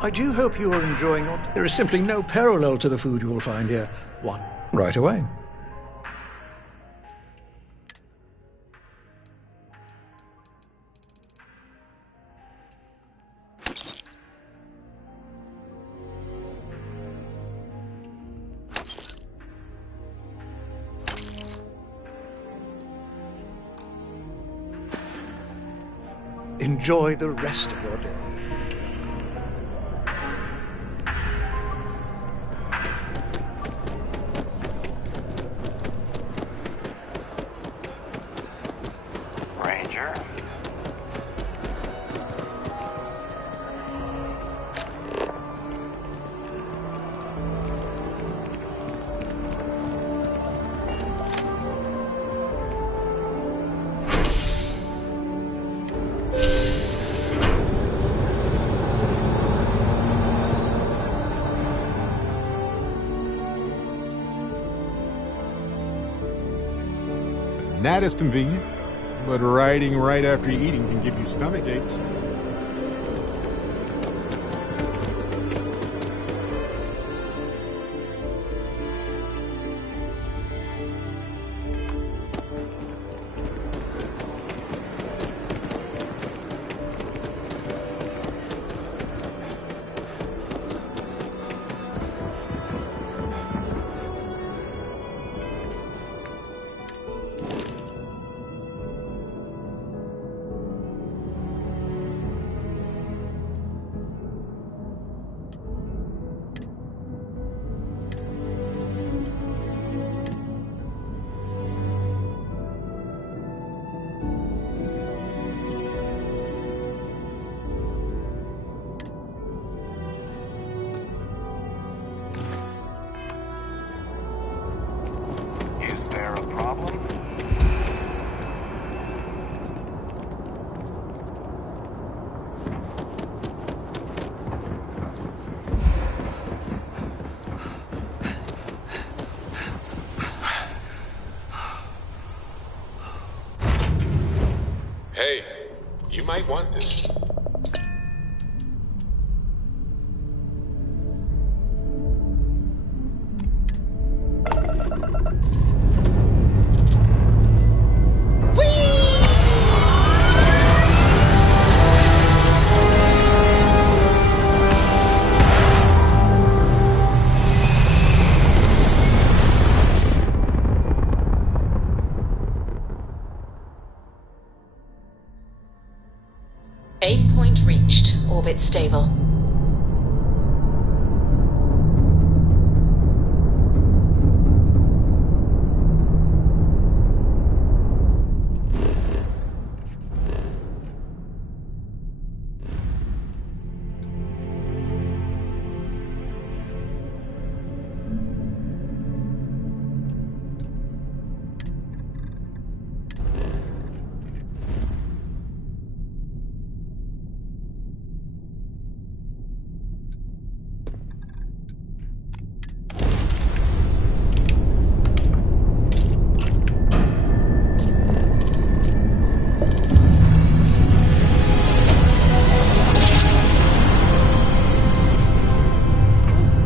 I do hope you are enjoying it. There is simply no parallel to the food you will find here. One, right away. Enjoy the rest of your day. Ranger. That is convenient, but riding right after eating can give you stomach aches. might want this. Aim point reached. Orbit stable.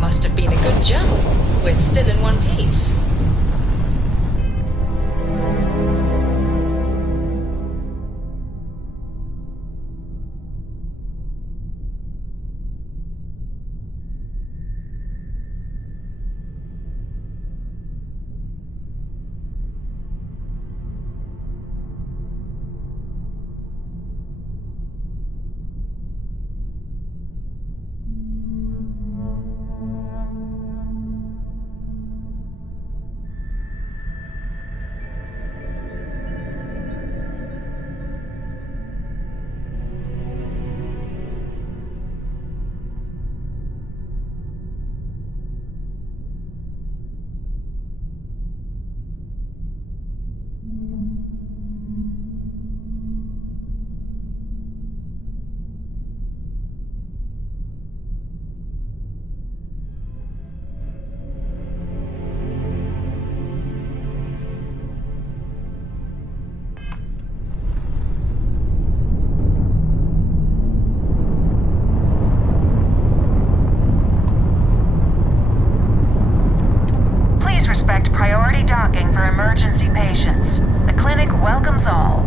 Must have been a good jump. We're still in one piece. Respect priority docking for emergency patients. The clinic welcomes all.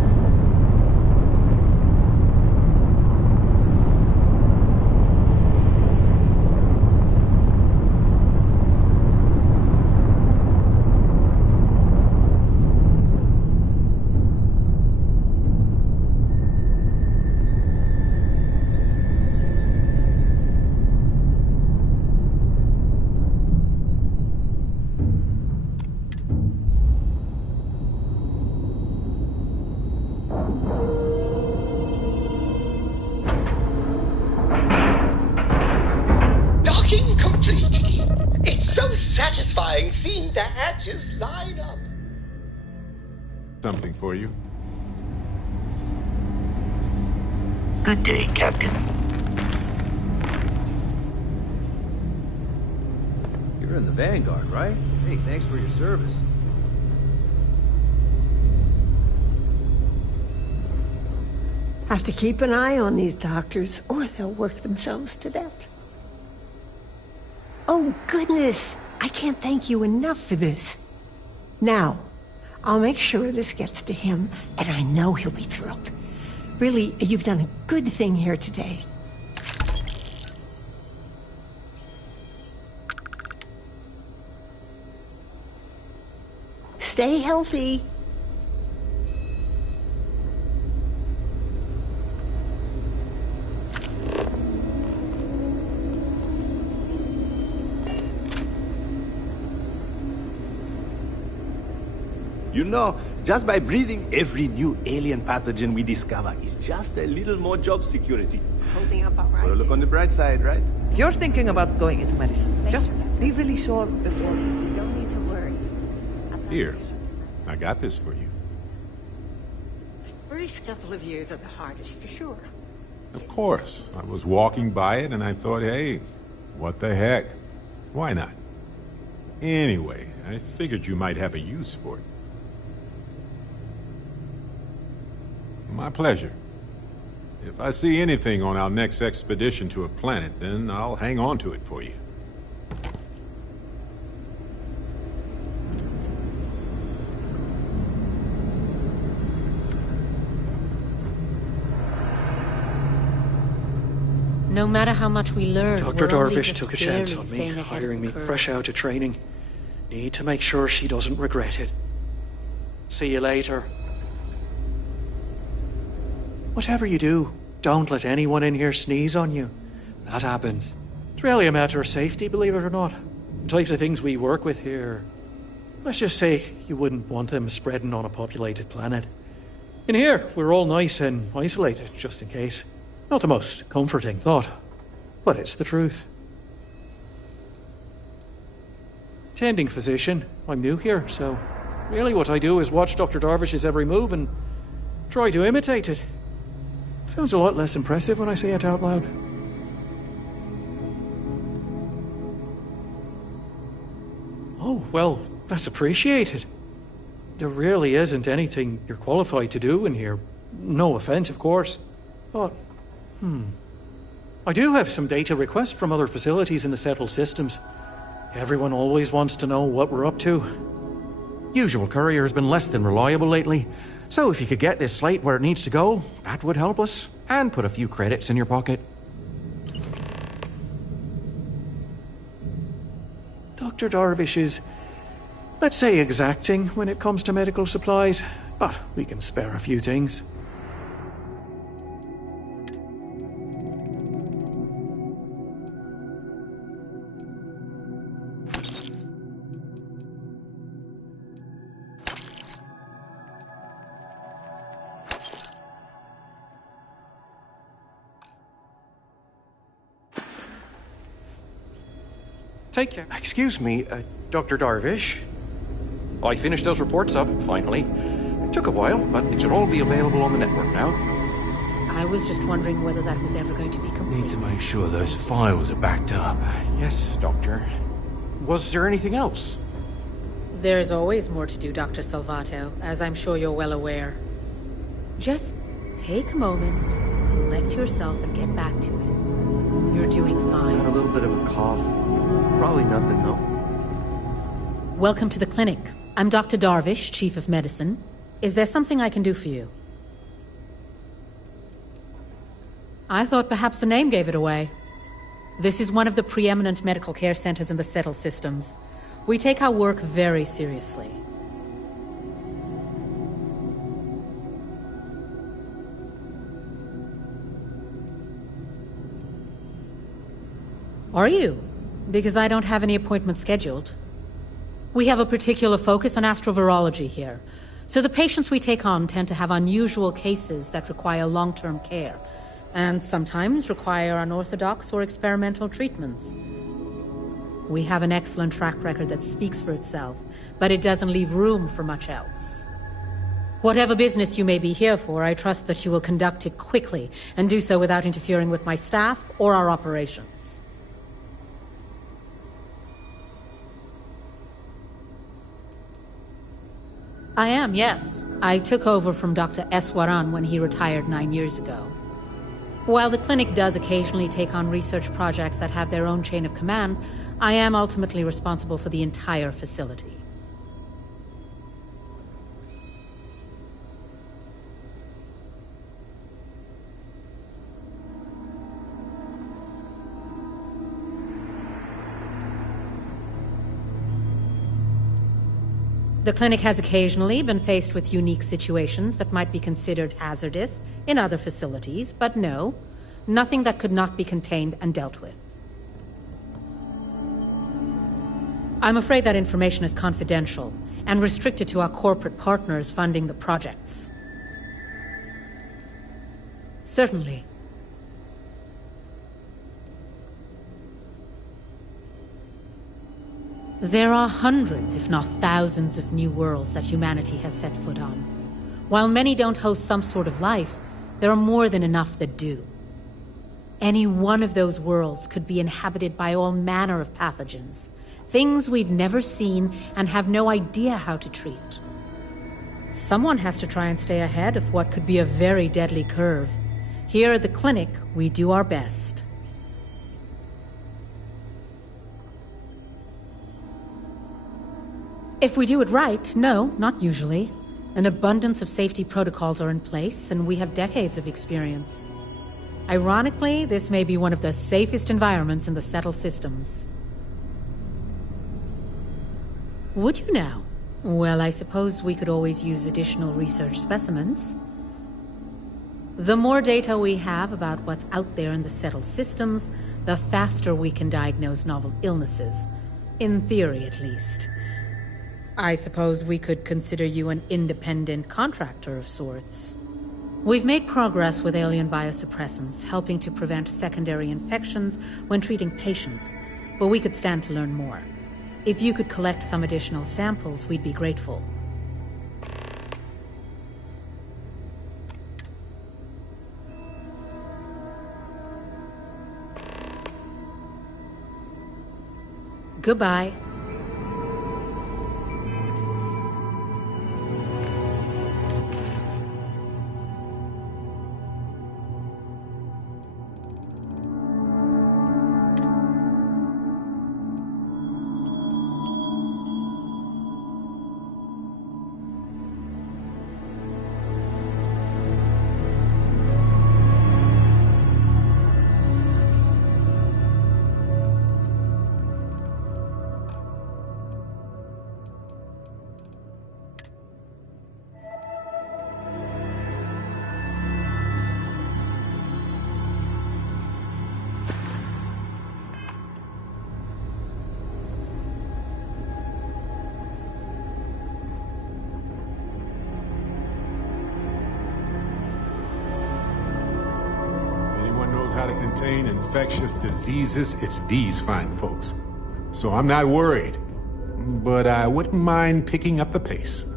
Seeing the hatches line up. Something for you. Good day, Captain. You're in the Vanguard, right? Hey, thanks for your service. Have to keep an eye on these doctors, or they'll work themselves to death. Oh, goodness! I can't thank you enough for this. Now, I'll make sure this gets to him, and I know he'll be thrilled. Really, you've done a good thing here today. Stay healthy. You know, just by breathing every new alien pathogen we discover is just a little more job security. Holding up all right. Gotta look on the bright side, right? If you're thinking about going into medicine, just be really sure before. You don't need to worry. Here, I got this for you. The first couple of years are the hardest, for sure. Of course. I was walking by it and I thought, hey, what the heck? Why not? Anyway, I figured you might have a use for it. My pleasure. If I see anything on our next expedition to a planet, then I'll hang on to it for you. No matter how much we learn, Dr. we're only Darvish just took a chance barely on me, staying ahead of hiring the me curve. fresh out of training. Need to make sure she doesn't regret it. See you later. Whatever you do, don't let anyone in here sneeze on you. That happens. It's really a matter of safety, believe it or not. The types of things we work with here. Let's just say you wouldn't want them spreading on a populated planet. In here, we're all nice and isolated, just in case. Not the most comforting thought, but it's the truth. Tending physician. I'm new here, so really what I do is watch Dr. Darvish's every move and try to imitate it. Sounds a lot less impressive when I say it out loud. Oh, well, that's appreciated. There really isn't anything you're qualified to do in here. No offense, of course. But, I do have some data requests from other facilities in the settled systems. Everyone always wants to know what we're up to. Usual courier's been less than reliable lately, so if you could get this slate where it needs to go, that would help us, and put a few credits in your pocket. Dr. Darvish is, let's say, exacting when it comes to medical supplies, but we can spare a few things. Take care. Excuse me, Dr. Darvish. I finished those reports up, finally. It took a while, but it should all be available on the network now. I was just wondering whether that was ever going to be complete. Need to make sure those files are backed up. Yes, Doctor. Was there anything else? There's always more to do, Dr. Salvato, as I'm sure you're well aware. Just take a moment, collect yourself, and get back to it. You're doing fine. Got a little bit of a cough. Probably nothing, though. Welcome to the clinic. I'm Dr. Darvish, Chief of Medicine. Is there something I can do for you? I thought perhaps the name gave it away. This is one of the preeminent medical care centers in the settled systems. We take our work very seriously. Are you? Because I don't have any appointments scheduled. We have a particular focus on astrovirology here, so the patients we take on tend to have unusual cases that require long-term care, and sometimes require unorthodox or experimental treatments. We have an excellent track record that speaks for itself, but it doesn't leave room for much else. Whatever business you may be here for, I trust that you will conduct it quickly, and do so without interfering with my staff or our operations. I am, yes. I took over from Dr. Eswaran when he retired 9 years ago. While the clinic does occasionally take on research projects that have their own chain of command, I am ultimately responsible for the entire facility. The clinic has occasionally been faced with unique situations that might be considered hazardous in other facilities, but no, nothing that could not be contained and dealt with. I'm afraid that information is confidential and restricted to our corporate partners funding the projects. Certainly. There are hundreds, if not thousands, of new worlds that humanity has set foot on. While many don't host some sort of life, there are more than enough that do. Any one of those worlds could be inhabited by all manner of pathogens, things we've never seen and have no idea how to treat. Someone has to try and stay ahead of what could be a very deadly curve, Here at the clinic, we do our best. If we do it right, no, not usually. An abundance of safety protocols are in place, and we have decades of experience. Ironically, this may be one of the safest environments in the settled systems. Would you now? Well, I suppose we could always use additional research specimens. The more data we have about what's out there in the settled systems, the faster we can diagnose novel illnesses. In theory, at least. I suppose we could consider you an independent contractor of sorts. We've made progress with alien biosuppressants, helping to prevent secondary infections when treating patients, but we could stand to learn more. If you could collect some additional samples, we'd be grateful. Goodbye. How to contain infectious diseases, it's these fine folks. So I'm not worried, but I wouldn't mind picking up the pace.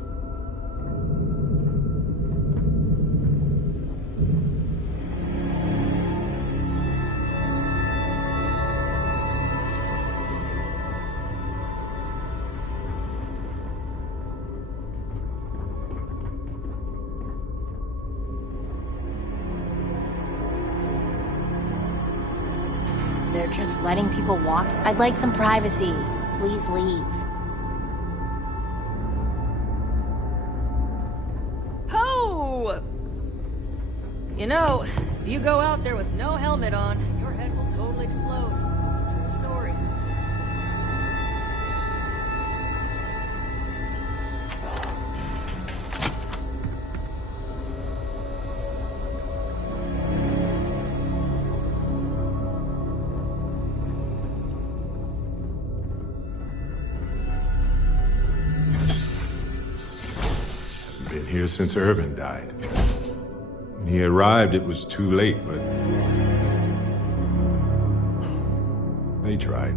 They're just letting people walk. I'd like some privacy. Please leave. Ho! You know, if you go out there with no helmet on, your head will totally explode. True story. Here since Irvin died. When he arrived, it was too late, but they tried.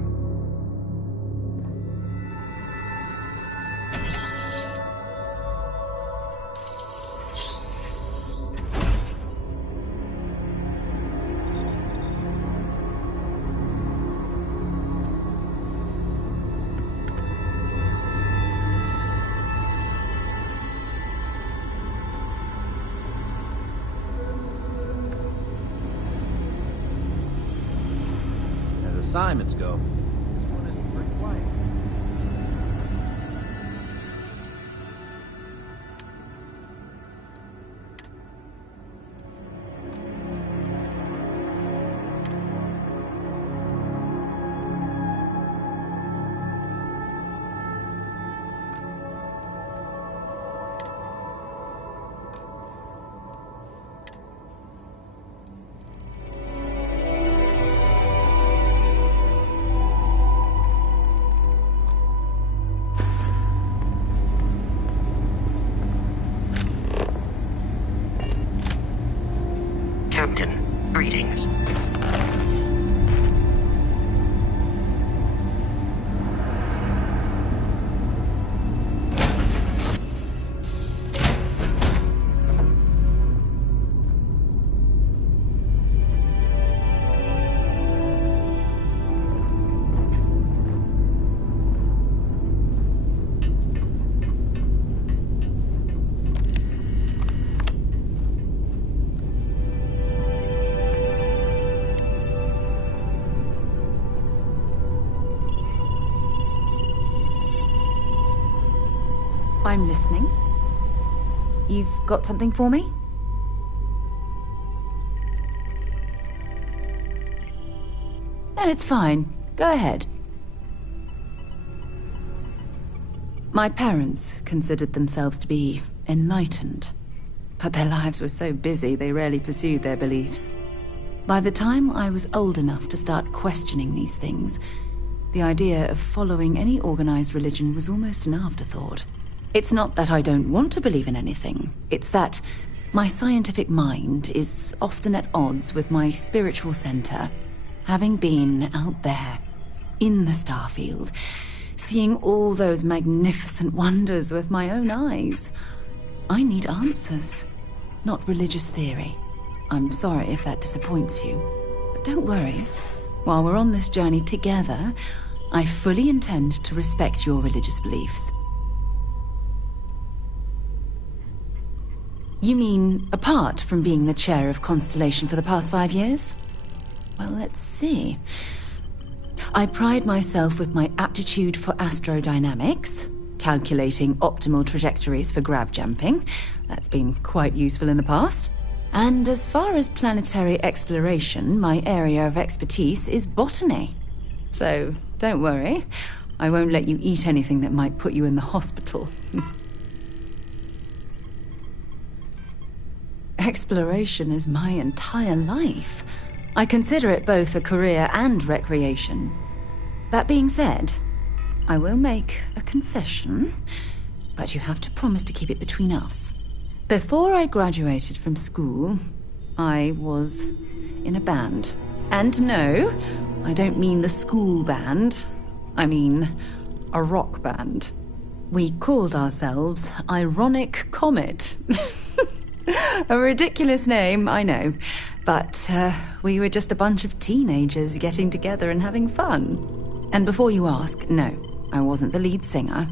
Assignments go. This one isn't very quiet. I'm listening. You've got something for me? No, it's fine. Go ahead. My parents considered themselves to be enlightened, but their lives were so busy they rarely pursued their beliefs. By the time I was old enough to start questioning these things, the idea of following any organized religion was almost an afterthought. It's not that I don't want to believe in anything, it's that my scientific mind is often at odds with my spiritual center. Having been out there, in the Starfield, seeing all those magnificent wonders with my own eyes, I need answers, not religious theory. I'm sorry if that disappoints you, but don't worry. While we're on this journey together, I fully intend to respect your religious beliefs. You mean apart from being the chair of Constellation for the past 5 years? Well, let's see. I pride myself with my aptitude for astrodynamics, calculating optimal trajectories for grav jumping. That's been quite useful in the past. And as far as planetary exploration, my area of expertise is botany. So, don't worry. I won't let you eat anything that might put you in the hospital. Exploration is my entire life. I consider it both a career and recreation. That being said, I will make a confession, but you have to promise to keep it between us. Before I graduated from school, I was in a band. And no, I don't mean the school band. I mean a rock band. We called ourselves Ironic Comet. A ridiculous name, I know. But we were just a bunch of teenagers getting together and having fun. And before you ask, no, I wasn't the lead singer.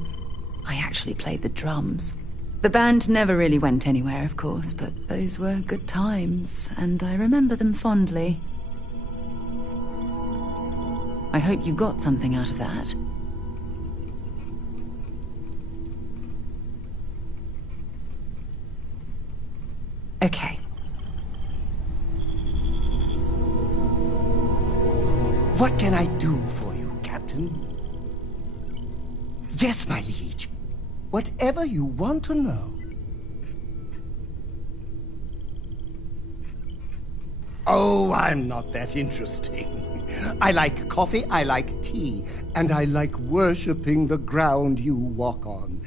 I actually played the drums. The band never really went anywhere, of course, but those were good times, and I remember them fondly. I hope you got something out of that. Okay. What can I do for you, Captain? Yes, my liege. Whatever you want to know. Oh, I'm not that interesting. I like coffee, I like tea, and I like worshipping the ground you walk on.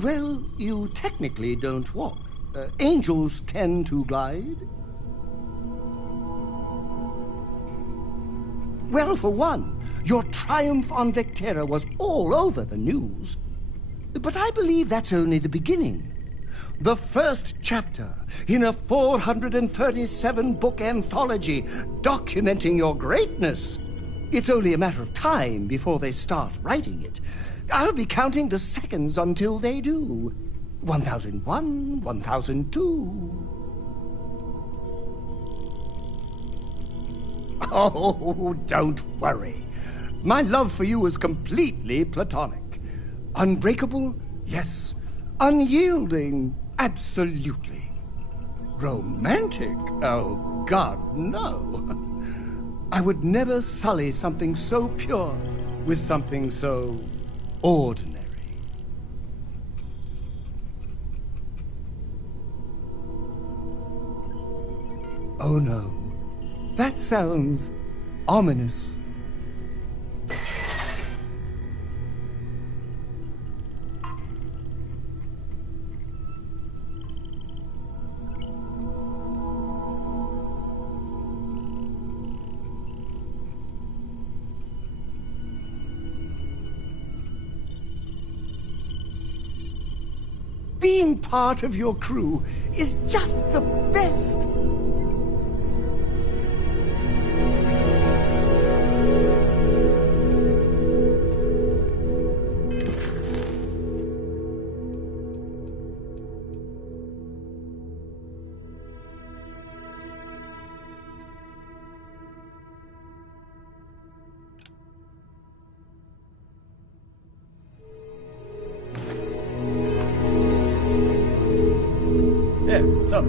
Well, you technically don't walk. Angels tend to glide. Well, for one, your triumph on Vectera was all over the news. But I believe that's only the beginning. The first chapter in a 437-book anthology documenting your greatness. It's only a matter of time before they start writing it. I'll be counting the seconds until they do. 1001, 1002... Oh, don't worry. My love for you is completely platonic. Unbreakable? Yes. Unyielding? Absolutely. Romantic? Oh, God, no. I would never sully something so pure with something so ordinary. Oh, no. That sounds ominous. Being part of your crew is just the best. What's up?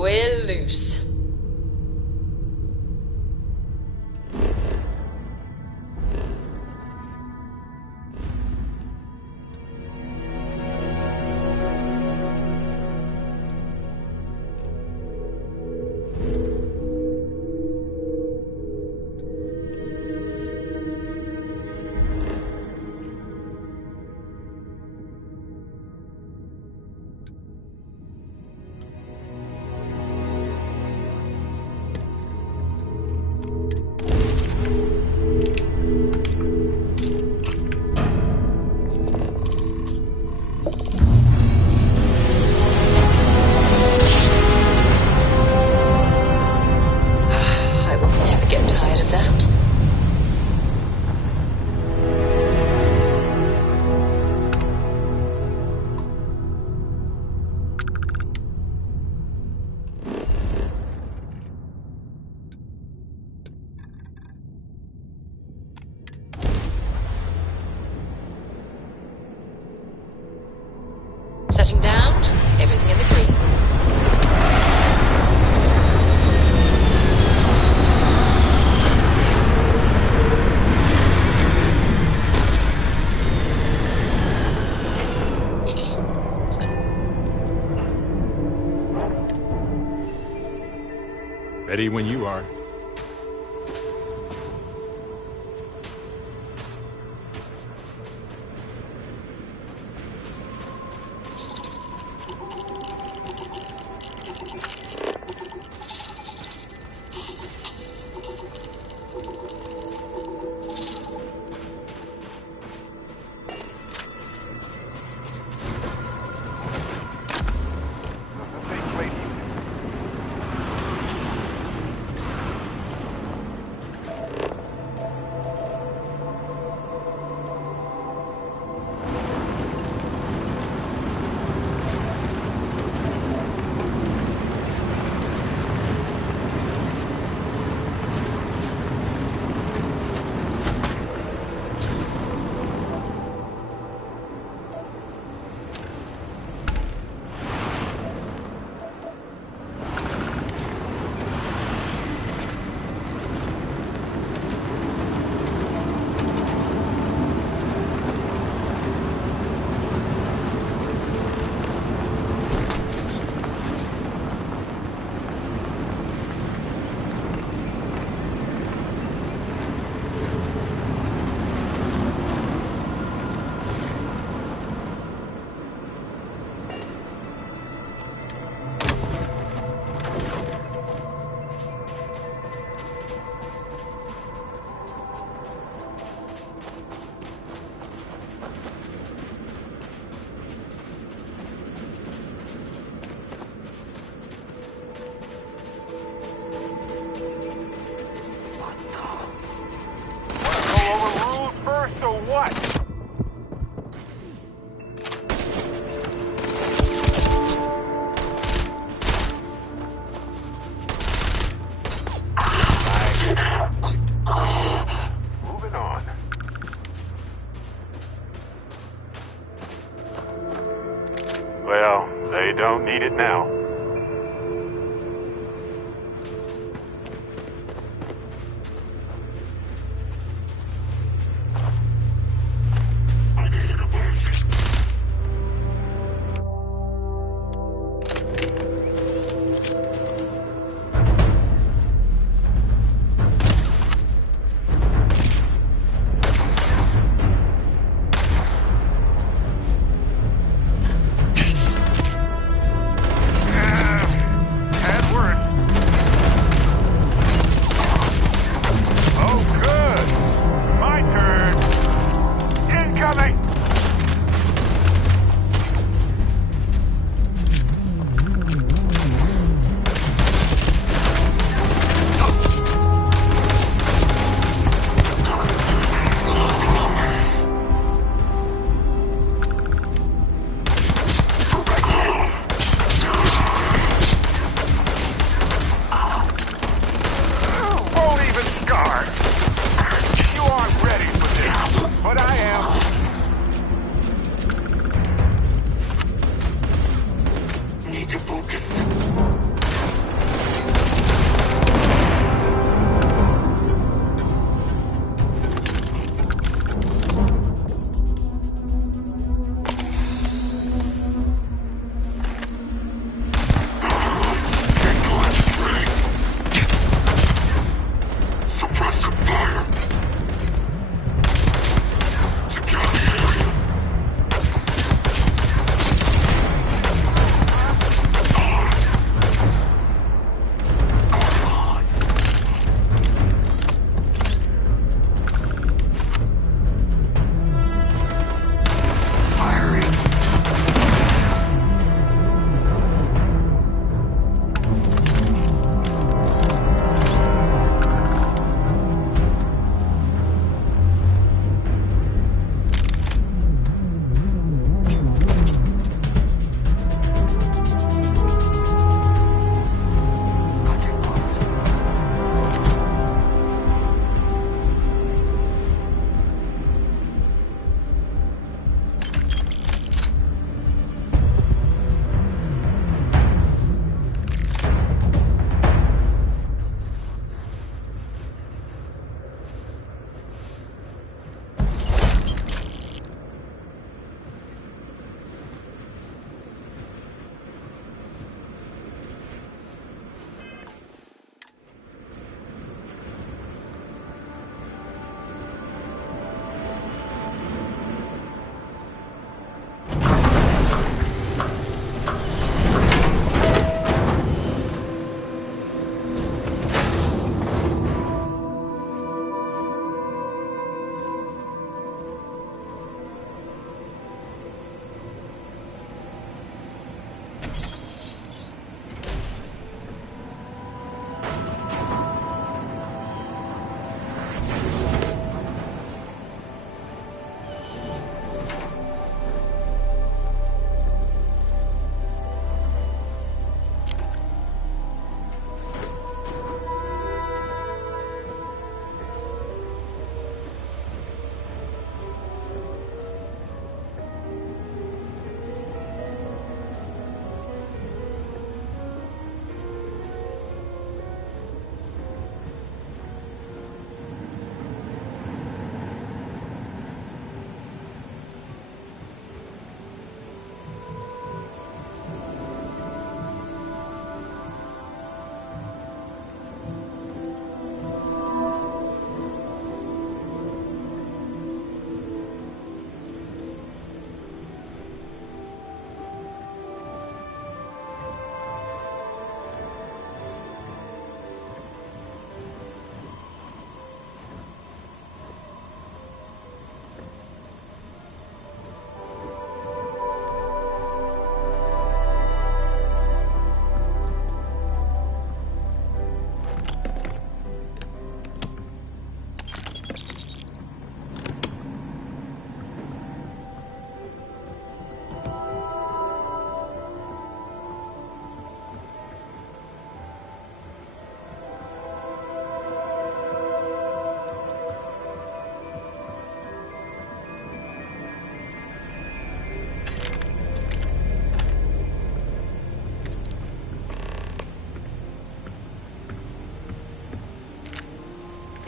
We're loose. Setting down, everything in the green. Ready when you are. Well, they don't need it now.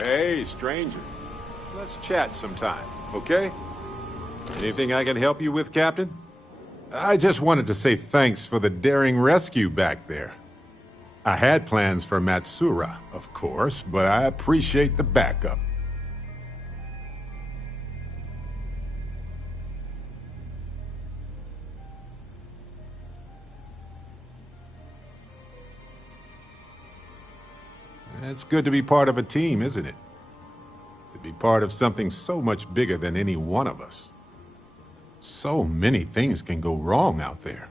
Hey, stranger. Let's chat sometime, okay? Anything I can help you with, Captain? I just wanted to say thanks for the daring rescue back there. I had plans for Matsura, of course, but I appreciate the backup. It's good to be part of a team, isn't it? To be part of something so much bigger than any one of us. So many things can go wrong out there.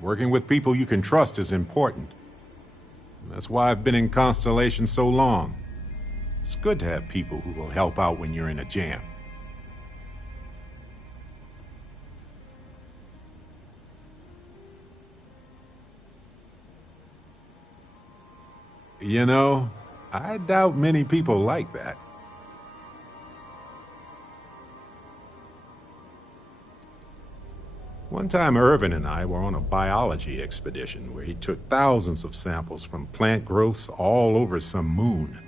Working with people you can trust is important. That's why I've been in Constellation so long. It's good to have people who will help out when you're in a jam. You know, I doubt many people like that. One time, Irvin and I were on a biology expedition where he took thousands of samples from plant growths all over some moon.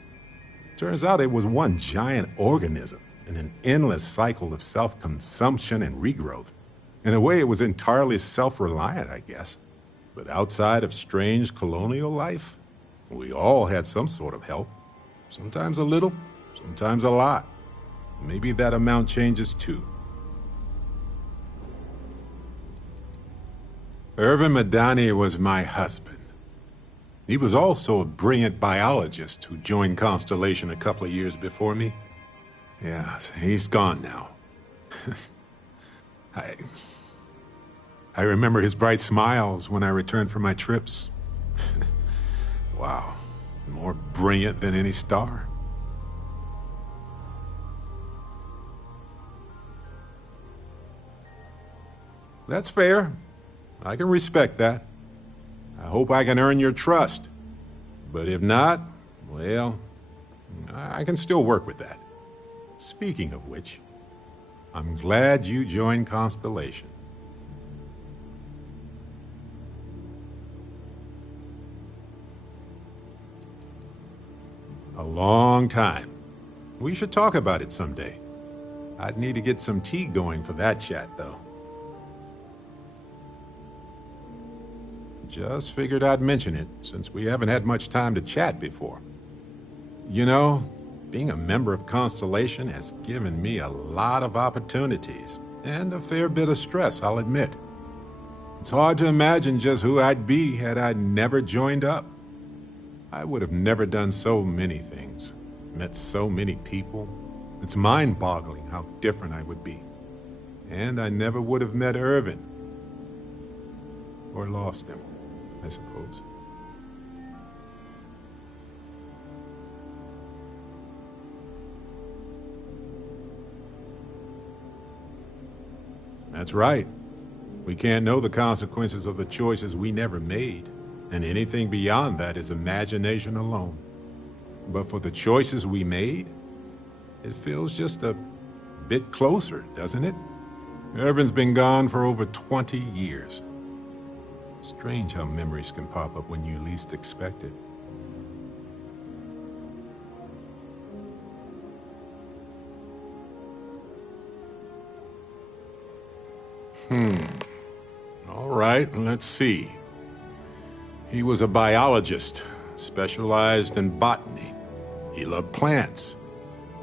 Turns out it was one giant organism in an endless cycle of self-consumption and regrowth. In a way, it was entirely self-reliant, I guess. But outside of strange colonial life, we all had some sort of help. Sometimes a little, sometimes a lot. Maybe that amount changes too. Irvin Madani was my husband. He was also a brilliant biologist who joined Constellation a couple of years before me. Yes, he's gone now. I remember his bright smiles when I returned from my trips. Wow, more brilliant than any star. That's fair. I can respect that. I hope I can earn your trust. But if not, well, I can still work with that. Speaking of which, I'm glad you joined Constellation. A long time. We should talk about it someday. I'd need to get some tea going for that chat, though. Just figured I'd mention it, since we haven't had much time to chat before. You know, being a member of Constellation has given me a lot of opportunities, and a fair bit of stress, I'll admit. It's hard to imagine just who I'd be had I never joined up. I would have never done so many things, met so many people. It's mind-boggling how different I would be. And I never would have met Irvin. Or lost him, I suppose. That's right. We can't know the consequences of the choices we never made, and anything beyond that is imagination alone. But for the choices we made, it feels just a bit closer, doesn't it? Irvin's been gone for over 20 years. Strange how memories can pop up when you least expect it. All right, let's see. He was a biologist, specialized in botany. He loved plants.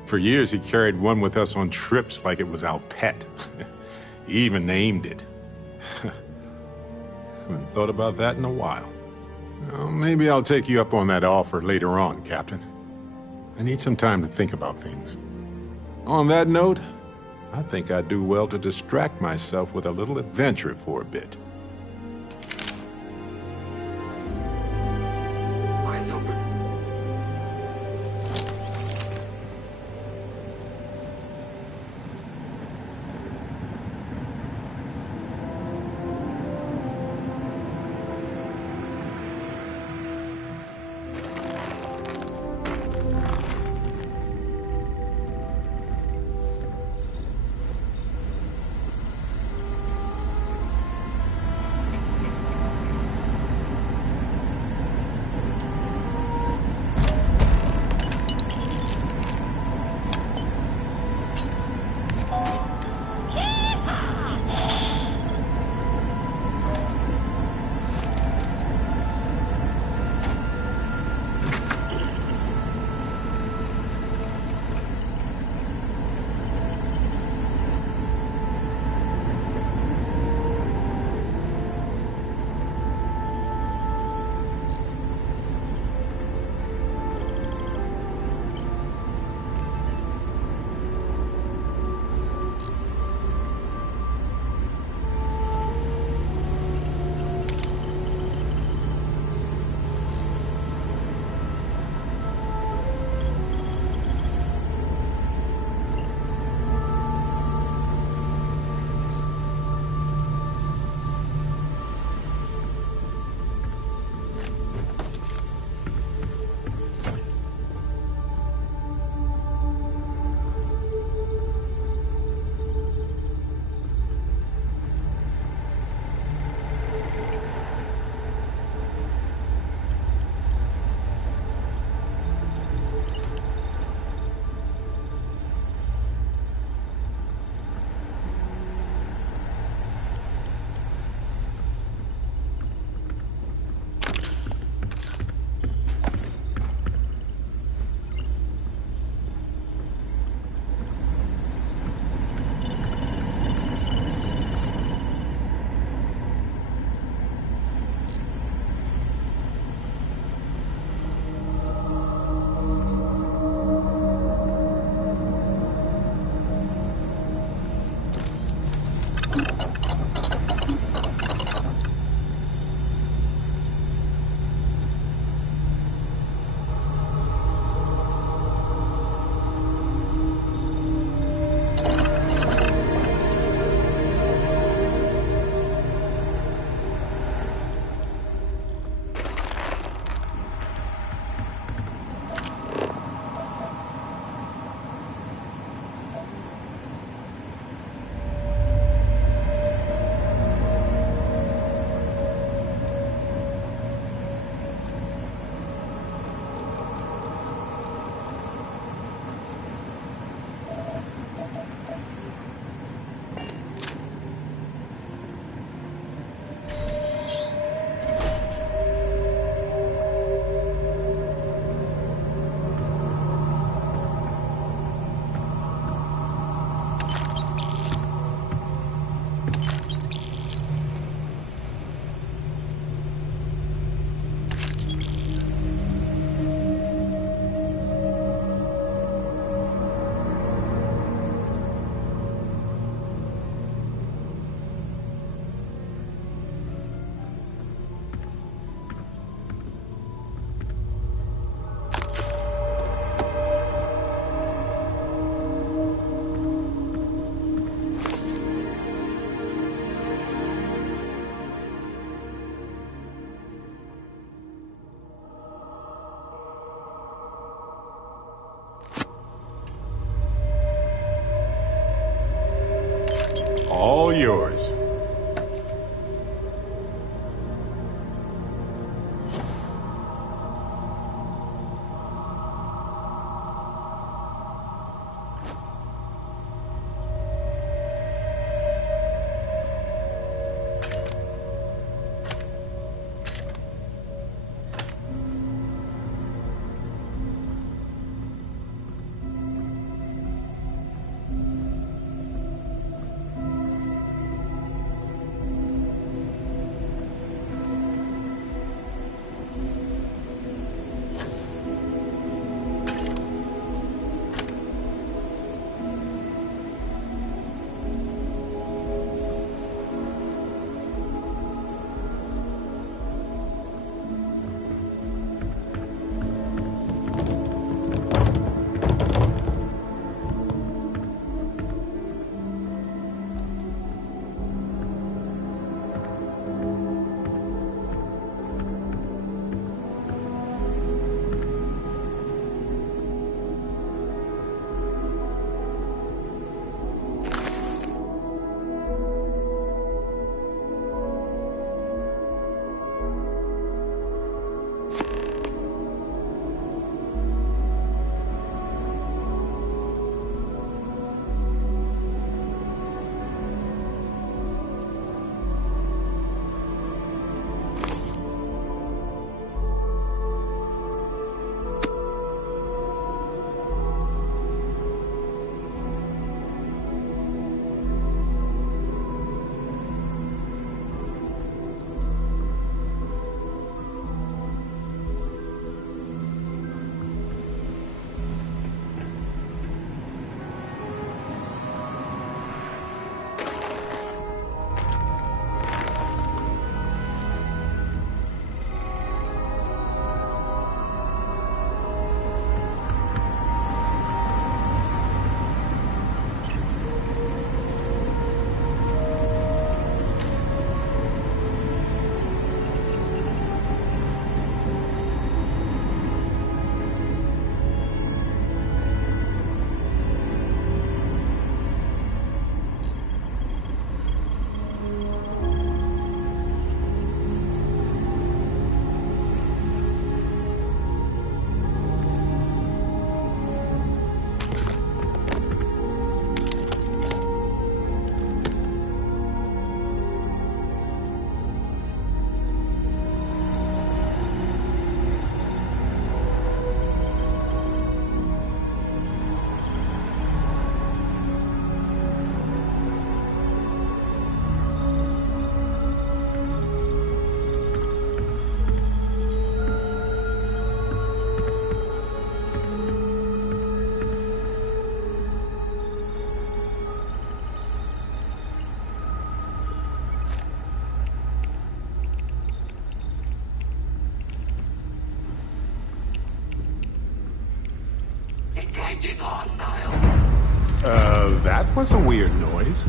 For years, he carried one with us on trips like it was our pet. He even named it. Haven't thought about that in a while. Well, maybe I'll take you up on that offer later on, Captain. I need some time to think about things. On that note, I think I'd do well to distract myself with a little adventure for a bit. Eyes open. all yours. That was a weird noise.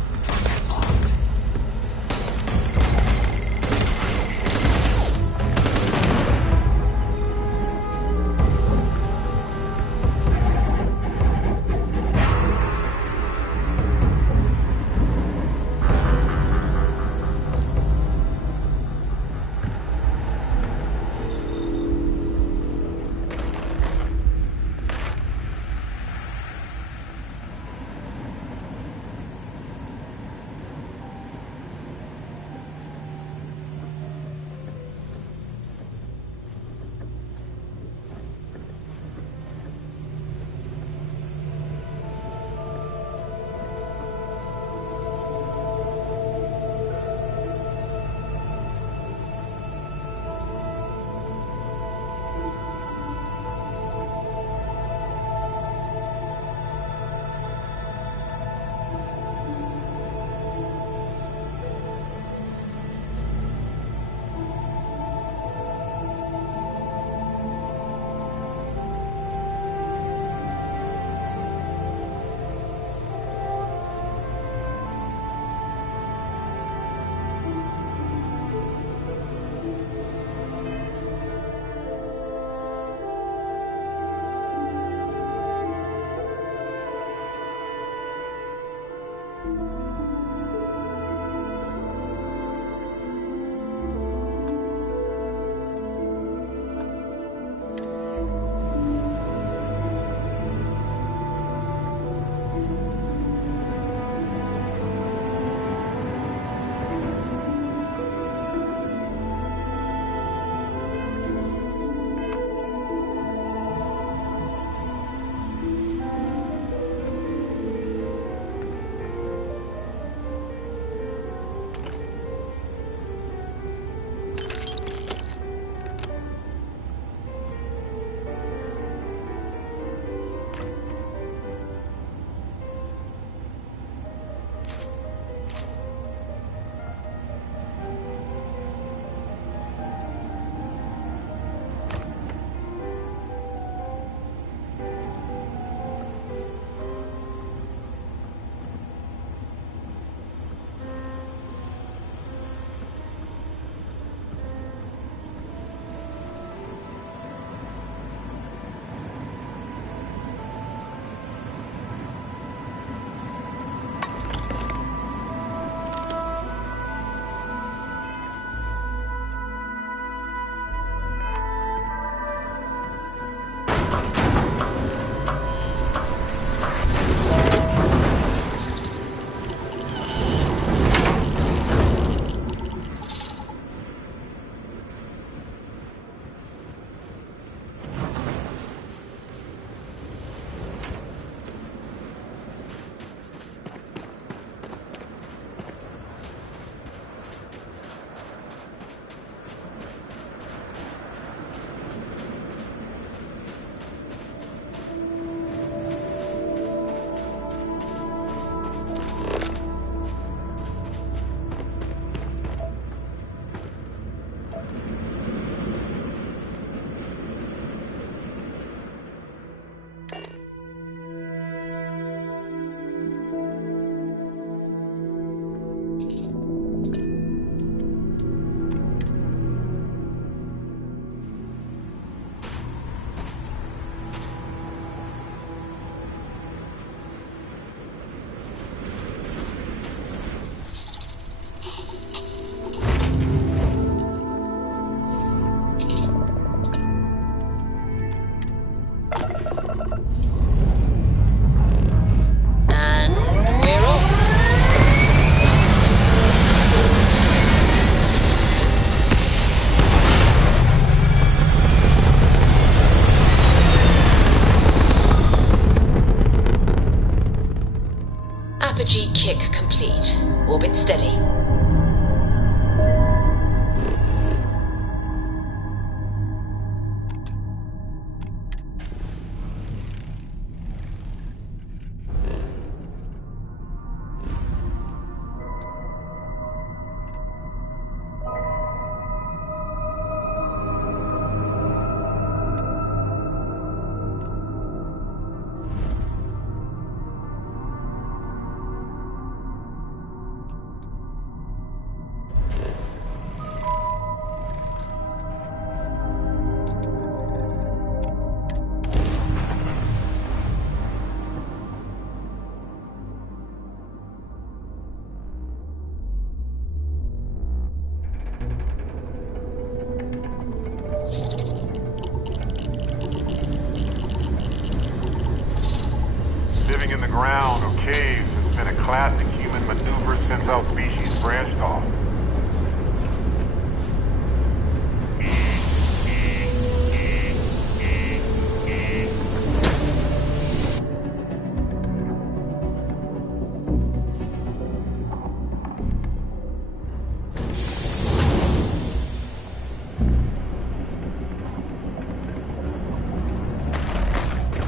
Living in the ground or caves has been a classic human maneuver since our species branched off.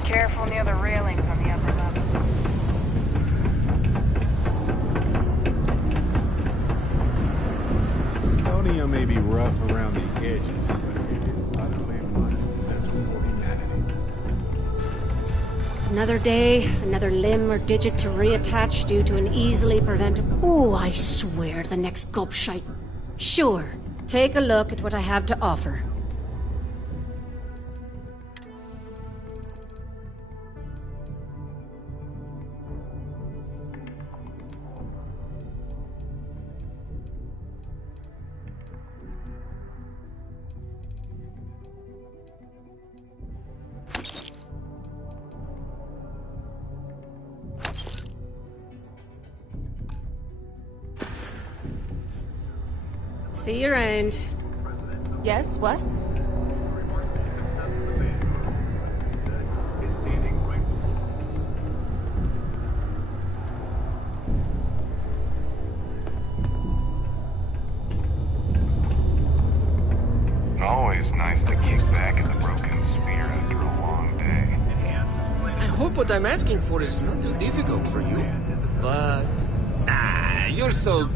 Careful near the railings on the upper level. Sidonia may be rough around the edges, but it is utterly fundamental for humanity. Another day, another limb or digit to reattach due to an easily preventable... Oh, I swear the next gulp shite. Sure, take a look at what I have to offer. See you around. Yes, what? Always nice to kick back at the broken spear after a long day. I hope what I'm asking for is not too difficult for you. But... you're so...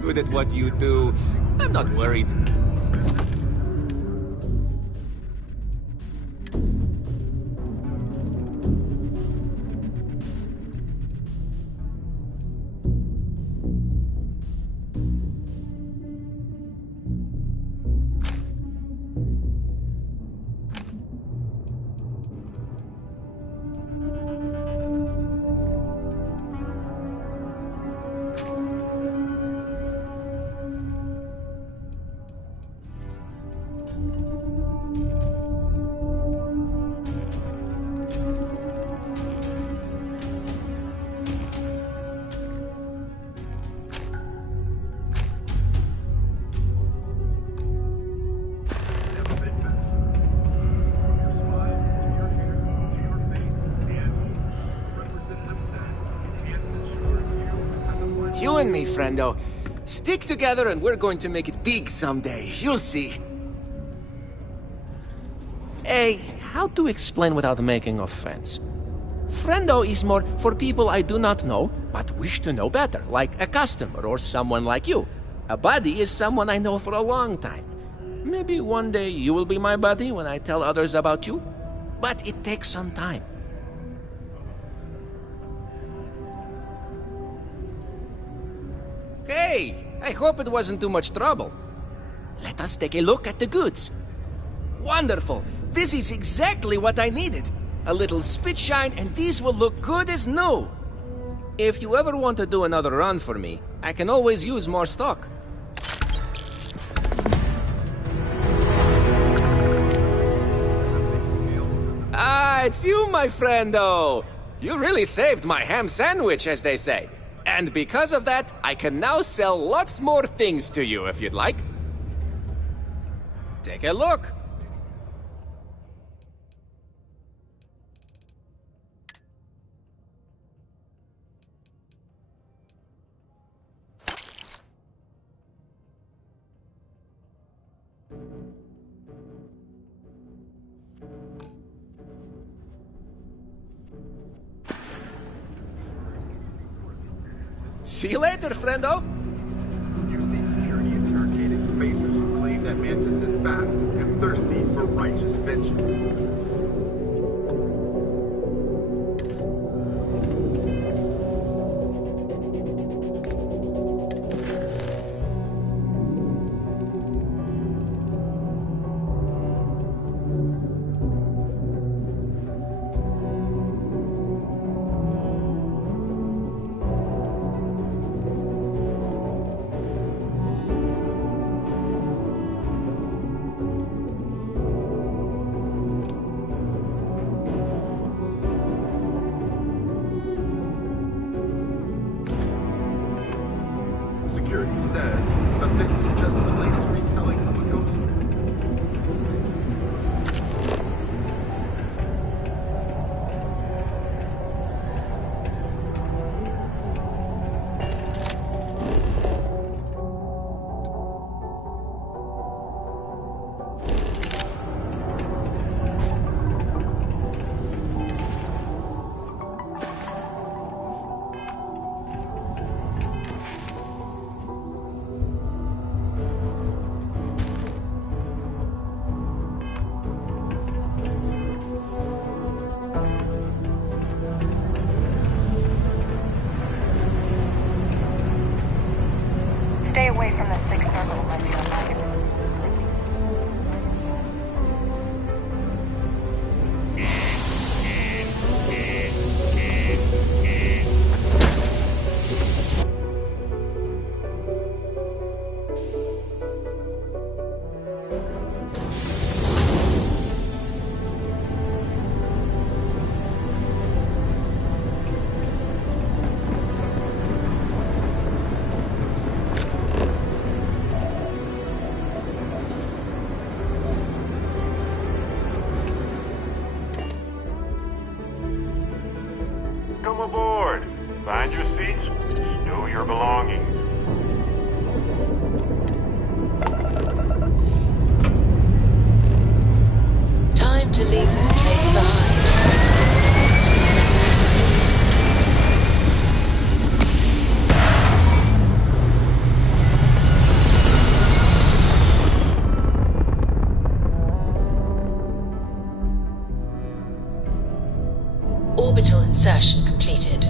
good at what you do. I'm not worried. You and me, friendo. Stick together and we're going to make it big someday. You'll see. Hey, how to explain without making offense? Friendo is more for people I do not know, but wish to know better, like a customer or someone like you. A buddy is someone I know for a long time. Maybe one day you will be my buddy when I tell others about you, but it takes some time. Hey, I hope it wasn't too much trouble. Let us take a look at the goods. Wonderful! This is exactly what I needed. A little spit shine and these will look good as new. If you ever want to do another run for me, I can always use more stock. Ah, it's you, my friendo! You really saved my ham sandwich, as they say. And because of that, I can now sell lots more things to you if you'd like. Take a look. See you later, friendo. You see security interrogating spacers who claim that Mantis is back and thirsty for righteous vengeance. says, but this is just the latest retelling of a ghost story. Stay away from the sixth circle unless you don't like it. Come aboard. Find your seats. Stow your belongings. Time to leave this place behind. Orbital insertion completed.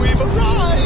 We've arrived!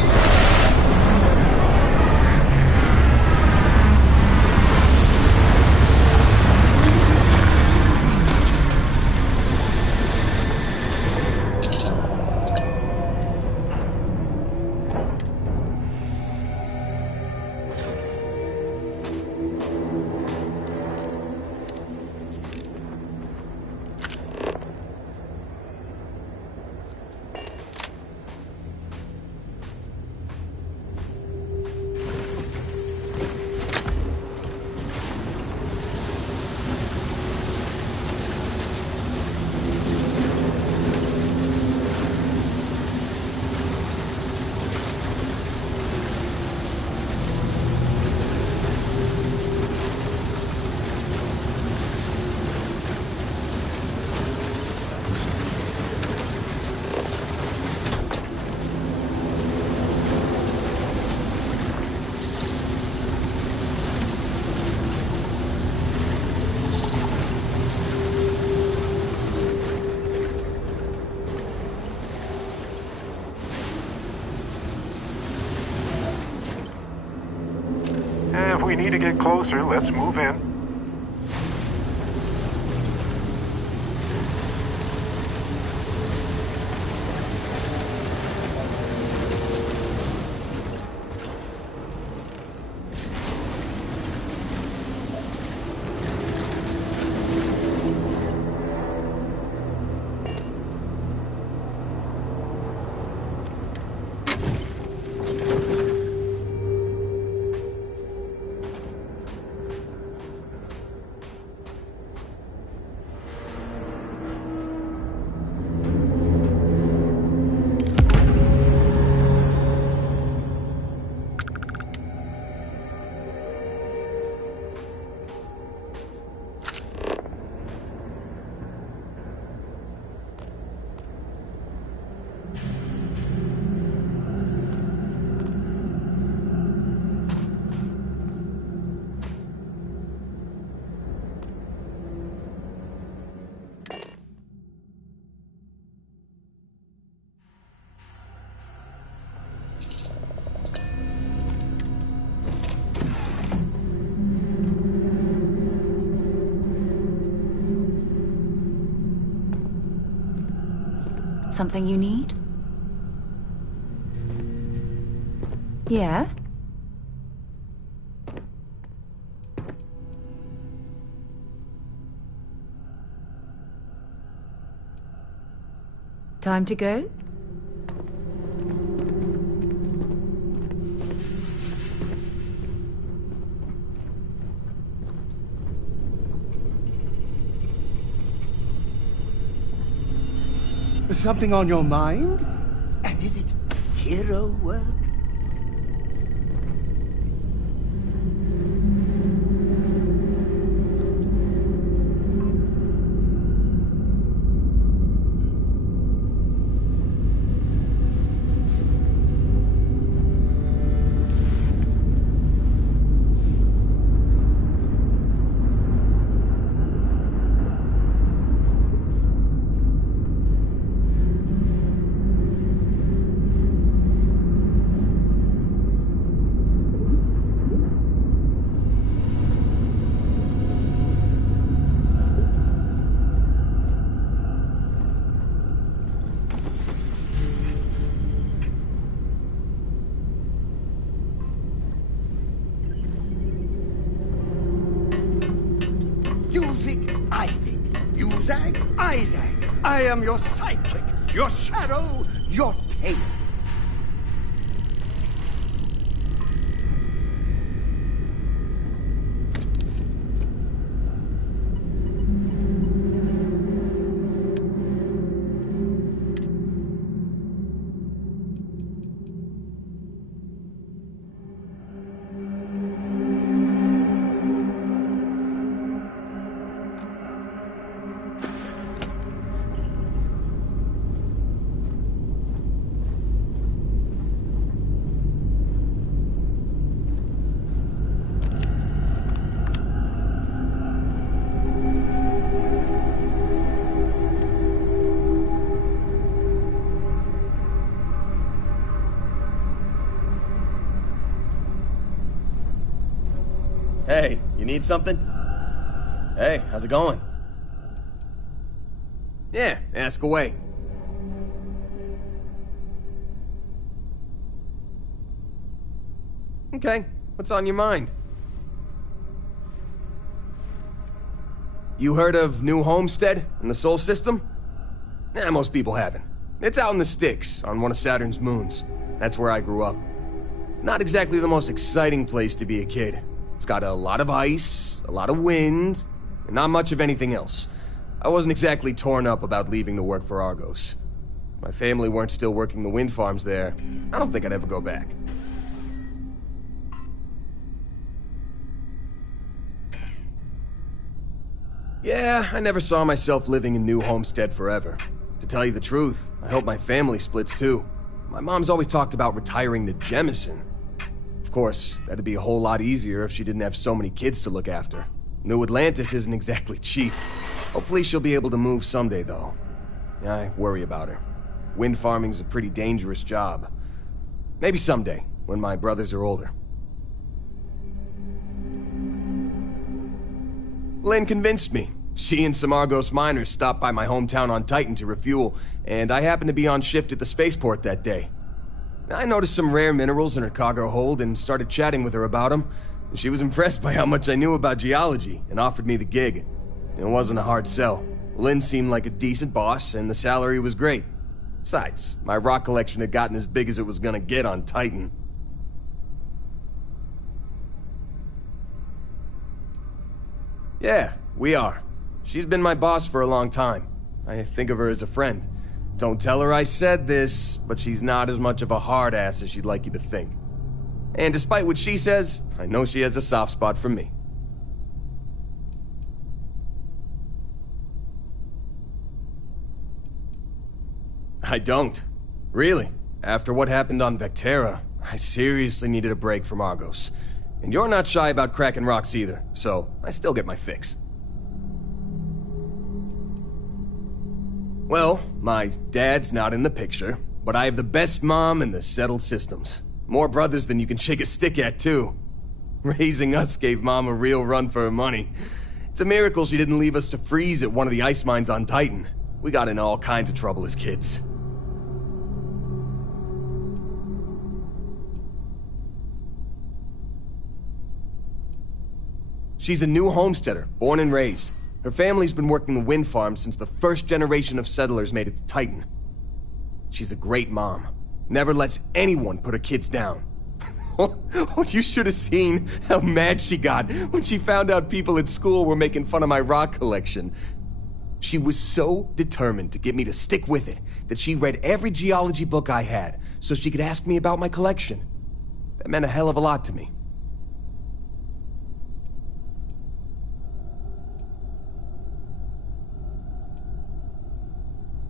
If we need to get closer, let's move in. something you need? Yeah? Time to go? Something on your mind? And is it hero work? Isaac, I am your sidekick, your shadow, your tail. Hey, you need something? Hey, how's it going? Yeah, ask away. Okay, what's on your mind? You heard of New Homestead and the Sol System? Most people haven't. It's out in the sticks, on one of Saturn's moons. That's where I grew up. Not exactly the most exciting place to be a kid. It's got a lot of ice, a lot of wind, and not much of anything else. I wasn't exactly torn up about leaving to work for Argos. If my family weren't still working the wind farms there, I don't think I'd ever go back. Yeah, I never saw myself living in New Homestead forever. To tell you the truth, I hope my family splits too. My mom's always talked about retiring to Jemison. Of course, that'd be a whole lot easier if she didn't have so many kids to look after. New Atlantis isn't exactly cheap. Hopefully she'll be able to move someday, though. I worry about her. Wind farming's a pretty dangerous job. Maybe someday, when my brothers are older. Lynn convinced me. She and some Argos miners stopped by my hometown on Titan to refuel, and I happened to be on shift at the spaceport that day. I noticed some rare minerals in her cargo hold and started chatting with her about them. She was impressed by how much I knew about geology and offered me the gig. It wasn't a hard sell. Lynn seemed like a decent boss, and the salary was great. Besides, my rock collection had gotten as big as it was gonna get on Titan. Yeah, we are. She's been my boss for a long time. I think of her as a friend. Don't tell her I said this, but she's not as much of a hard ass as she'd like you to think. And despite what she says, I know she has a soft spot for me. I don't. Really. After what happened on Vectera, I seriously needed a break from Argos. And you're not shy about cracking rocks either, so I still get my fix. Well, my dad's not in the picture, but I have the best mom in the settled systems. More brothers than you can shake a stick at, too. Raising us gave Mom a real run for her money. It's a miracle she didn't leave us to freeze at one of the ice mines on Titan. We got in all kinds of trouble as kids. She's a new homesteader, born and raised. Her family's been working the wind farm since the first generation of settlers made it to Titan. She's a great mom. Never lets anyone put her kids down. Oh, you should have seen how mad she got when she found out people at school were making fun of my rock collection. She was so determined to get me to stick with it that she read every geology book I had so she could ask me about my collection. That meant a hell of a lot to me.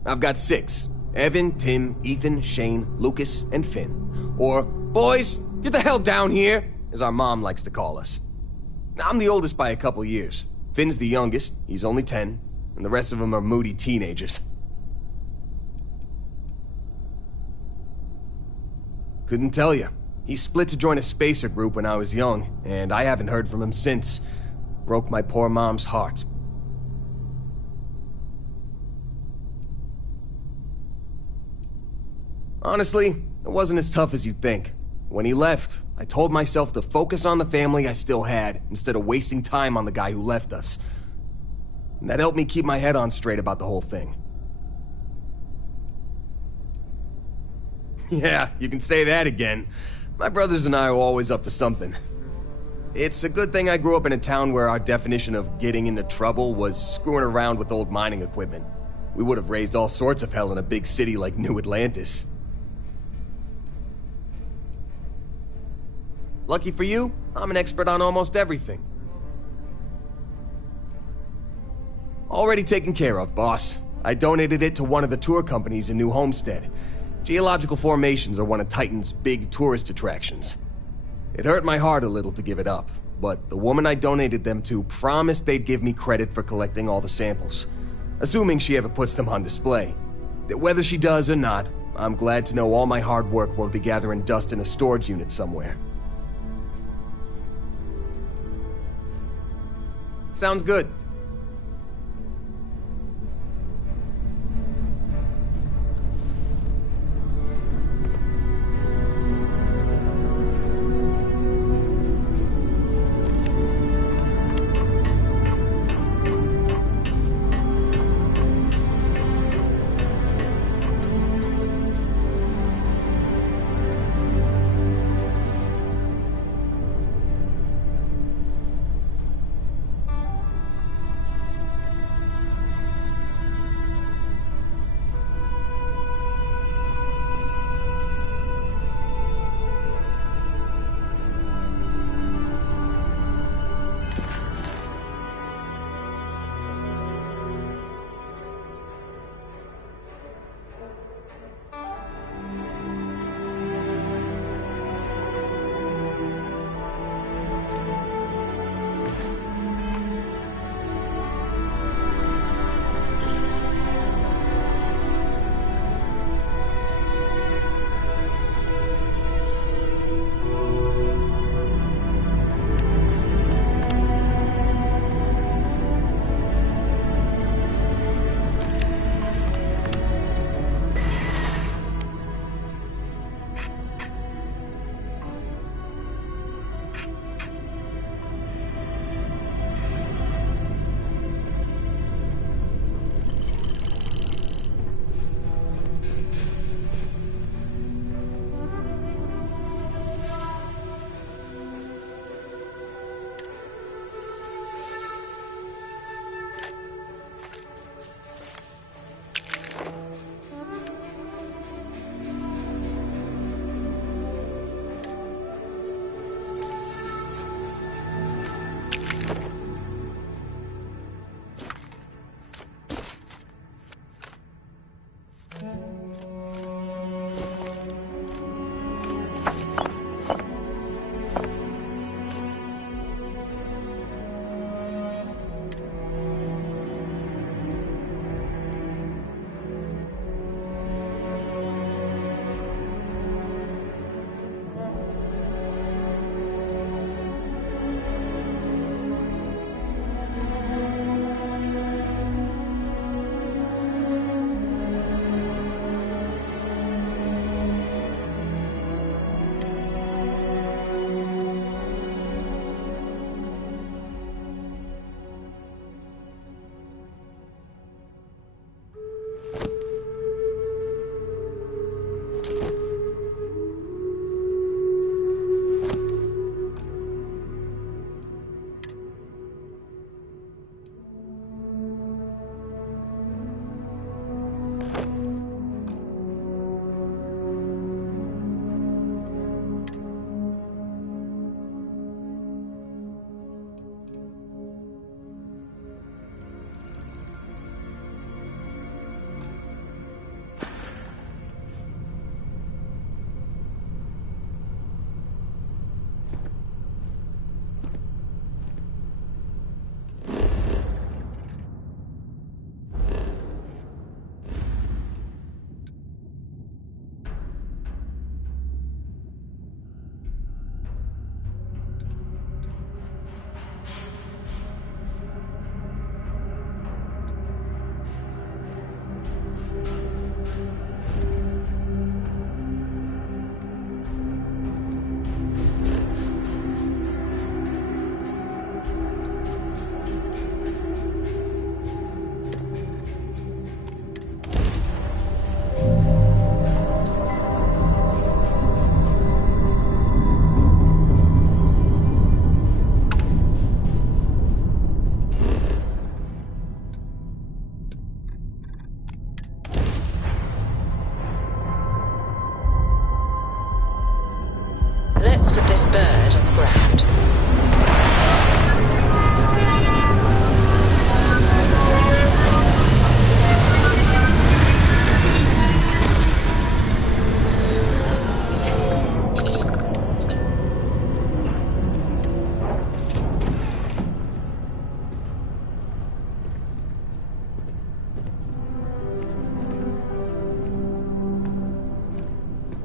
I've got 6. Evan, Tim, Ethan, Shane, Lucas, and Finn. Or, boys, get the hell down here, as our mom likes to call us. I'm the oldest by a couple years. Finn's the youngest, he's only 10, and the rest of them are moody teenagers. Couldn't tell you. He split to join a spacer group when I was young, and I haven't heard from him since. Broke my poor mom's heart. Honestly, it wasn't as tough as you'd think. When he left, I told myself to focus on the family I still had, instead of wasting time on the guy who left us. And that helped me keep my head on straight about the whole thing. Yeah, you can say that again. My brothers and I were always up to something. It's a good thing I grew up in a town where our definition of getting into trouble was screwing around with old mining equipment. We would have raised all sorts of hell in a big city like New Atlantis. Lucky for you, I'm an expert on almost everything. Already taken care of, boss. I donated it to one of the tour companies in New Homestead. Geological formations are one of Titan's big tourist attractions. It hurt my heart a little to give it up, but the woman I donated them to promised they'd give me credit for collecting all the samples, assuming she ever puts them on display. Whether she does or not, I'm glad to know all my hard work won't be gathering dust in a storage unit somewhere. Sounds good.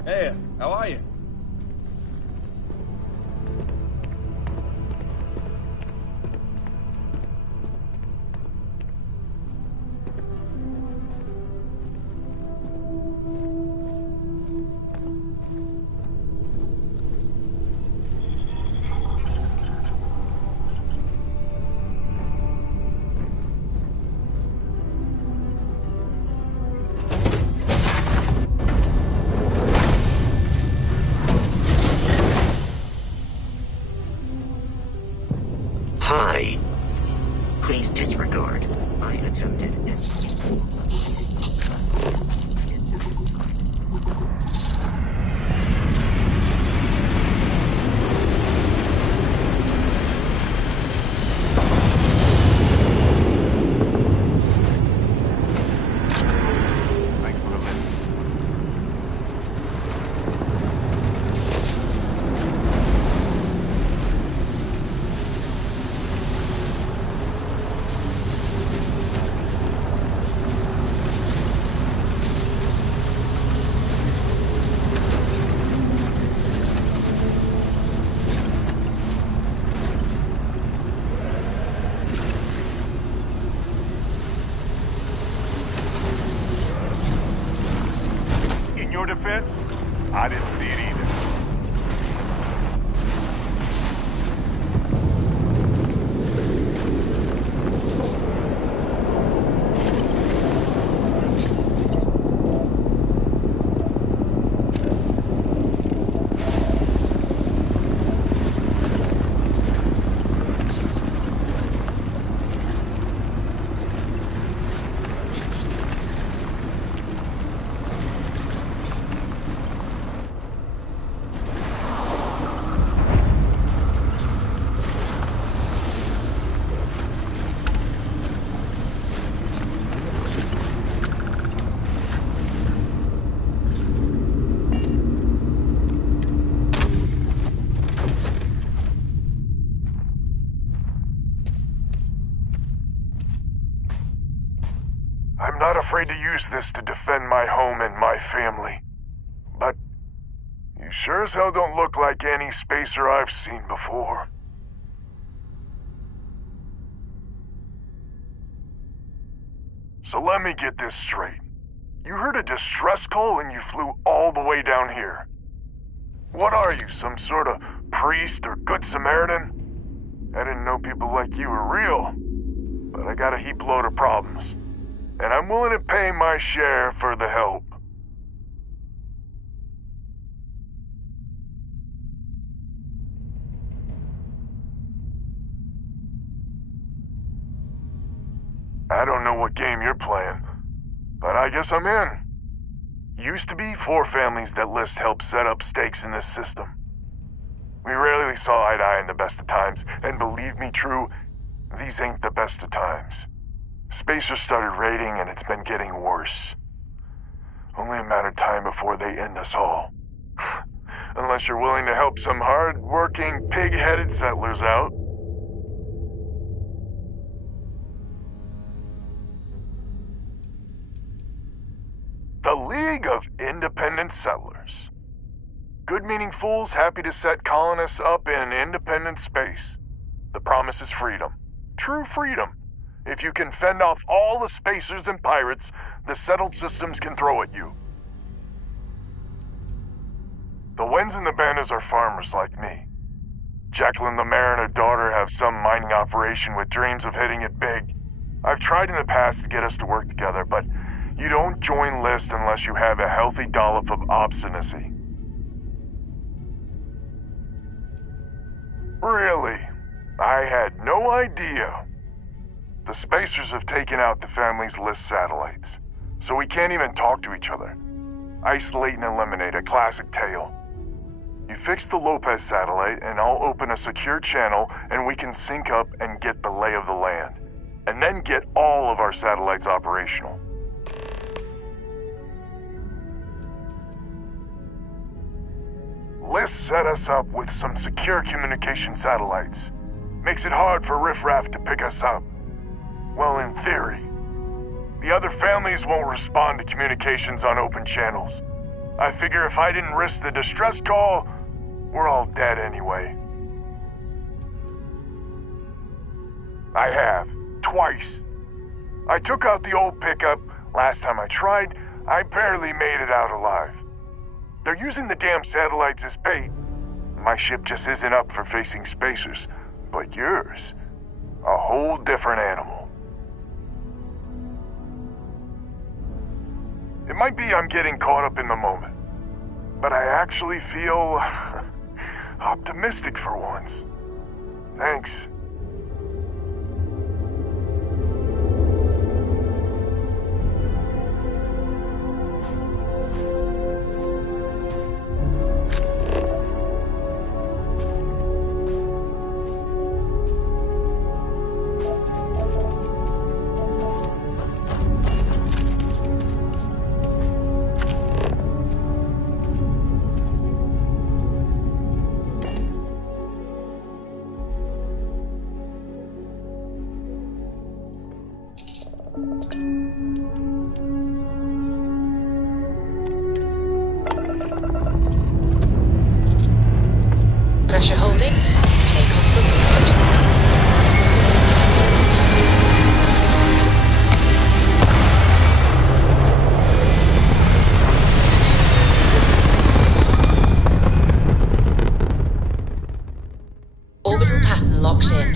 Hey, how are you? Hi. Please disregard my attempted In your defense, I didn't see it either. I'm not afraid to use this to defend my home and my family. But you sure as hell don't look like any spacer I've seen before. So let me get this straight. You heard a distress call and you flew all the way down here. What are you, some sort of priest or good Samaritan? I didn't know people like you were real, but I got a heap load of problems. And I'm willing to pay my share for the help. I don't know what game you're playing, but I guess I'm in. Used to be 4 families that List helped set up stakes in this system. We rarely saw eye to eye in the best of times, and believe me true, these ain't the best of times. Spacers started raiding and it's been getting worse. Only a matter of time before they end us all. Unless you're willing to help some hard-working, pig-headed settlers out. The League of Independent Settlers. Good-meaning fools happy to set colonists up in independent space. The promise is freedom. True freedom. If you can fend off all the spacers and pirates the settled systems can throw at you. The Wens and the Bandas are farmers like me. Jacqueline the mayor and her daughter have some mining operation with dreams of hitting it big. I've tried in the past to get us to work together, but you don't join List unless you have a healthy dollop of obstinacy. Really? I had no idea. The Spacers have taken out the family's List satellites, so we can't even talk to each other. Isolate and eliminate, a classic tale. You fix the Lopez satellite, and I'll open a secure channel, and we can sync up and get the lay of the land. And then get all of our satellites operational. List set us up with some secure communication satellites. Makes it hard for riffraff to pick us up. Well, in theory. The other families won't respond to communications on open channels. I figure if I didn't risk the distress call, we're all dead anyway. I have. Twice. I took out the old pickup. Last time I tried, I barely made it out alive. They're using the damn satellites as bait. My ship just isn't up for facing spacers. But yours, a whole different animal. It might be I'm getting caught up in the moment, but I actually feel optimistic for once. Thanks. Pressure holding. Take off from start. Orbital pattern locked in.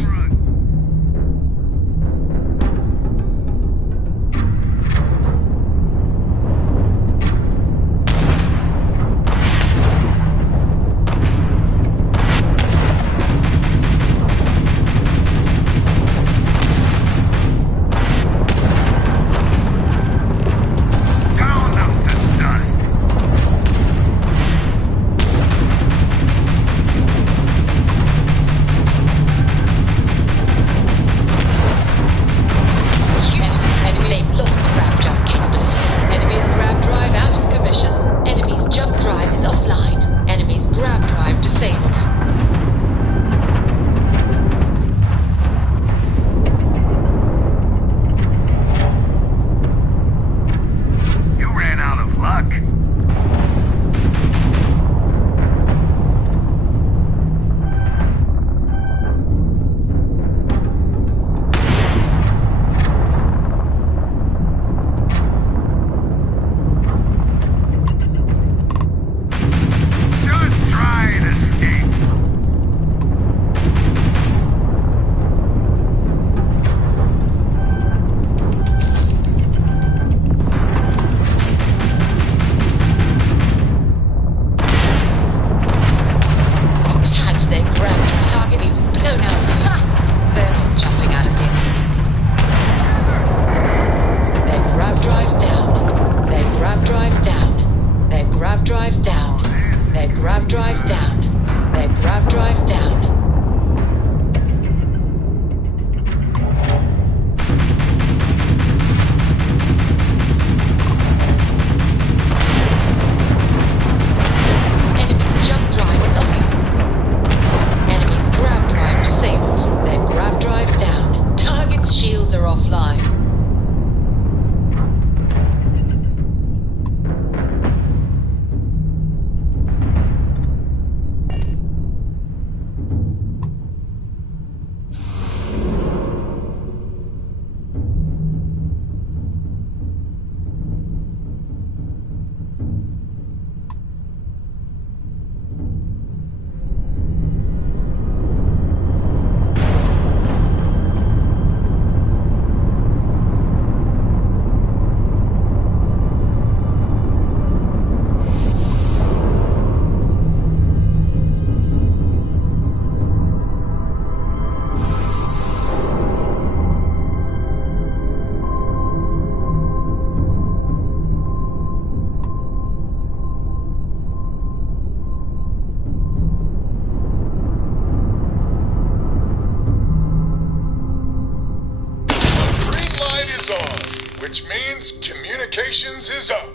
which means communications is up.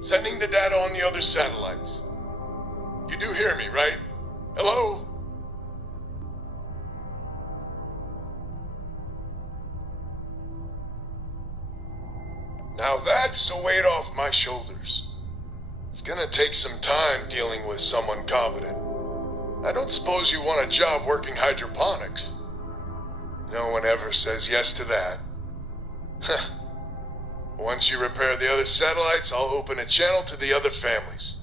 Sending the data on the other satellites. You do hear me, right? Hello? Now that's a weight off my shoulders. It's gonna take some time dealing with someone competent. I don't suppose you want a job working hydroponics. No one ever says yes to that. Once you repair the other satellites, I'll open a channel to the other families.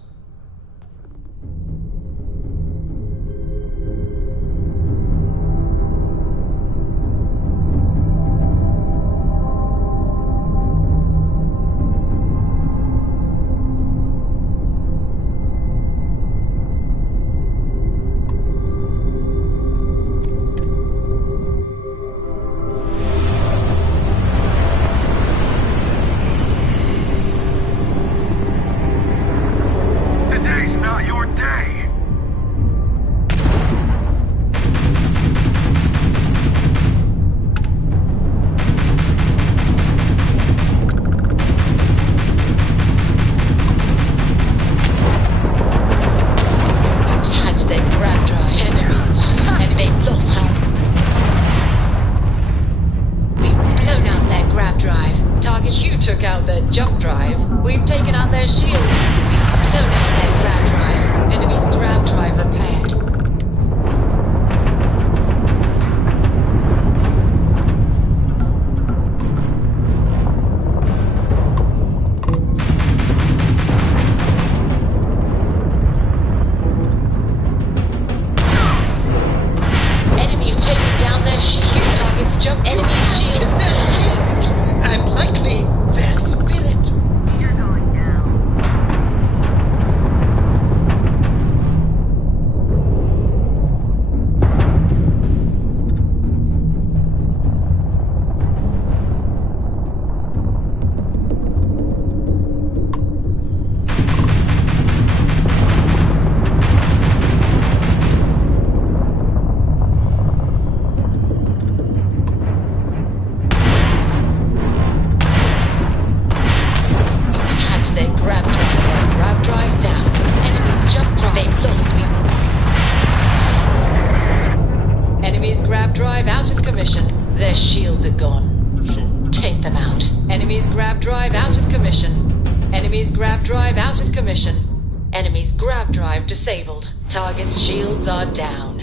Disabled. Target's shields are down.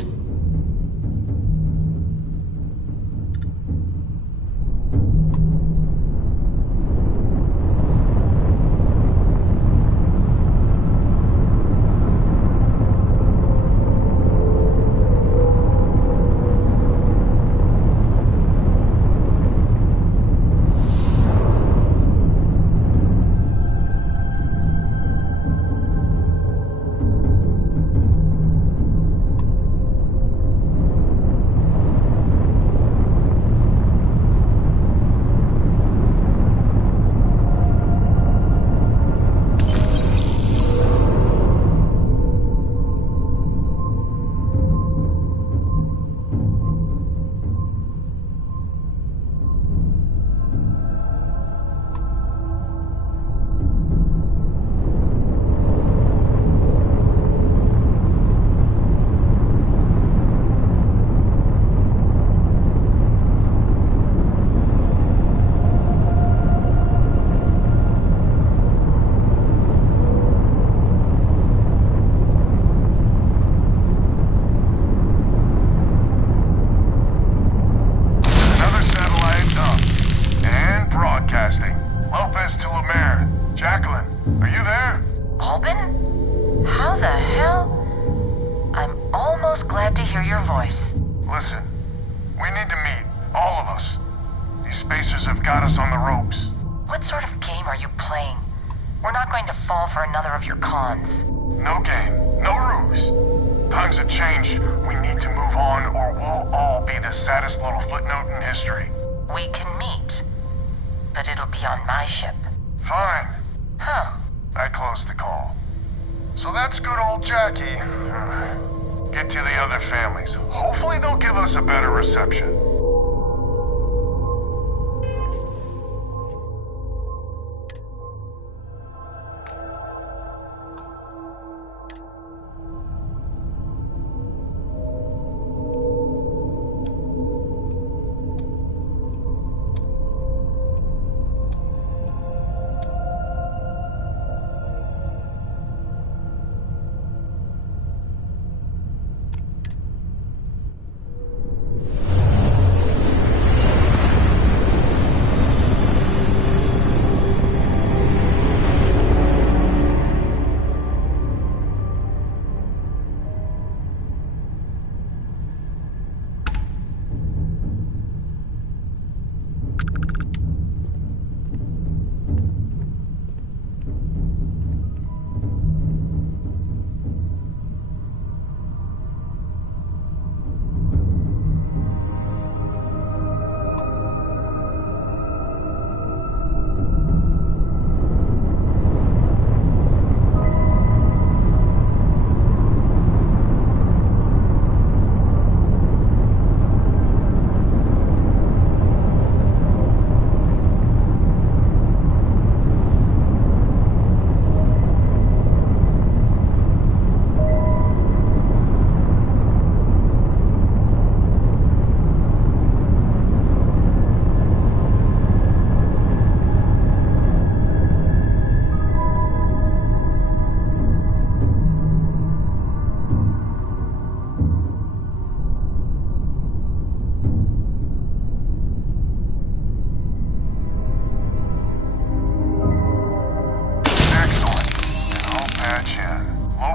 Get to the other families. Hopefully they'll give us a better reception.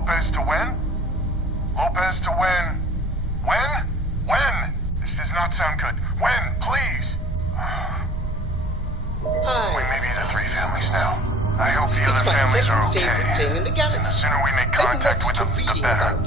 Lopez to win? Lopez to win. When? When? This does not sound good. When, please? We may be the three families now. I hope the other families are okay. And the sooner we make contact with them, the better.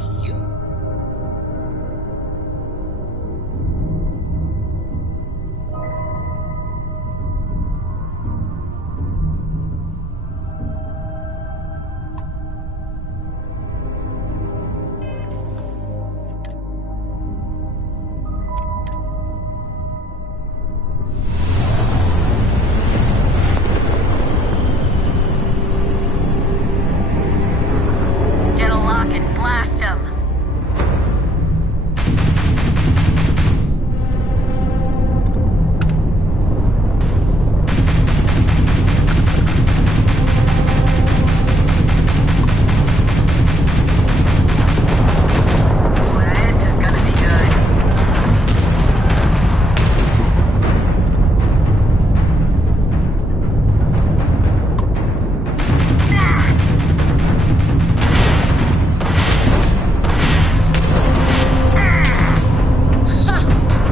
Get a lock and blast him. This is gonna be good.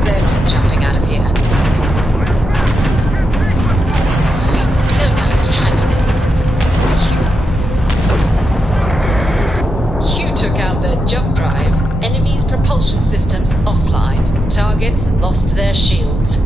They're not jumping out of here. We've blown tagged them. You took out their jump drive. Enemy's propulsion systems offline. Targets lost their shields.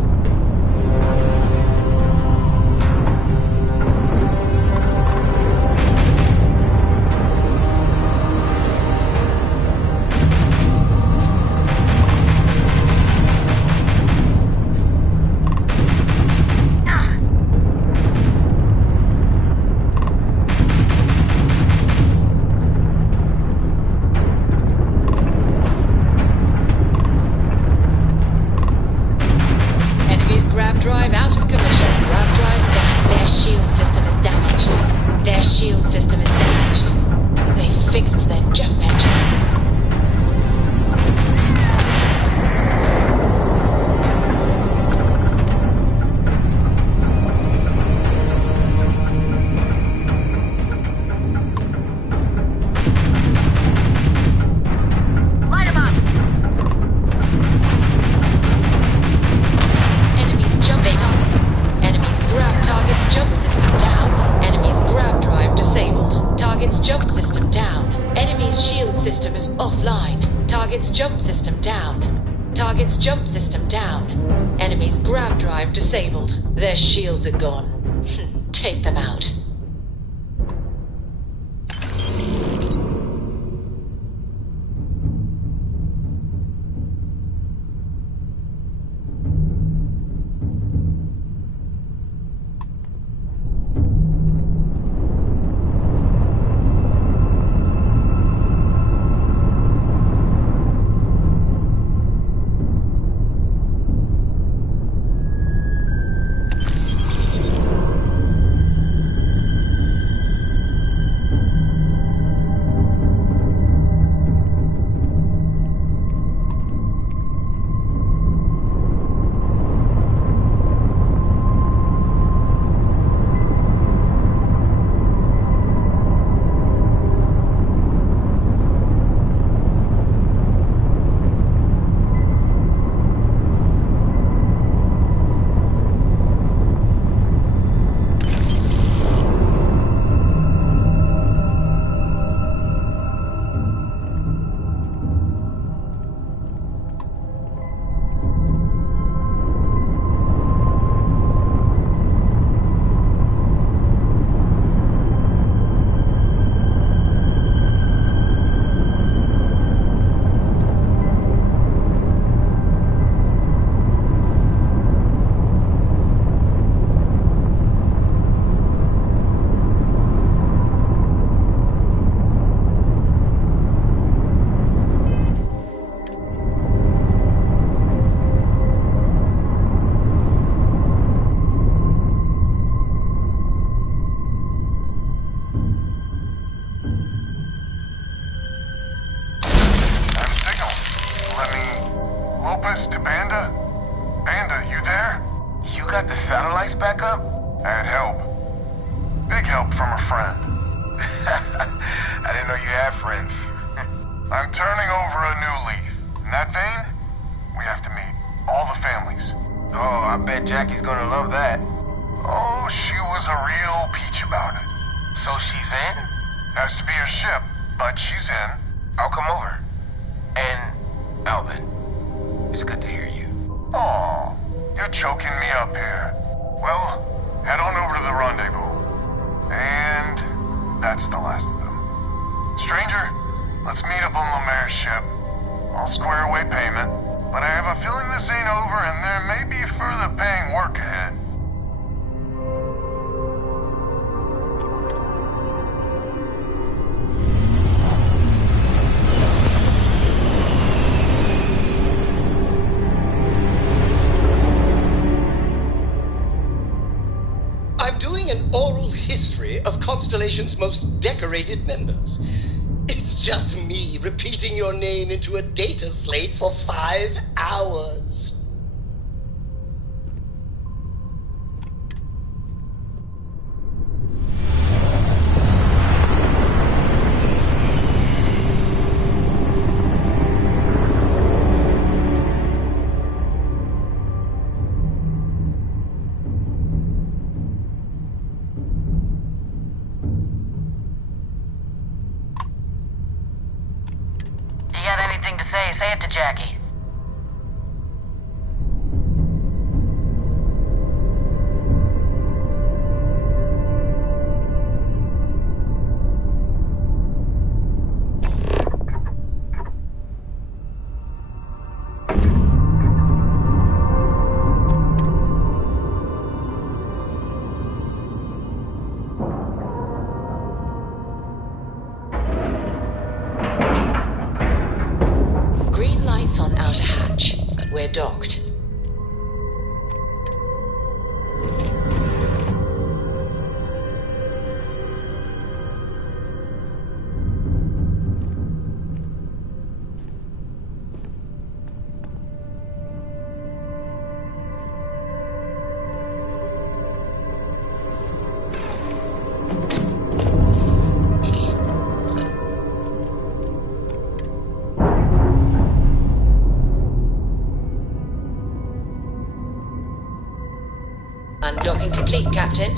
Enemy's grav drive out of commission. Grav drive's down. Their shield system is damaged. Their shield system is damaged. They fixed their jump engine. Light him up. Enemies jump on. Enemies grab target's jump system down. Enemies grab drive disabled. Target's jump system down. Enemy's shield system is offline. Target's jump system down. Target's jump system down. Enemy's grab drive disabled. Their shields are gone. Take them out. Lopez to Banda? Banda, you there? You got the satellites back up? I'd help. Big help from a friend. I didn't know you had friends. I'm turning over a new leaf. In that vein, we have to meet all the families. Oh, I bet Jackie's gonna love that. Oh, she was a real peach about it. So she's in? Has to be her ship, but she's in. I'll come over. And, Alvin, it's good to hear you. Aw, you're choking me up here. Well, head on over to the rendezvous. And that's the last of them. Stranger, let's meet up on Lemaire's ship. I'll square away payment, but I have a feeling this ain't over and there may be further paying work ahead. I'm doing an oral history of Constellation's most decorated members. It's just me repeating your name into a data slate for 5 hours. Say it to Jackie. On outer hatch. We're docked. Undocking complete, Captain.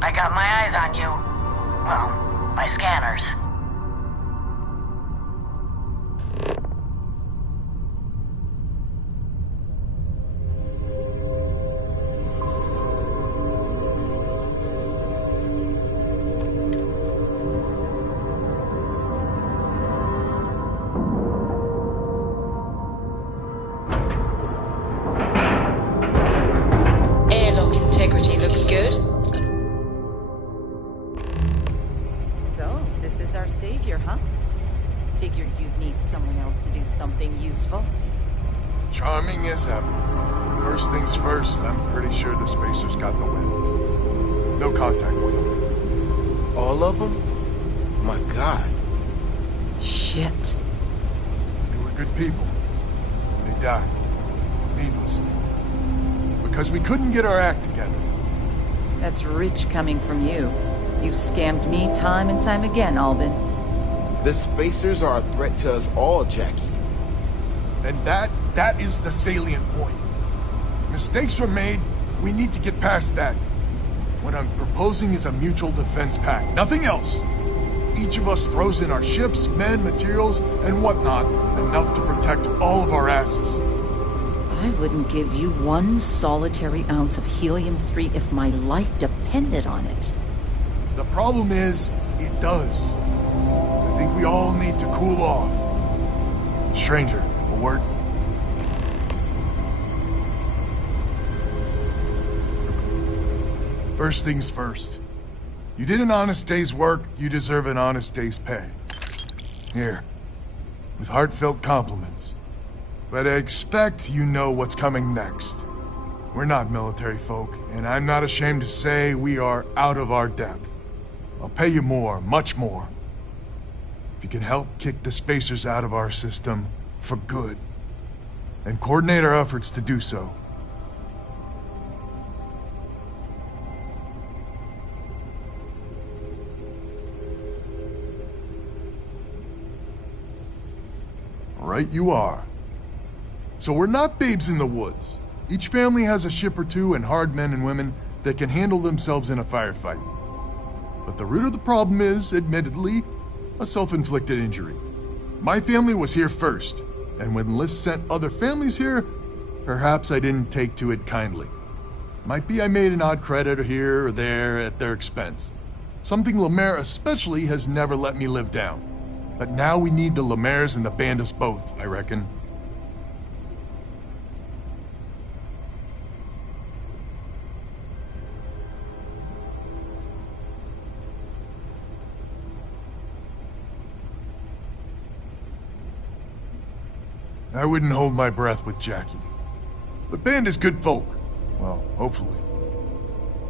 I got my eyes on you. Well, my scanners. Airlock integrity looks good. So, this is our savior, huh? Figured you'd need someone else to do something useful. Charming as ever. First things first, I'm pretty sure the Spacers got the wins. No contact with them. All of them? My God. Shit. They were good people. And they died. Needlessly. Because we couldn't get our act together. That's rich coming from you. You scammed me time and time again, Alvin. The Spacers are a threat to us all, Jackie. And that is the salient point. Mistakes were made, we need to get past that. What I'm proposing is a mutual defense pact, nothing else. Each of us throws in our ships, men, materials, and whatnot, enough to protect all of our asses. I wouldn't give you one solitary ounce of helium-3 if my life depended on it. The problem is, it does. I think we all need to cool off. Stranger, a word? First things first. You did an honest day's work, you deserve an honest day's pay. Here, with heartfelt compliments. But I expect you know what's coming next. We're not military folk, and I'm not ashamed to say we are out of our depth. I'll pay you more, much more, if you can help kick the spacers out of our system for good, and coordinate our efforts to do so. Right you are. So we're not babes in the woods. Each family has a ship or two and hard men and women that can handle themselves in a firefight. But the root of the problem is, admittedly, a self-inflicted injury. My family was here first, and when Liz sent other families here, perhaps I didn't take to it kindly. Might be I made an odd credit here or there at their expense. Something Lemaire especially has never let me live down. But now we need the Lemaires and the Bandits both, I reckon. I wouldn't hold my breath with Jackie. But Band is good folk. Well, hopefully.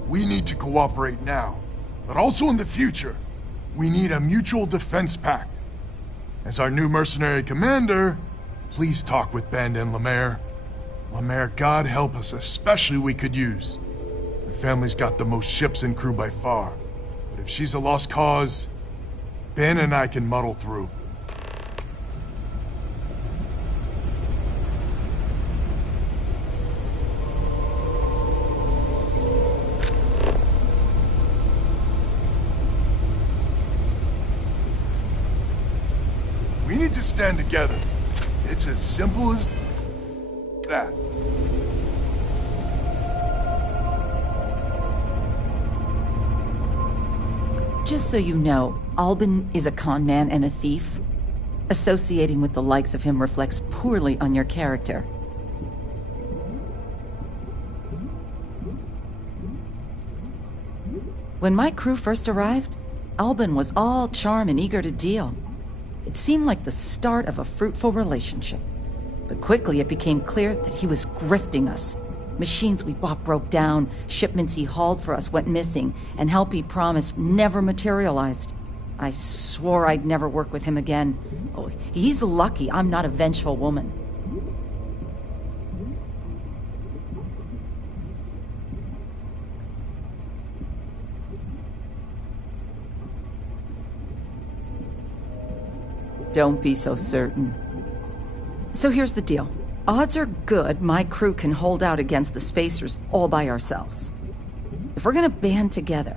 We need to cooperate now, but also in the future. We need a mutual defense pact. As our new mercenary commander, please talk with Band and Lemaire. Lemaire, God help us, especially we could use. Her family's got the most ships and crew by far. But if she's a lost cause, Ben and I can muddle through. We need to stand together. It's as simple as that. Just so you know, Albin is a con man and a thief. Associating with the likes of him reflects poorly on your character. When my crew first arrived, Albin was all charm and eager to deal. It seemed like the start of a fruitful relationship. But quickly it became clear that he was grifting us. Machines we bought broke down, shipments he hauled for us went missing, and help he promised never materialized. I swore I'd never work with him again. Oh, he's lucky I'm not a vengeful woman. Don't be so certain. So here's the deal. Odds are good my crew can hold out against the Spacers all by ourselves. If we're gonna band together,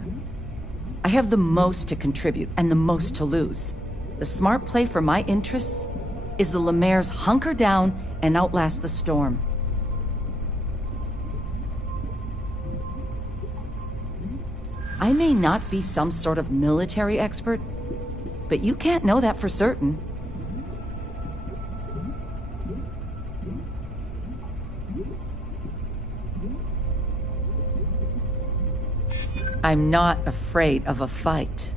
I have the most to contribute and the most to lose. The smart play for my interests is the Lemaire's hunker down and outlast the storm. I may not be some sort of military expert, but you can't know that for certain. I'm not afraid of a fight.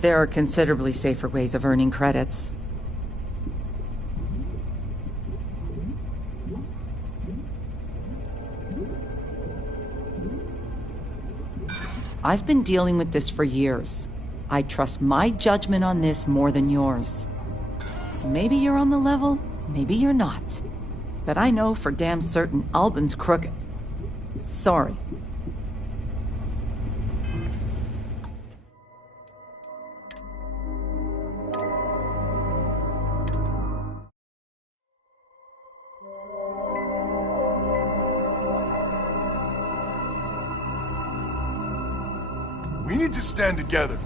There are considerably safer ways of earning credits. I've been dealing with this for years. I trust my judgment on this more than yours. Maybe you're on the level, maybe you're not. But I know for damn certain Albin's crooked. Sorry. We need to stand together.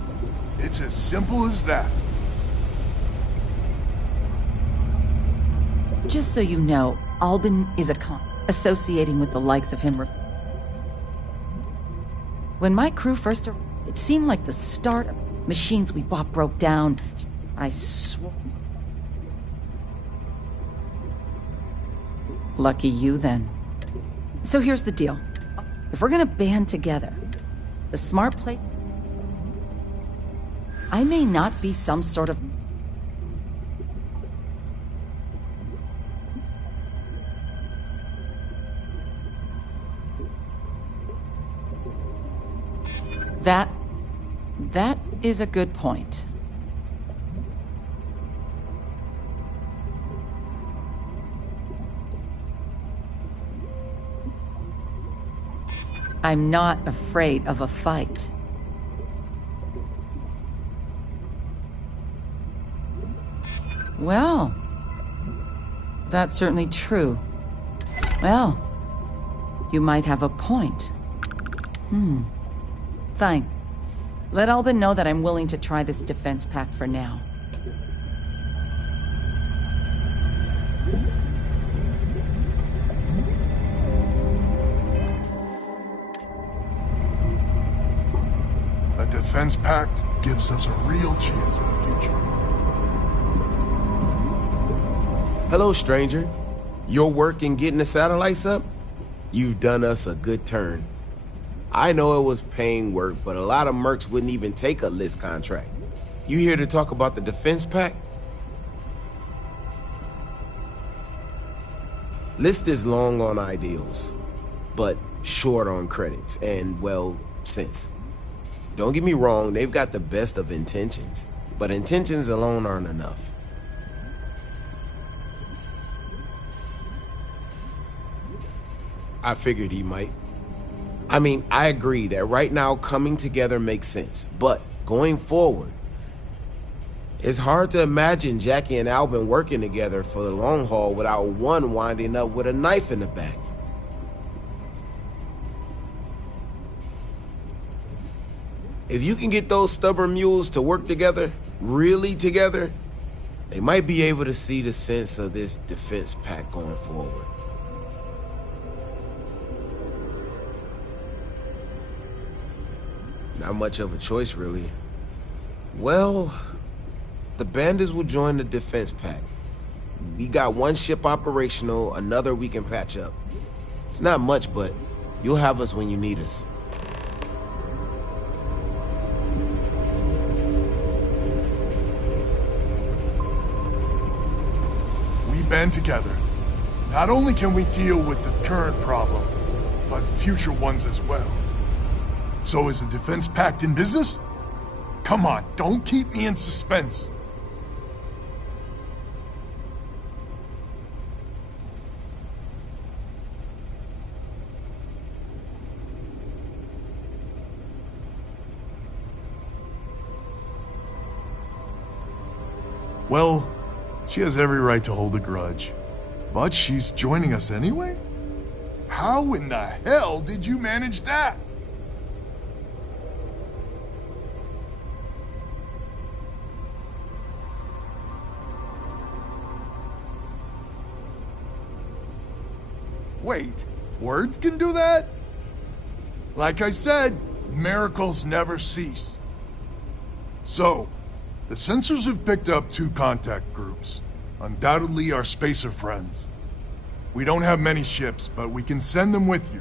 It's as simple as that. Just so you know, Albin is a con. Associating with the likes of him. When my crew first arrived, it seemed like the start of machines we bought broke down. I swore. Lucky you then. So here's the deal. If we're gonna band together, the smart play. I may not be some sort of... That is a good point. I'm not afraid of a fight. Well, that's certainly true. Well, you might have a point. Fine. Let Albin know that I'm willing to try this defense pack for now. A defense pact gives us a real chance in the future. Hello, stranger. Your work in getting the satellites up? You've done us a good turn. I know it was paying work, but a lot of mercs wouldn't even take a list contract. You here to talk about the defense pack? List is long on ideals, but short on credits and, well, sense. Don't get me wrong, they've got the best of intentions, but intentions alone aren't enough. I figured he might. I mean, I agree that right now coming together makes sense, but going forward, it's hard to imagine Jackie and Albin working together for the long haul without one winding up with a knife in the back. If you can get those stubborn mules to work together, really together, they might be able to see the sense of this defense pact going forward. Not much of a choice, really. Well, the bandits will join the defense pact. We got one ship operational, another we can patch up. It's not much, but you'll have us when you need us. We band together. Not only can we deal with the current problem, but future ones as well. So is the defense pact in business? Come on, don't keep me in suspense. Well, she has every right to hold a grudge. But she's joining us anyway? How in the hell did you manage that? Wait, words can do that? Like I said, miracles never cease. So, the sensors have picked up 2 contact groups. Undoubtedly our spacer friends. We don't have many ships, but we can send them with you.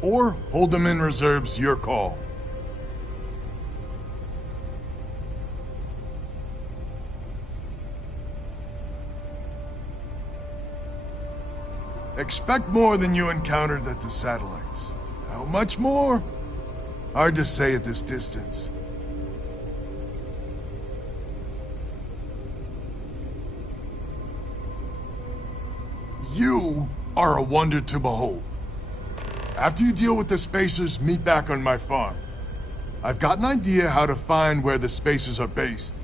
Or hold them in reserves, your call. Expect more than you encountered at the satellites. How much more? Hard to say at this distance. You are a wonder to behold. After you deal with the spacers, meet back on my farm. I've got an idea how to find where the spacers are based.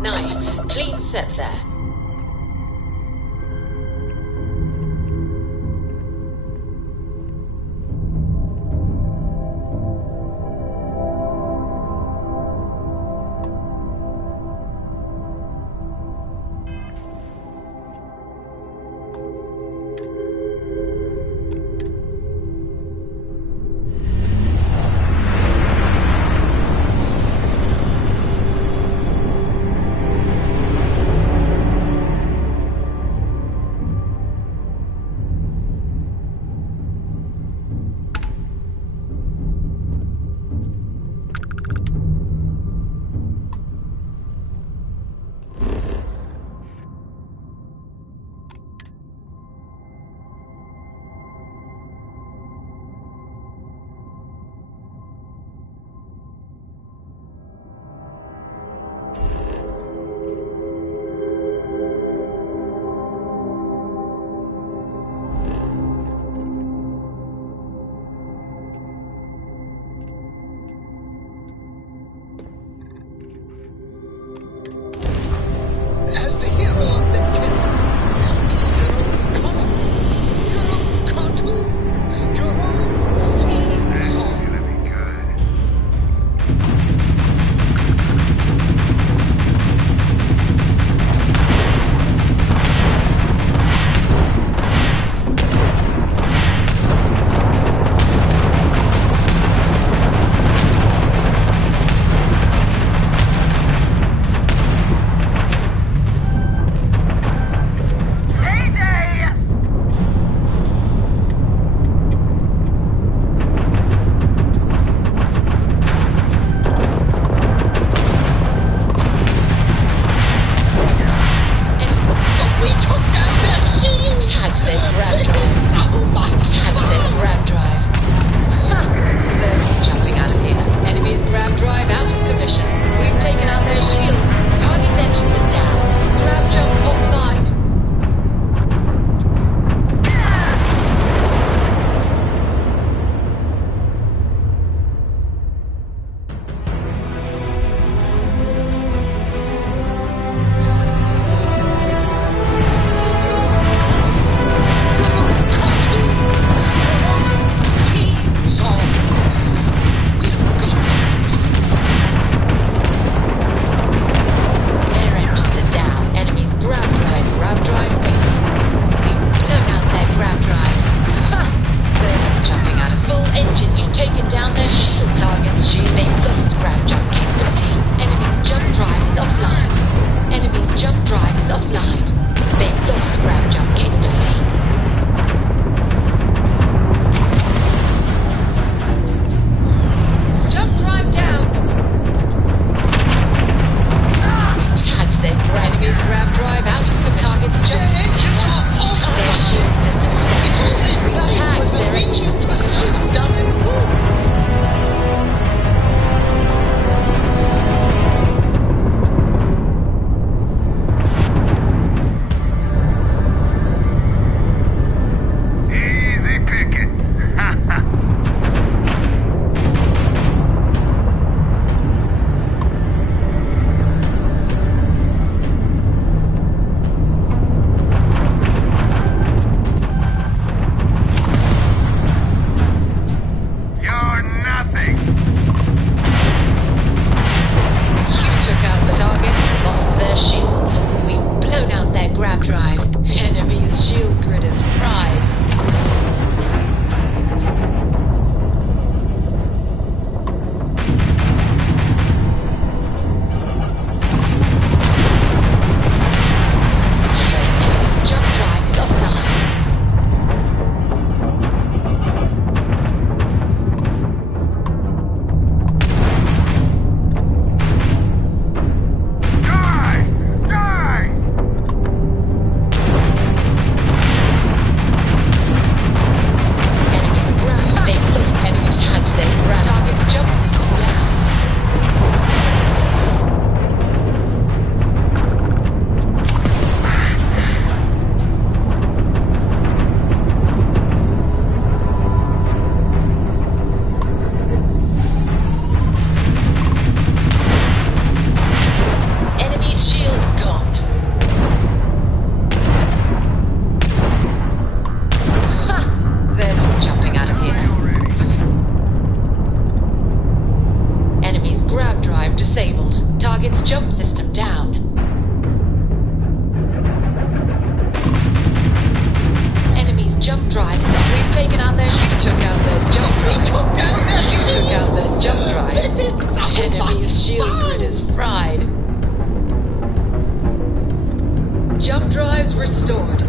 Nice. Clean set there. took out their jump drive. You took out their jump drive. This is so Enemy's shield grid is fried. Jump drives restored.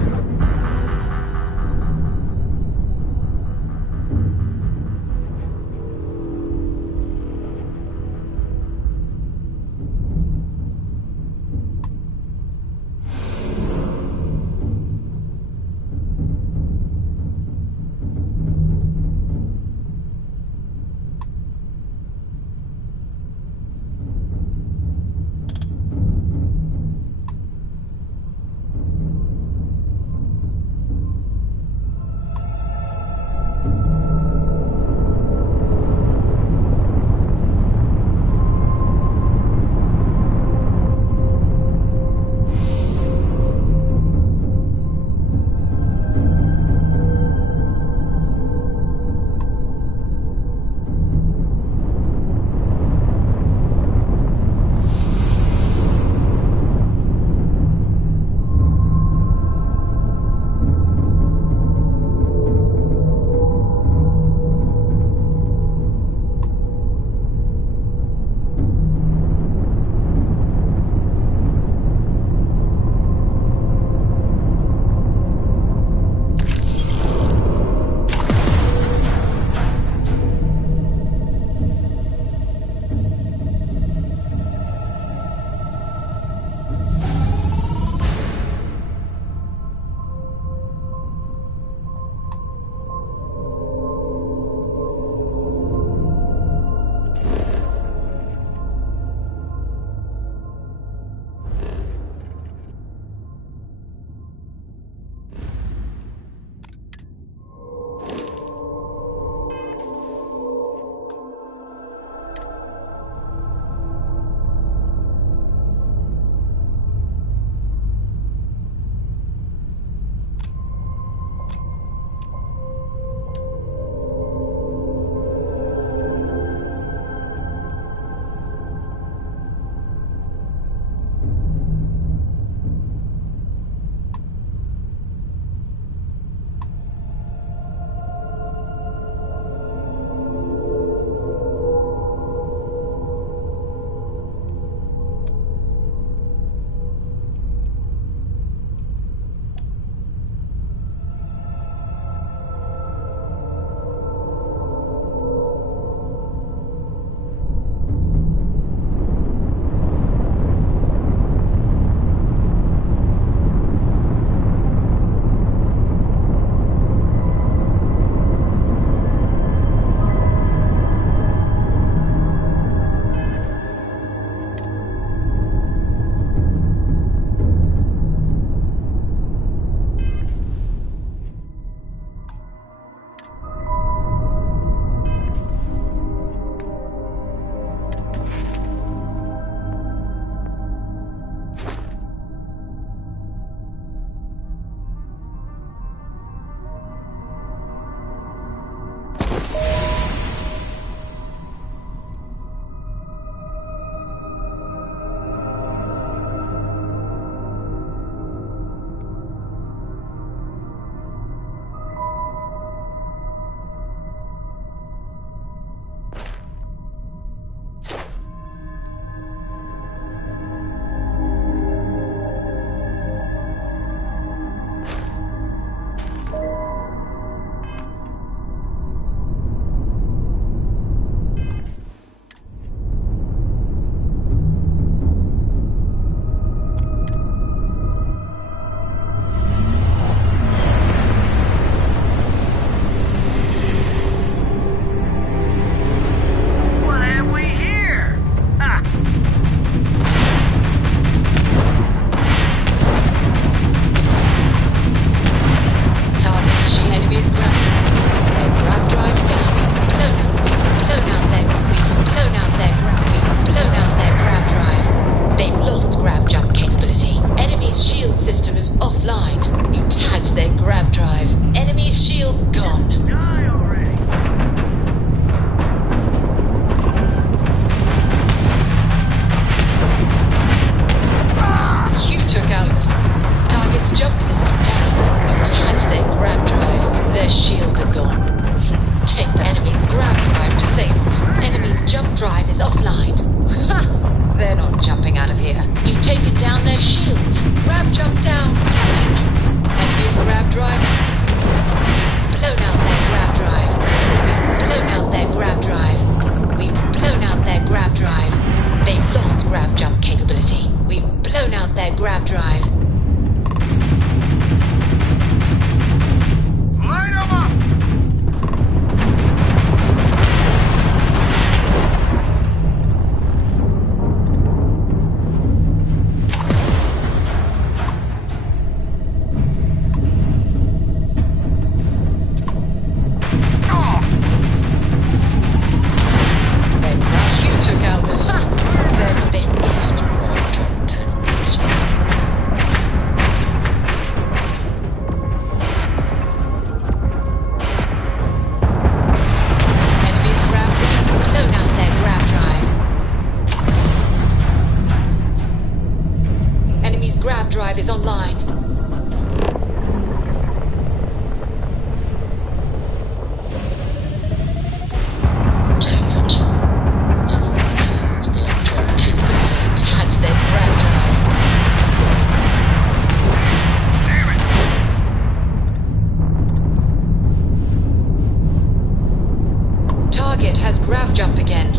target has grav jump again.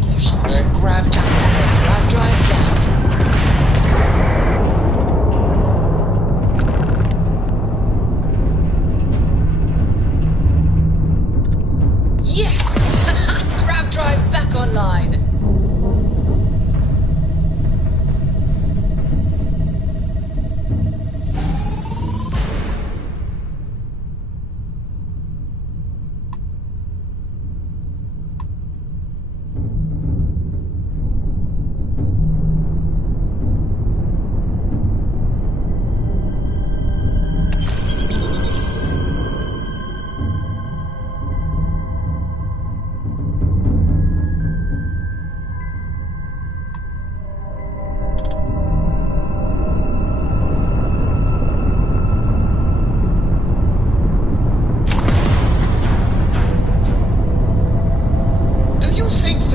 Caution, grav jump. Grav drives down. Yes! Grav drive back online.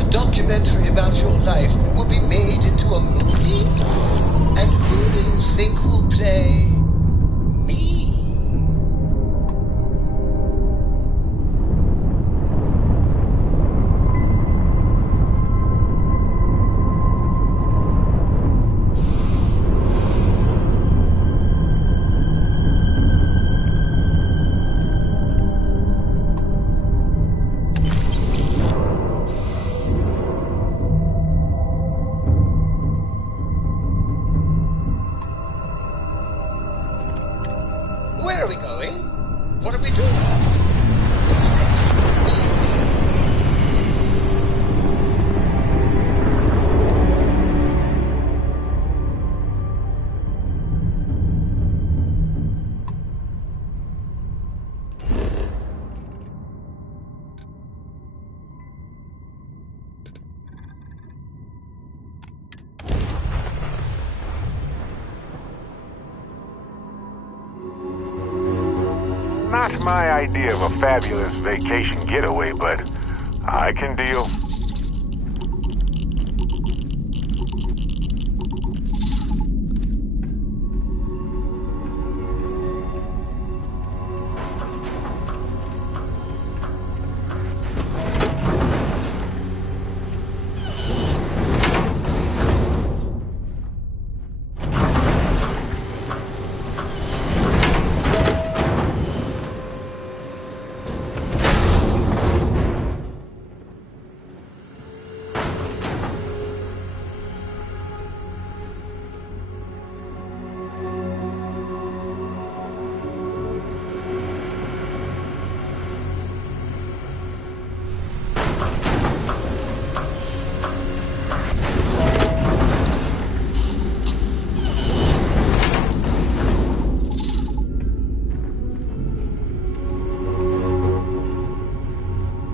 Documentary about your life will be made into a movie? And who do you think will play me? Where are we going? What are we doing? What's next? Not my idea of a fabulous vacation getaway, but I can deal.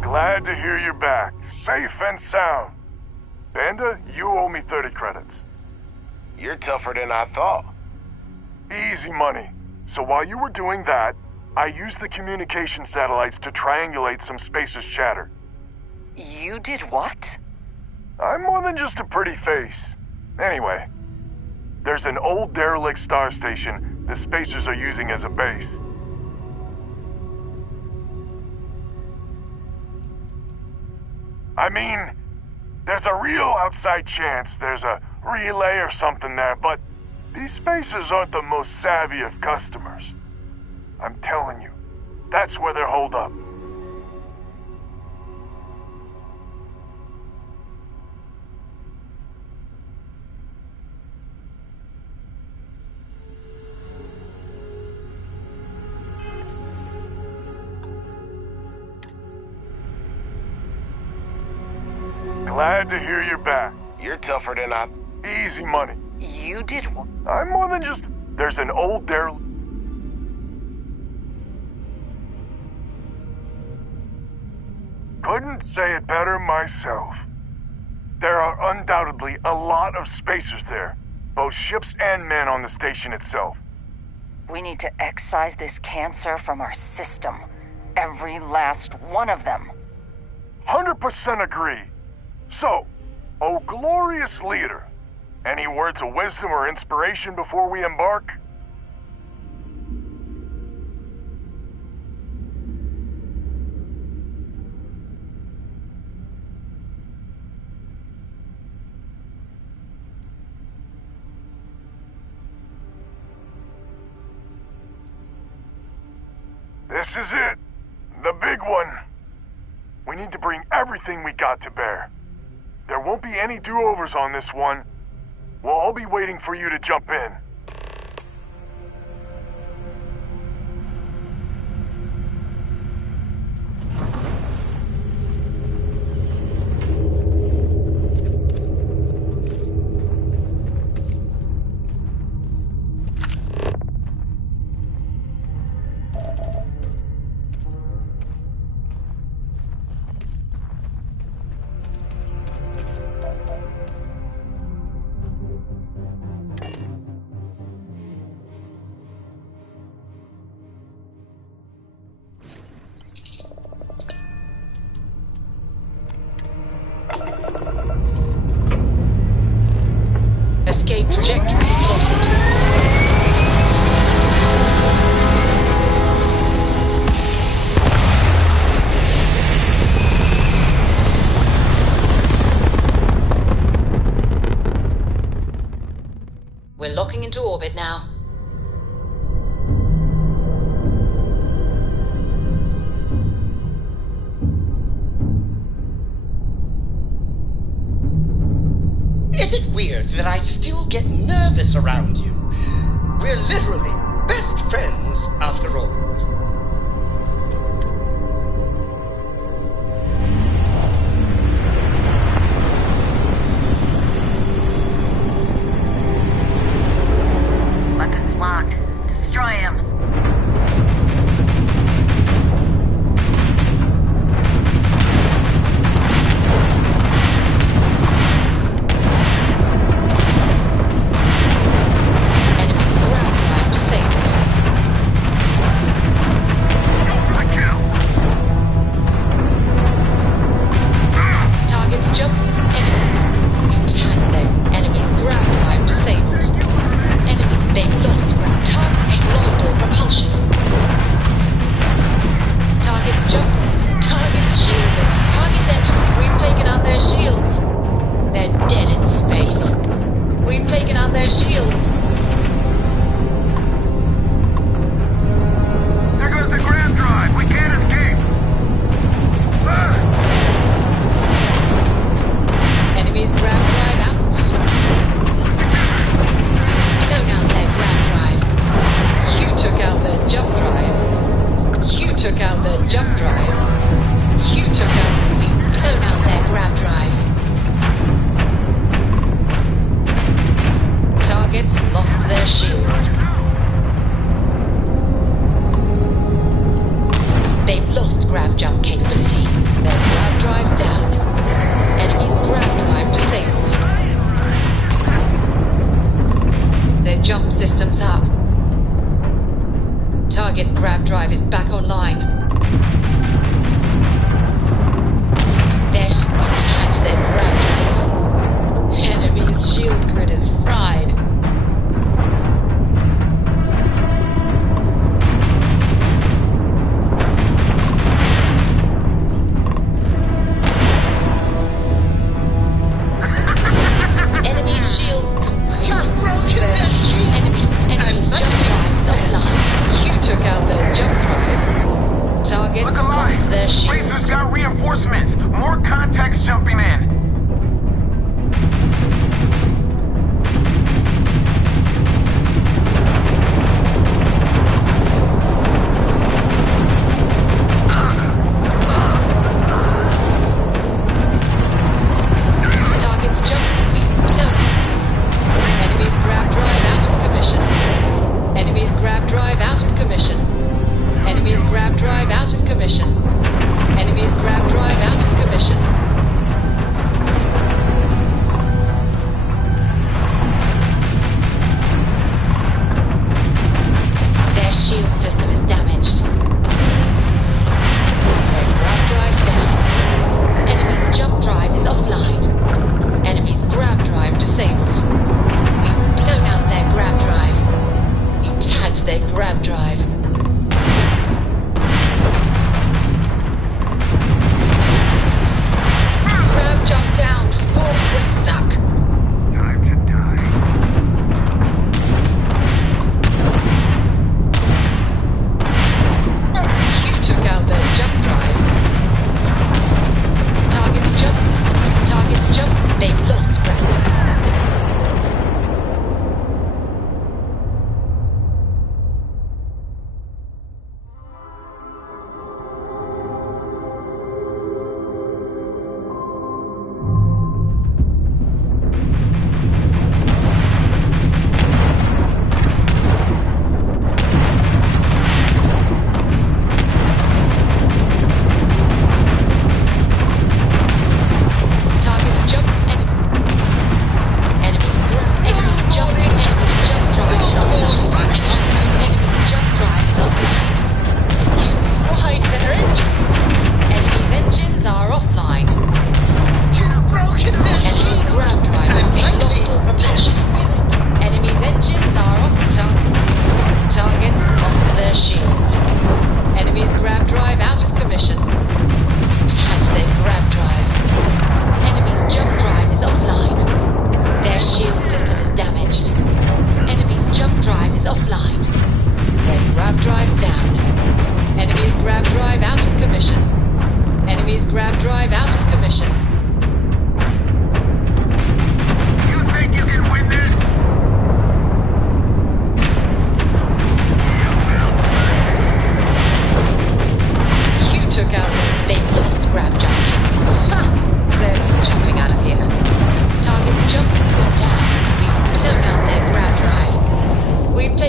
Glad to hear you're back, safe and sound. Banda, you owe me 30 credits. You're tougher than I thought. Easy money. So while you were doing that, I used the communication satellites to triangulate some spacers' chatter. You did what? I'm more than just a pretty face. Anyway, there's an old derelict star station the spacers are using as a base. I mean, there's a real outside chance there's a relay or something there, but these spacers aren't the most savvy of customers. I'm telling you, that's where they're holed up. Glad to hear you're back. You're tougher than I... Easy money. You did what? I'm more than just... There's an old derelict... Couldn't say it better myself. There are undoubtedly a lot of spacers there. Both ships and men on the station itself. We need to excise this cancer from our system. Every last one of them. 100% agree. So, oh glorious leader, any words of wisdom or inspiration before we embark? This is it. The big one. We need to bring everything we got to bear. There won't be any do-overs on this one. We'll all be waiting for you to jump in. Escape trajectory plotted. We're locking into orbit now. Is it weird that I still get nervous around you? We're literally best friends after all. Weapons locked. Destroy him.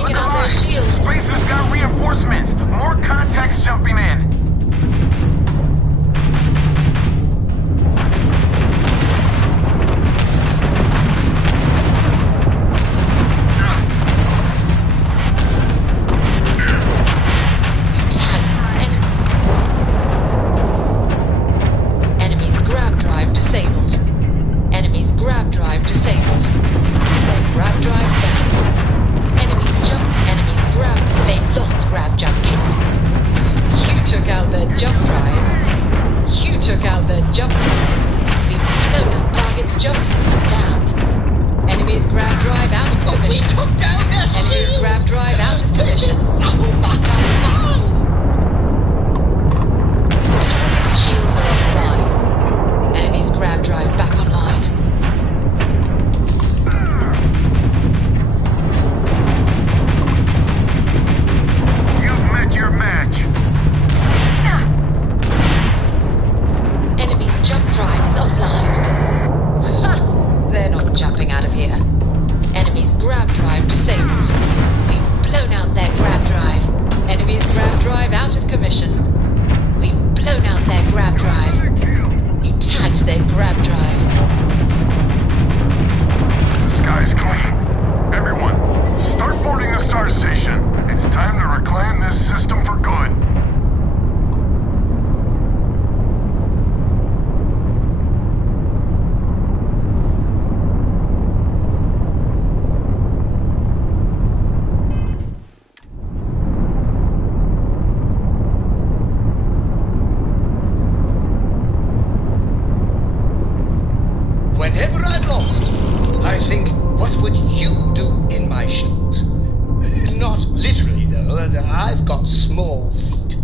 taking out their shields. Spacer's got reinforcements. More contacts jumping in. Enemy's grab drive disabled. Enemy's grab drive disabled. Their grab drive's down. Enemy's grab. They've lost grab jumping. You took out their jump drive. You took out their jump drive. We've blown up target's jump system down. Enemy's grab drive out of commission. Enemy's grab drive out of commission. Target's shields are offline. Enemy's grab drive back online. You've met your match. Enemy's jump drive is offline. Ha! They're not jumping out of here. Enemy's grab drive disabled. We've blown out their grab drive. Enemy's grab drive out of commission. We've blown out their grab drive. You tagged their grab drive. The sky's clean. Everyone, start boarding the star station. It's time to reclaim this system for good. Whenever I'm lost, I think, what would you do in my shoes? Not literally, though. I've got small feet.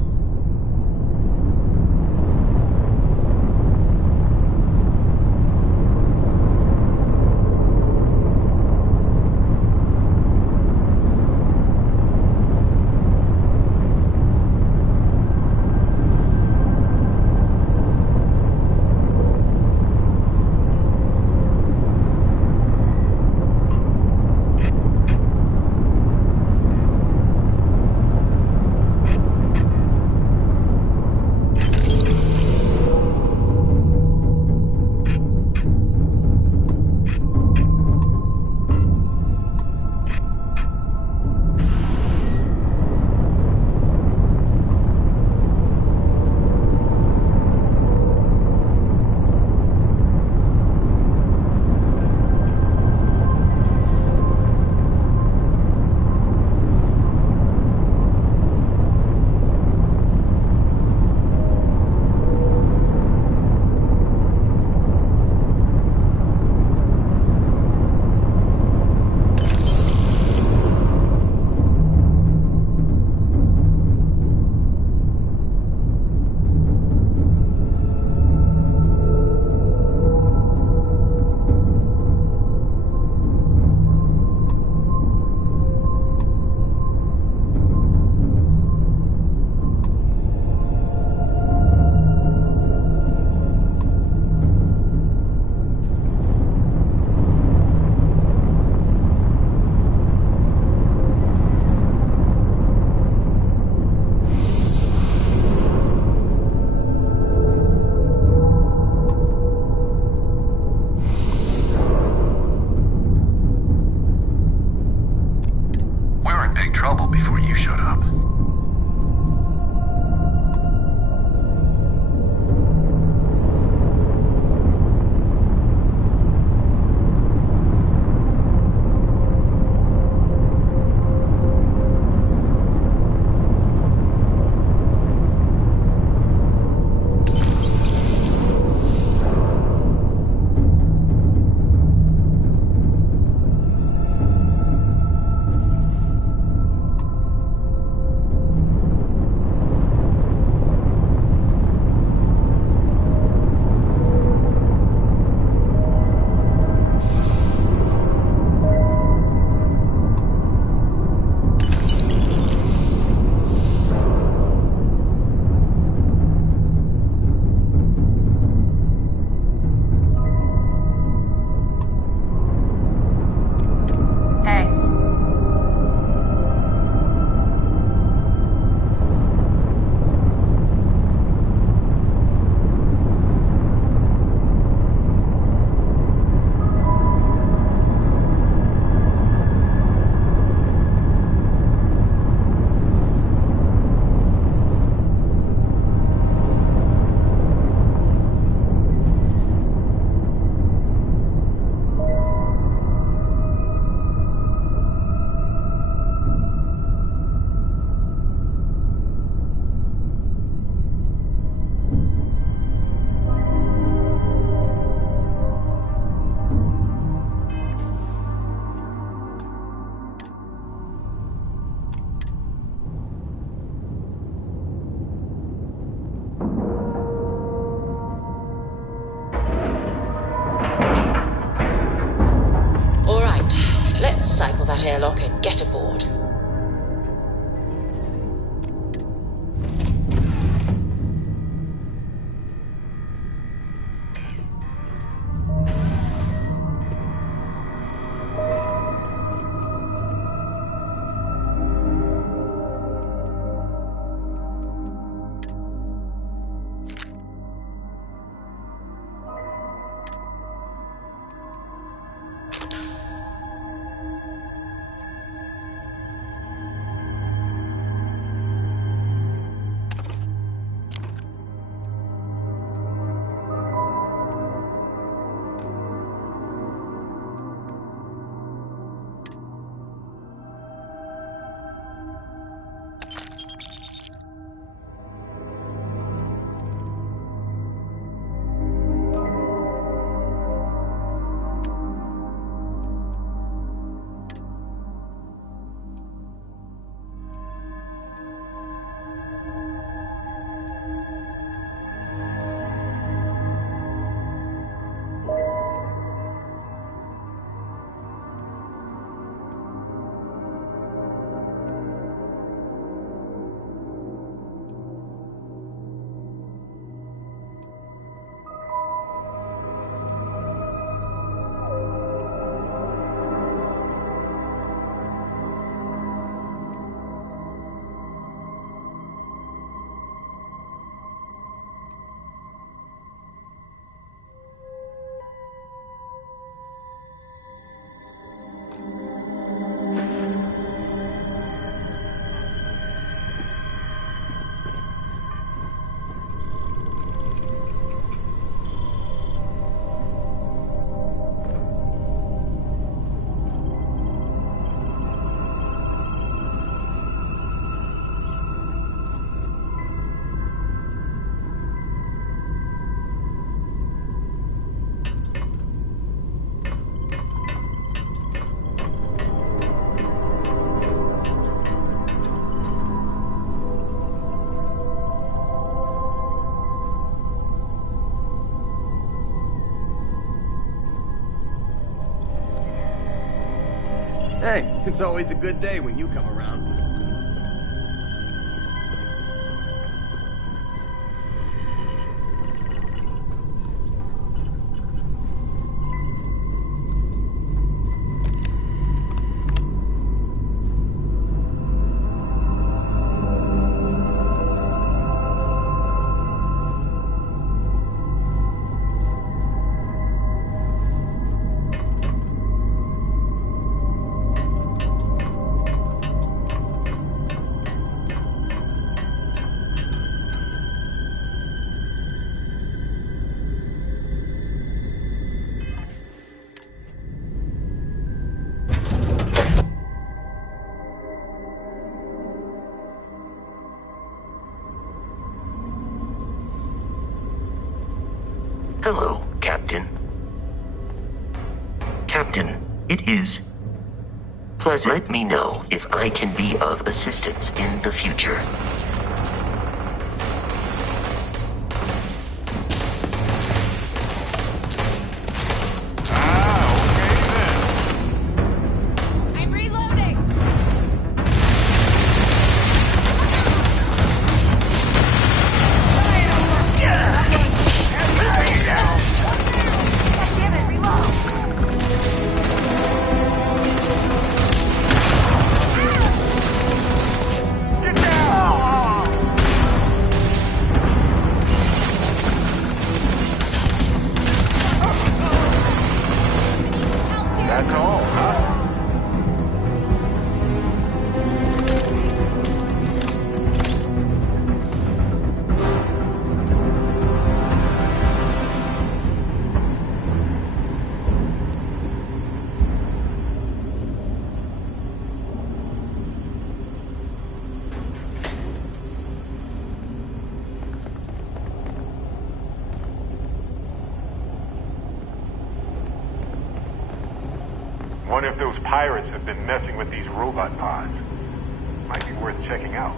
that airlock and get aboard. Hey, it's always a good day when you come around. Hello, Captain. Captain, it is pleasant. Let me know if I can be of assistance in the future. Wonder if those pirates have been messing with these robot pods. Might be worth checking out.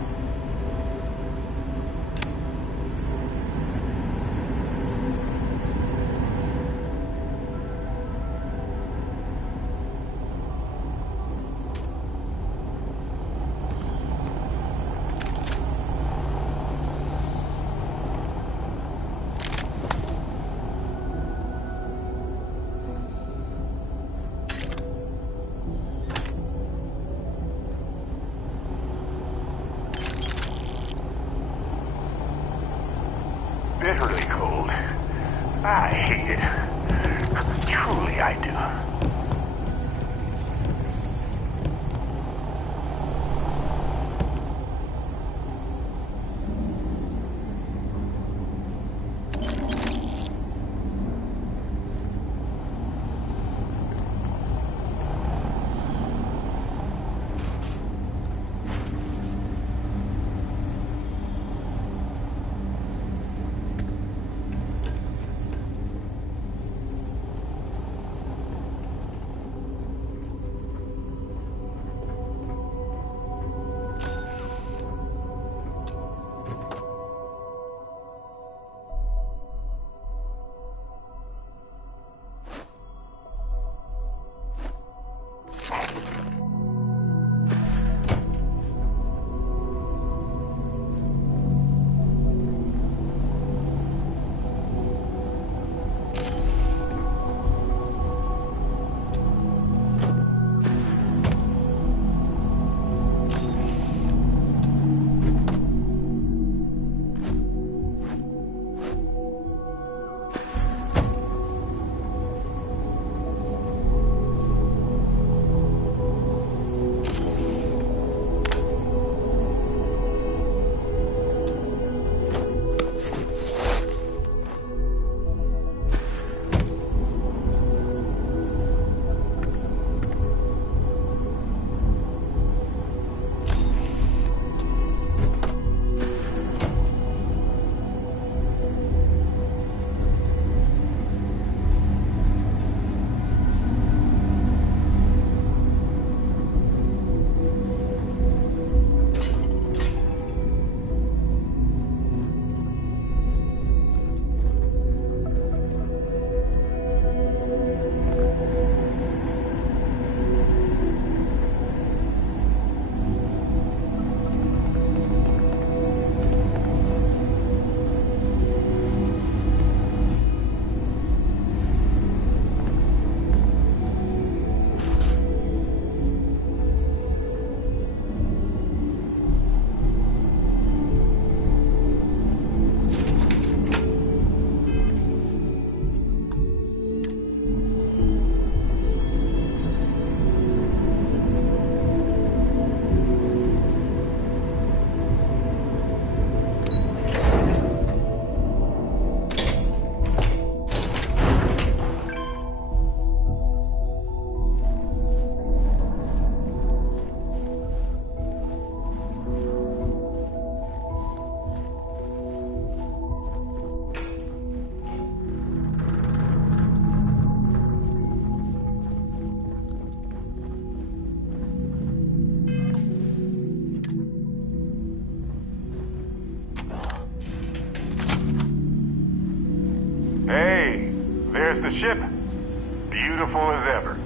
bitterly cold. I hate it. Truly, I do. Hey, there's the ship. Beautiful as ever.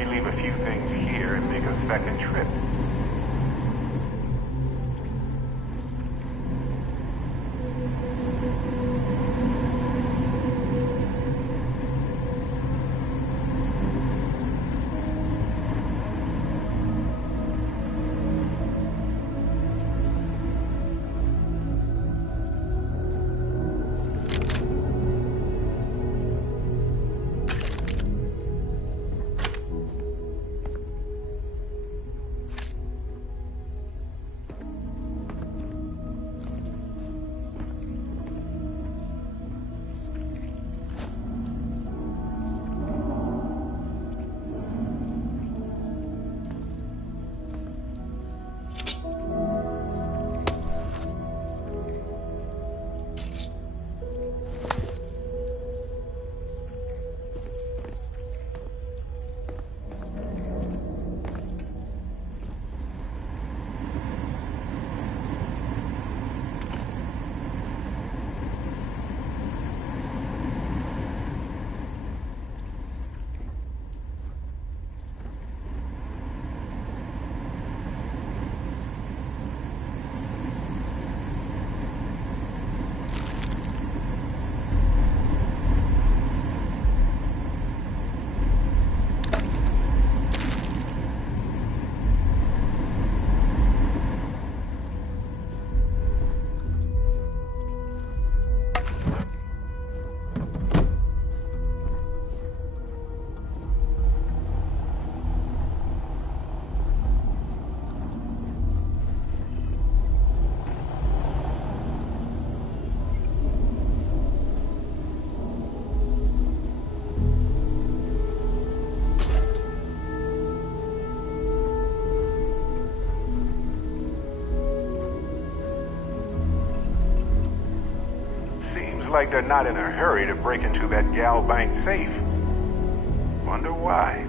we leave a few things here and make a second trip? Like they're not in a hurry to break into that gal bank safe. Wonder why.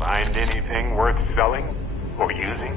Find anything worth selling or using?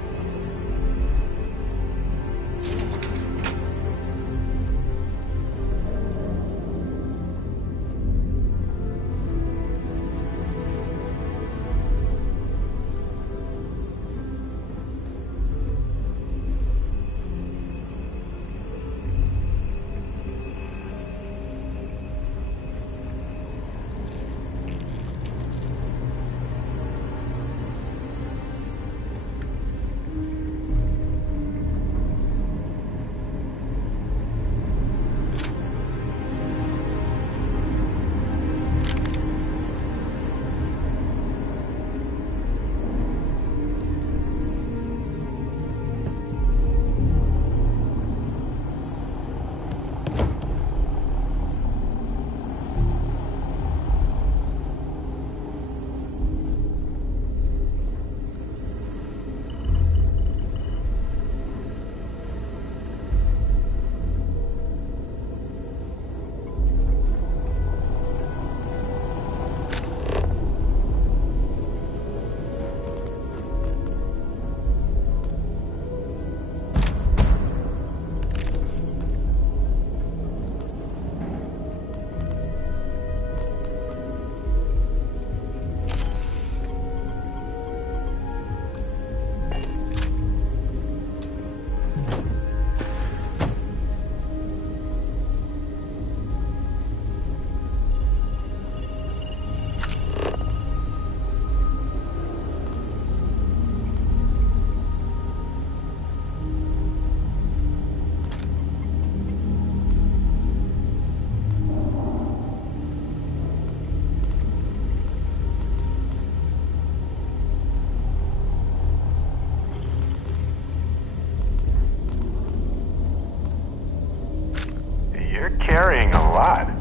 You're carrying a lot.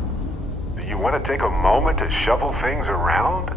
Do you want to take a moment to shuffle things around?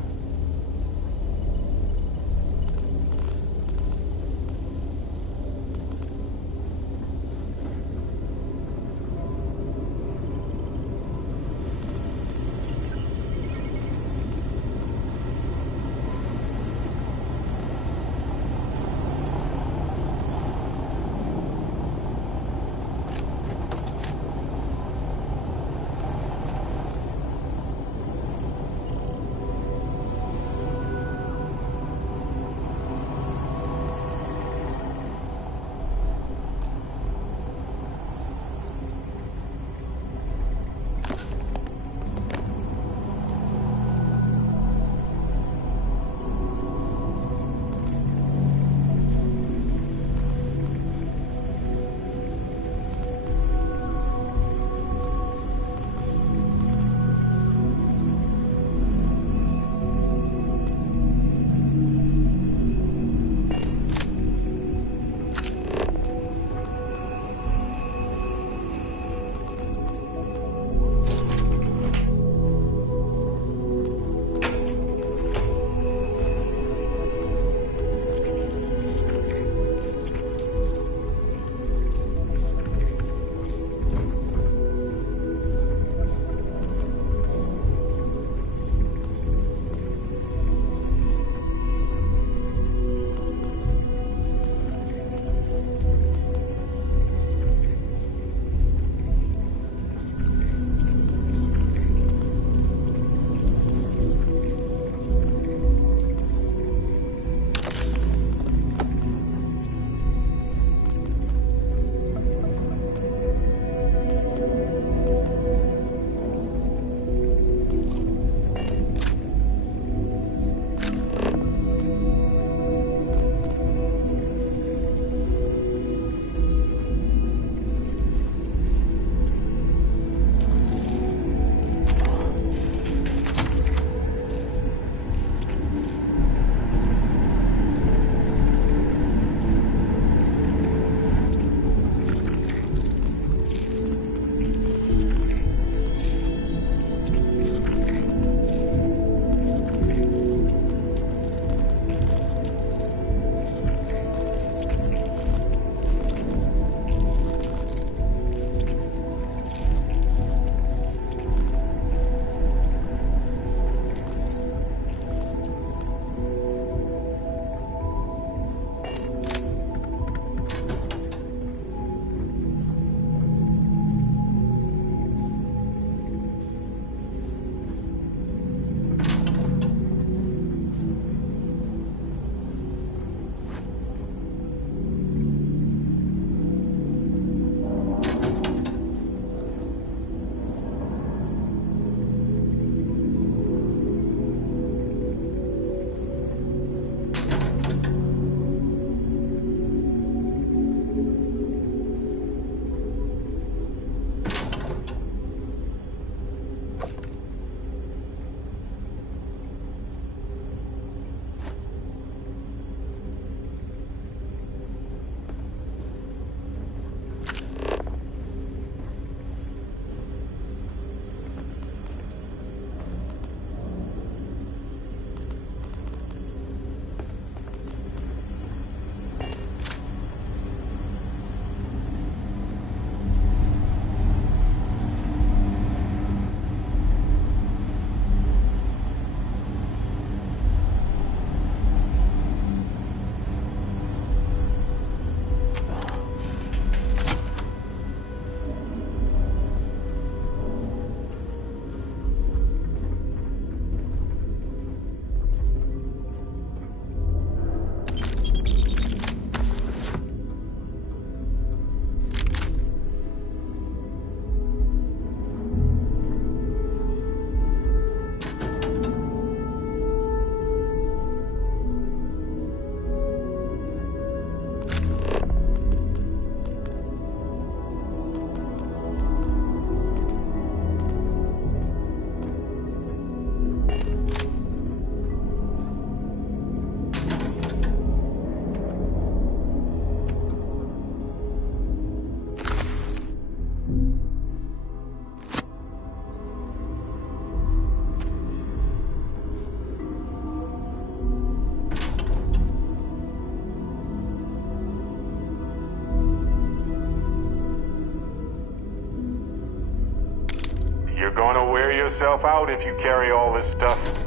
You're gonna wear yourself out if you carry all this stuff.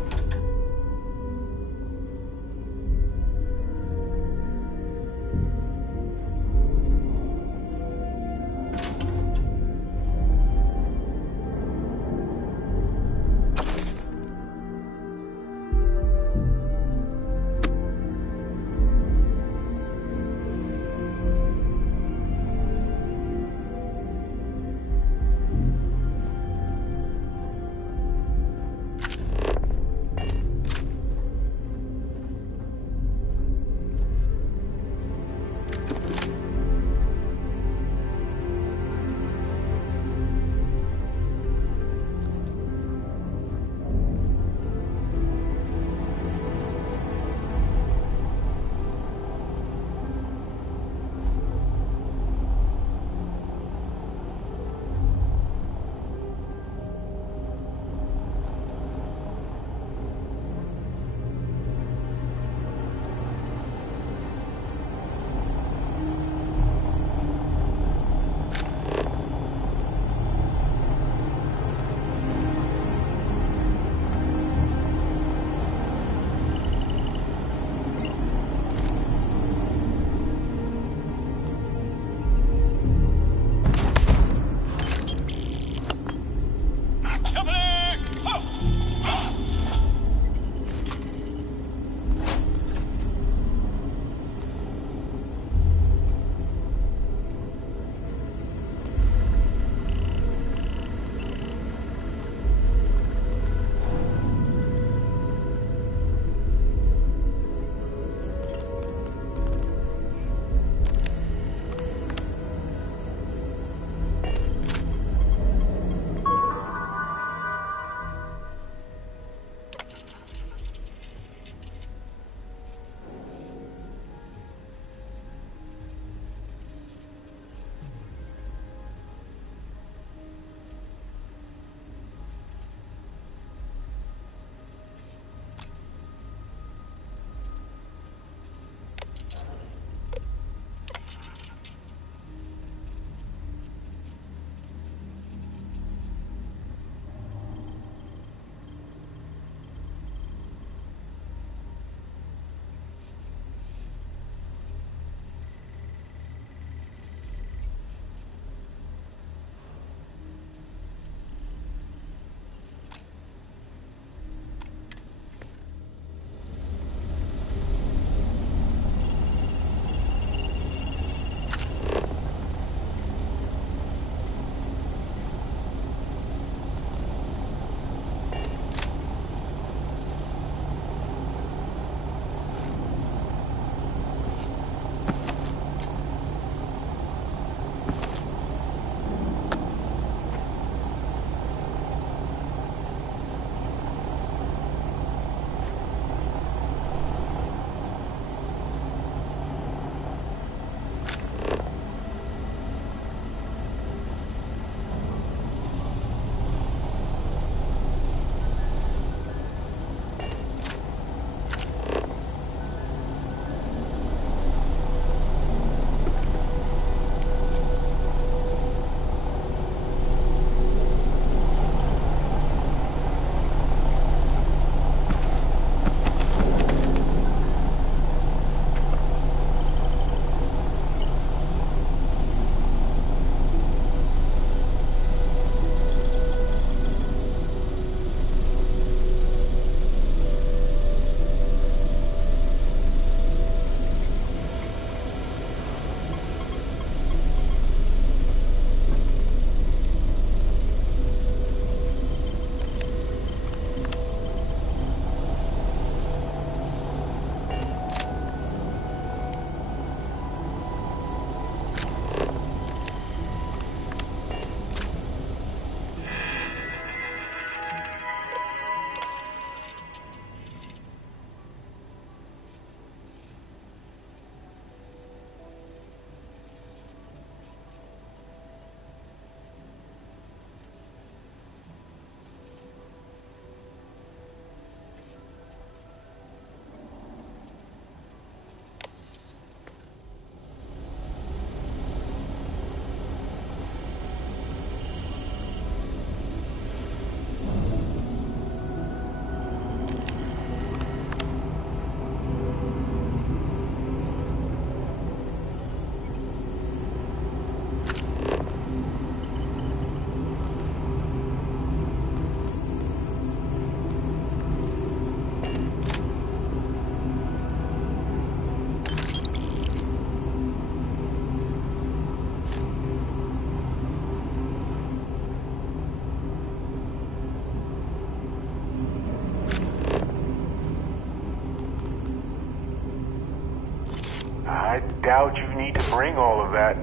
I doubt you need to bring all of that.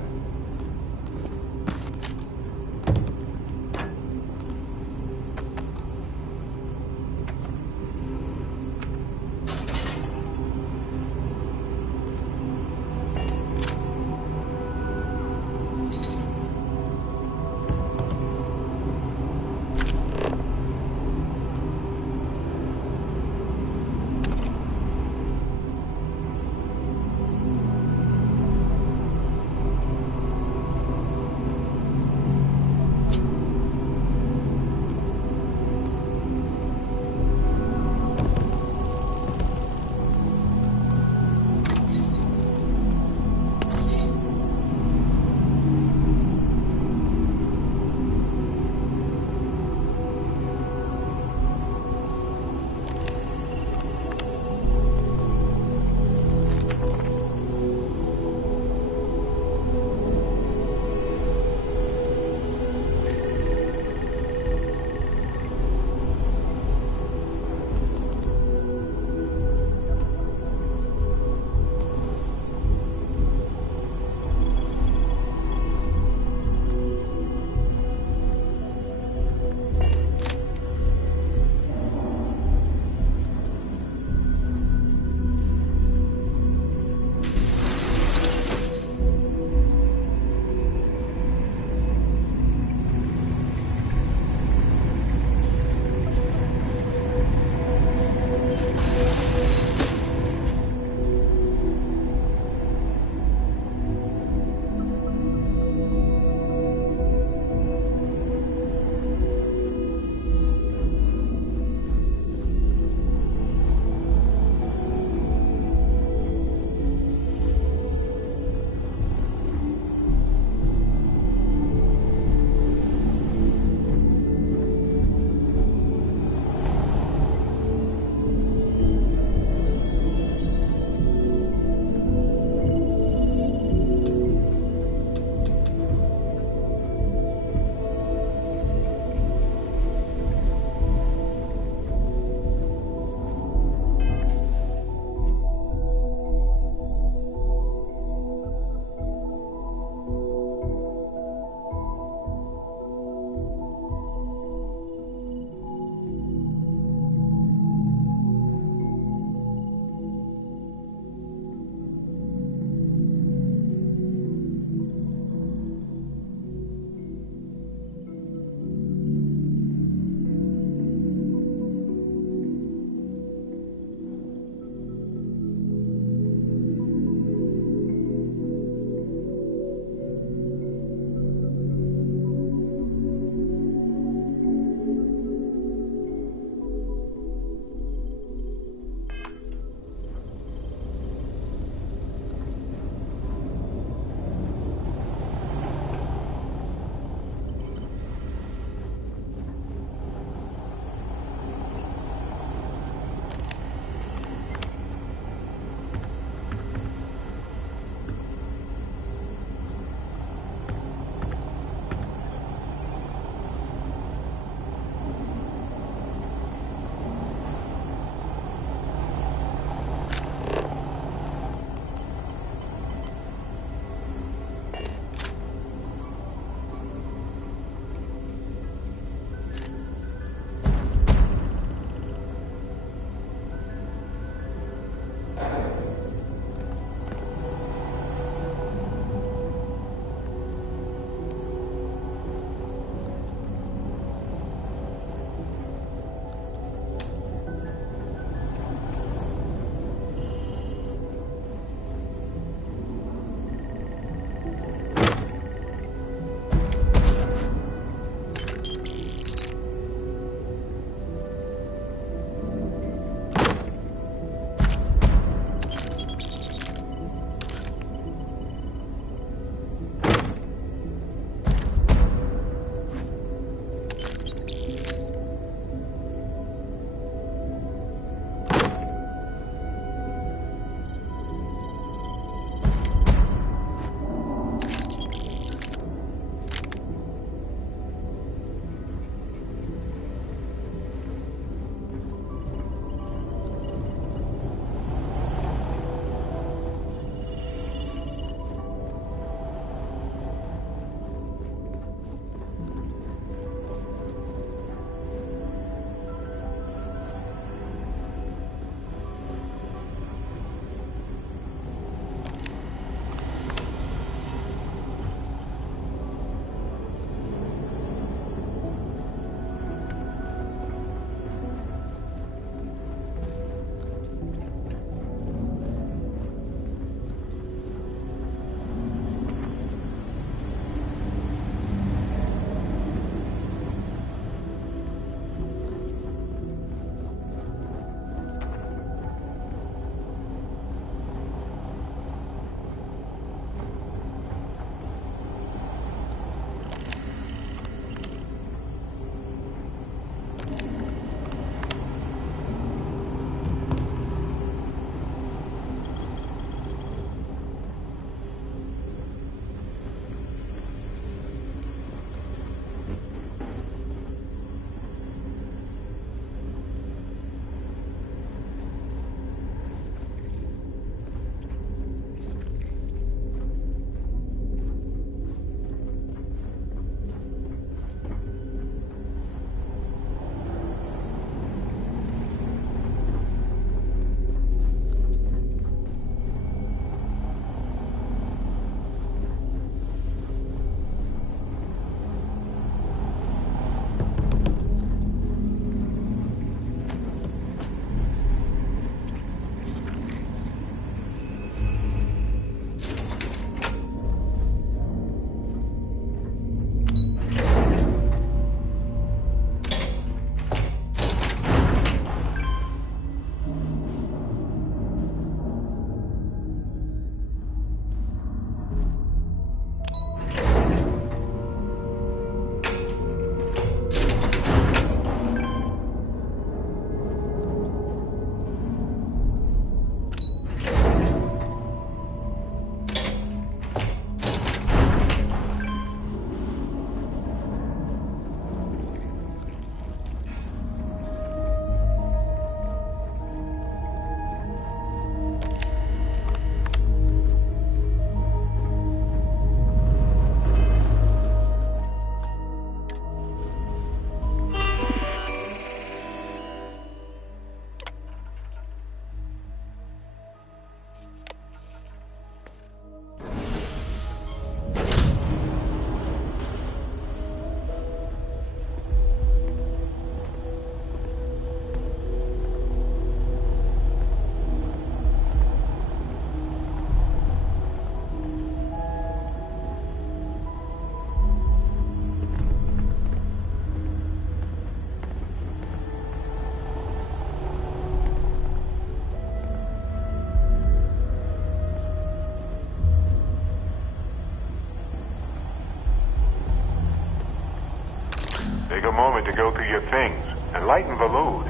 moment to go through your things and lighten the load.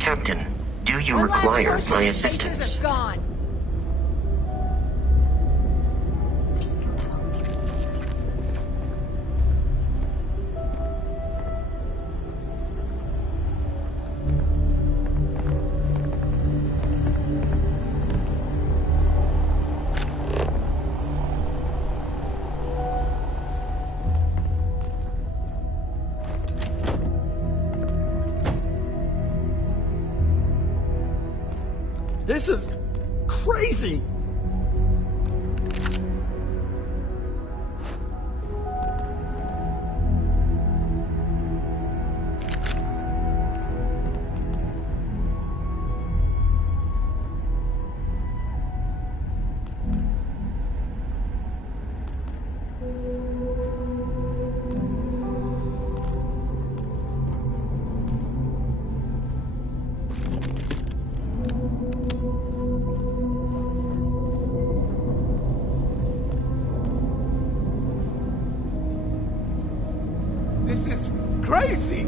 Captain, do you require my assistance? Spacers are gone. This is crazy! This is crazy!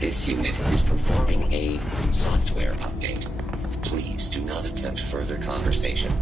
This unit is performing a software update. Please do not attempt further conversation.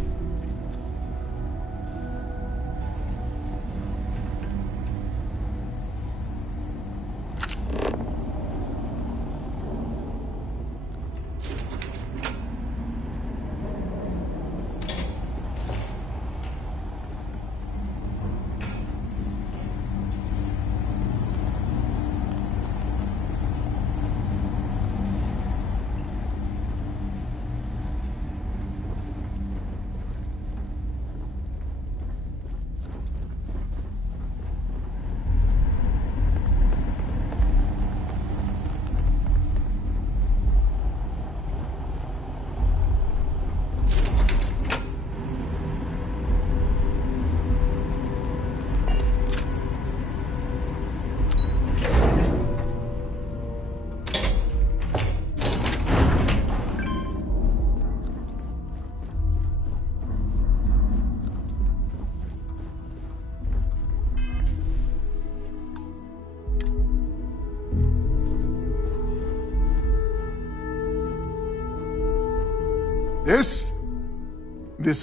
This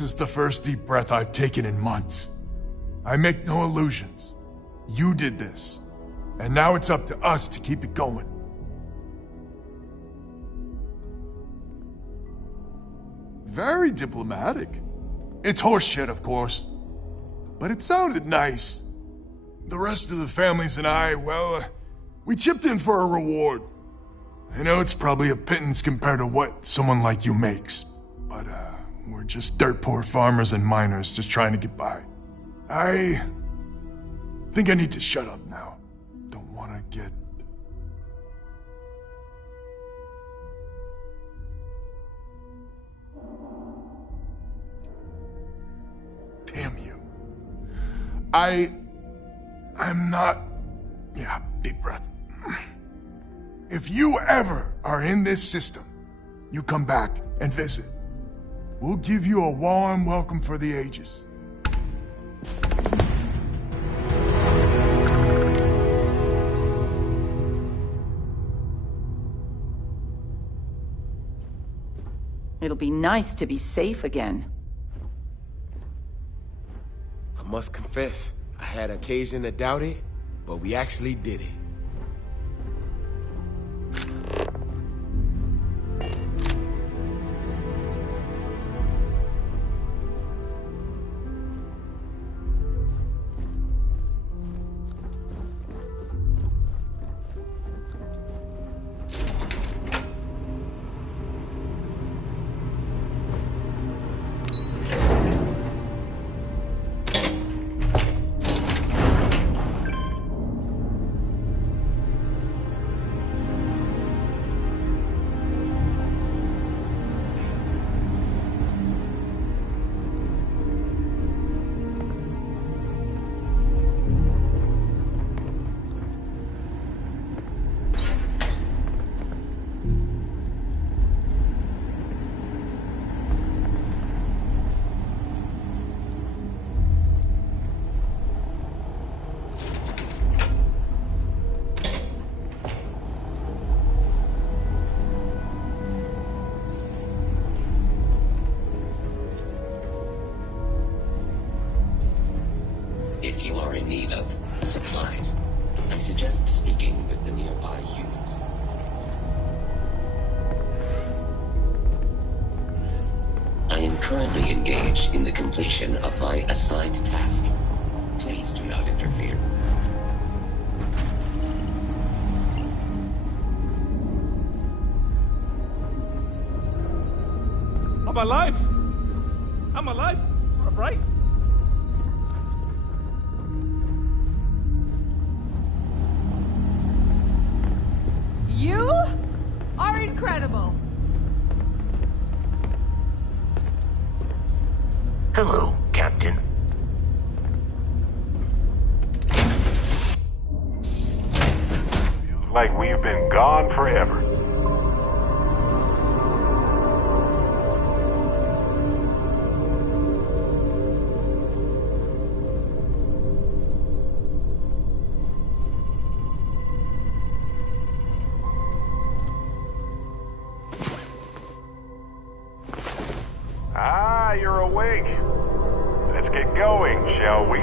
is the first deep breath I've taken in months. I make no illusions. You did this. And now it's up to us to keep it going. Very diplomatic. It's horseshit, of course. But it sounded nice. The rest of the families and I, well, we chipped in for a reward. I know it's probably a pittance compared to what someone like you makes. But, we're just dirt poor farmers and miners just trying to get by. I think I need to shut up now. Don't want to get... Damn you. I'm not... Yeah, deep breath. If you ever are in this system, you come back and visit. We'll give you a warm welcome for the ages. It'll be nice to be safe again. I must confess, I had occasion to doubt it, but we actually did it. If you are in need of supplies, I suggest speaking with the nearby humans. I am currently engaged in the completion of my assigned task. Please do not interfere. I'm alive! I'm alive, right? You are incredible. Hello, Captain. Feels like we've been gone forever. Ah, you're awake. Let's get going, shall we?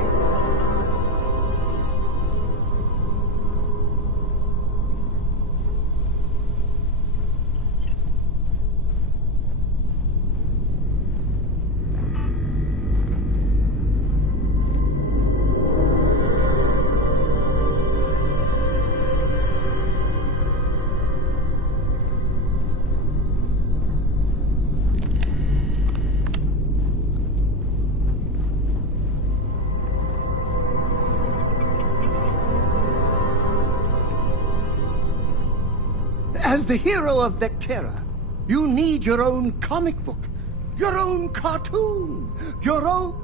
As the hero of Vectera, you need your own comic book, your own cartoon, your own...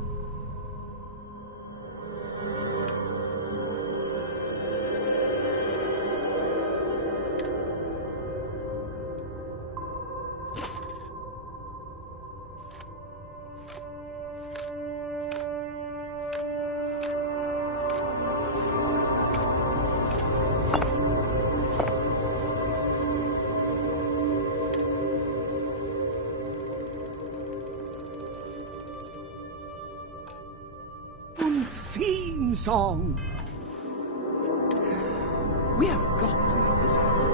theme song. We have got to make this happen.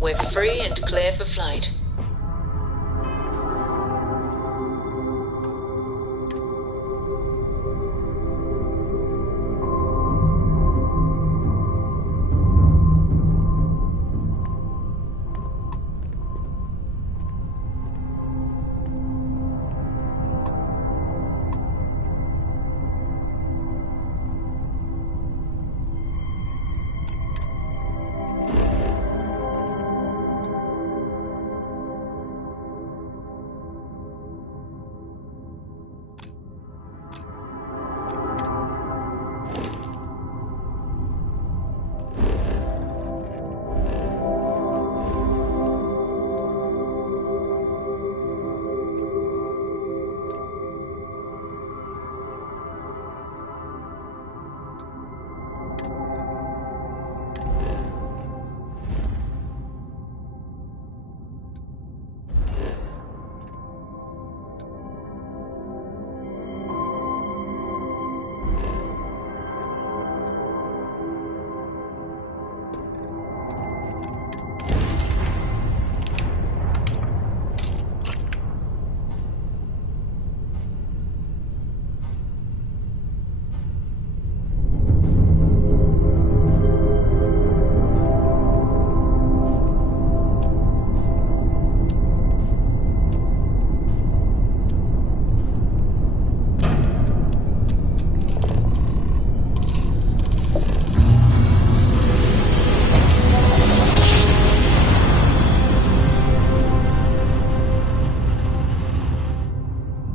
We're free and clear for flight.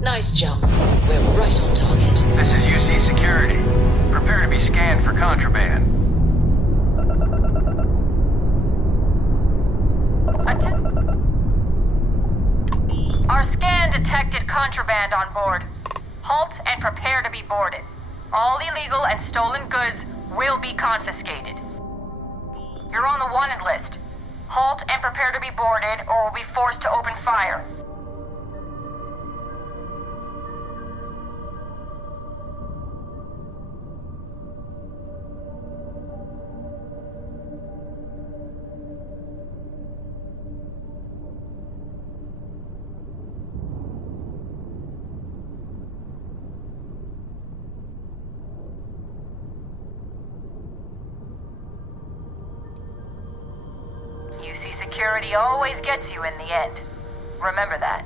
Nice jump. We're right on target. This is UC Security. Prepare to be scanned for contraband. Our scan detected contraband on board. Halt and prepare to be boarded. All illegal and stolen goods will be confiscated. You're on the wanted list. Halt and prepare to be boarded or will be forced to open fire. UC Security always gets you in the end. Remember that.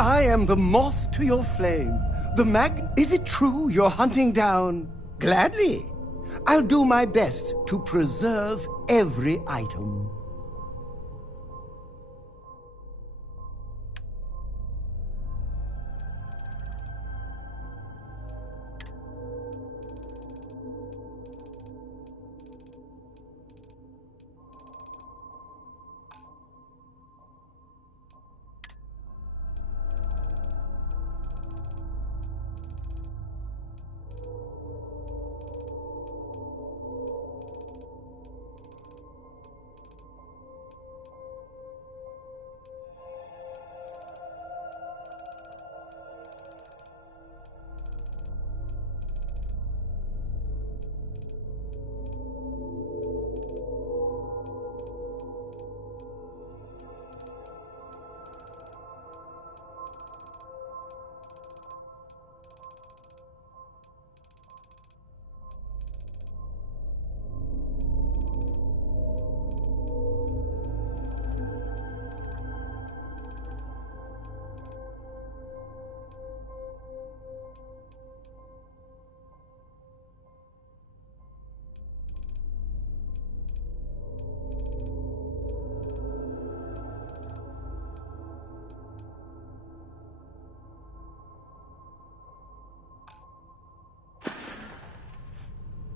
I am the moth to your flame. Is it true you're hunting down? Gladly. I'll do my best to preserve every item.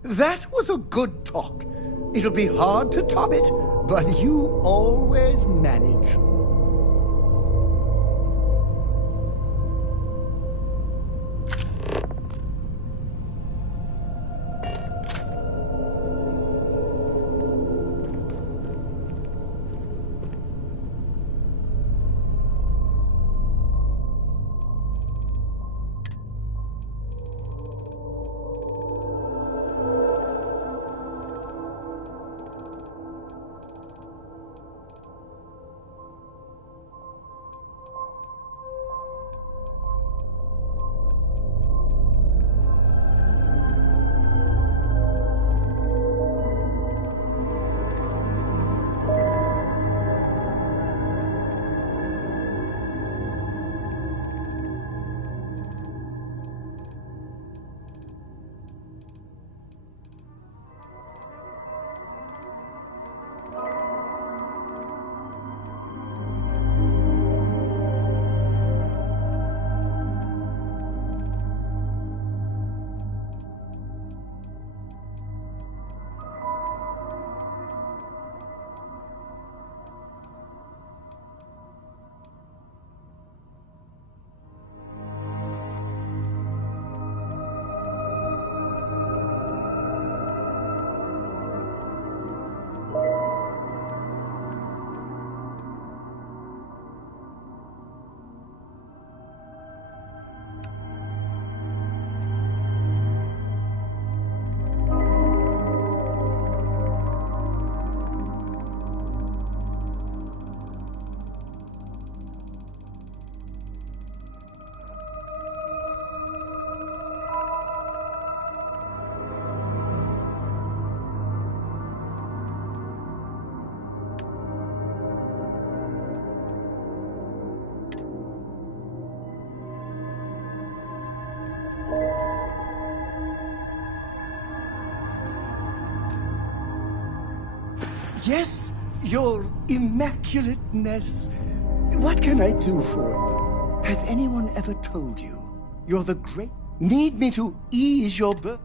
That was a good talk. It'll be hard to top it, but you always manage. Yes, your immaculateness. What can I do for you? Has anyone ever told you you're the great... Need me to ease your burden?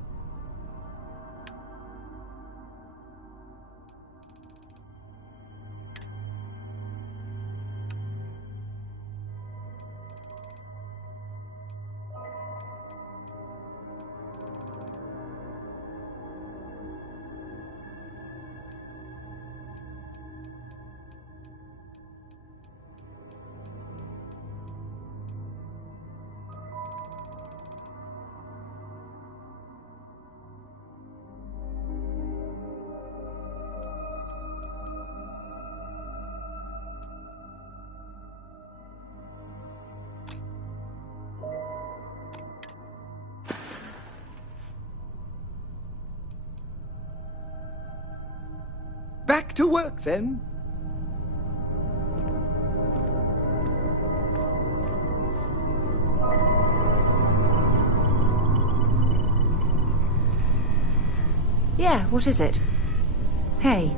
Back to work, then. Yeah, what is it? Hey.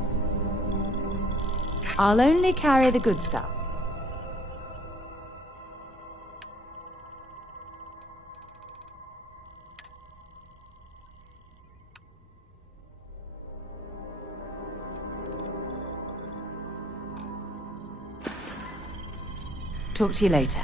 I'll only carry the good stuff. Talk to you later.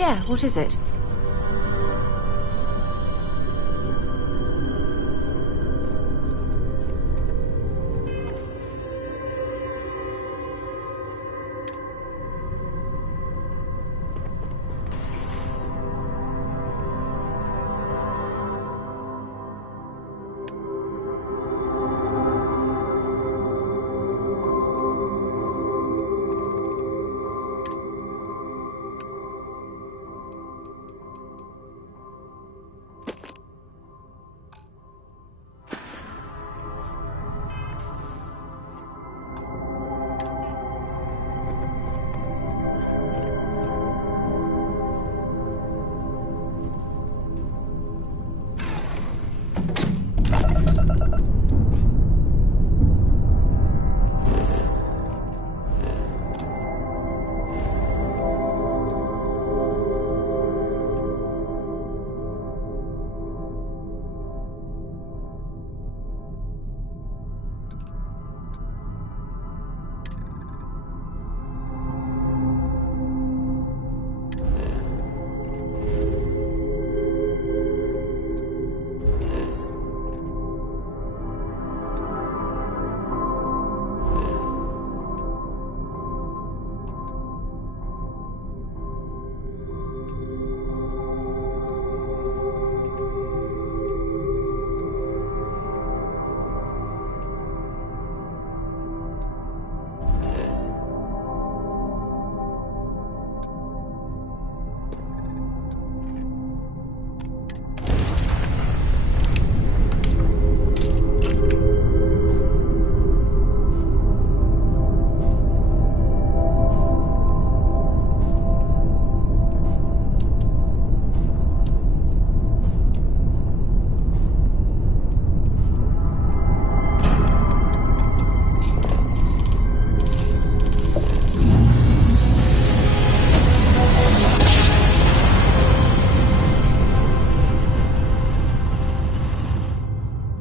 Yeah, what is it?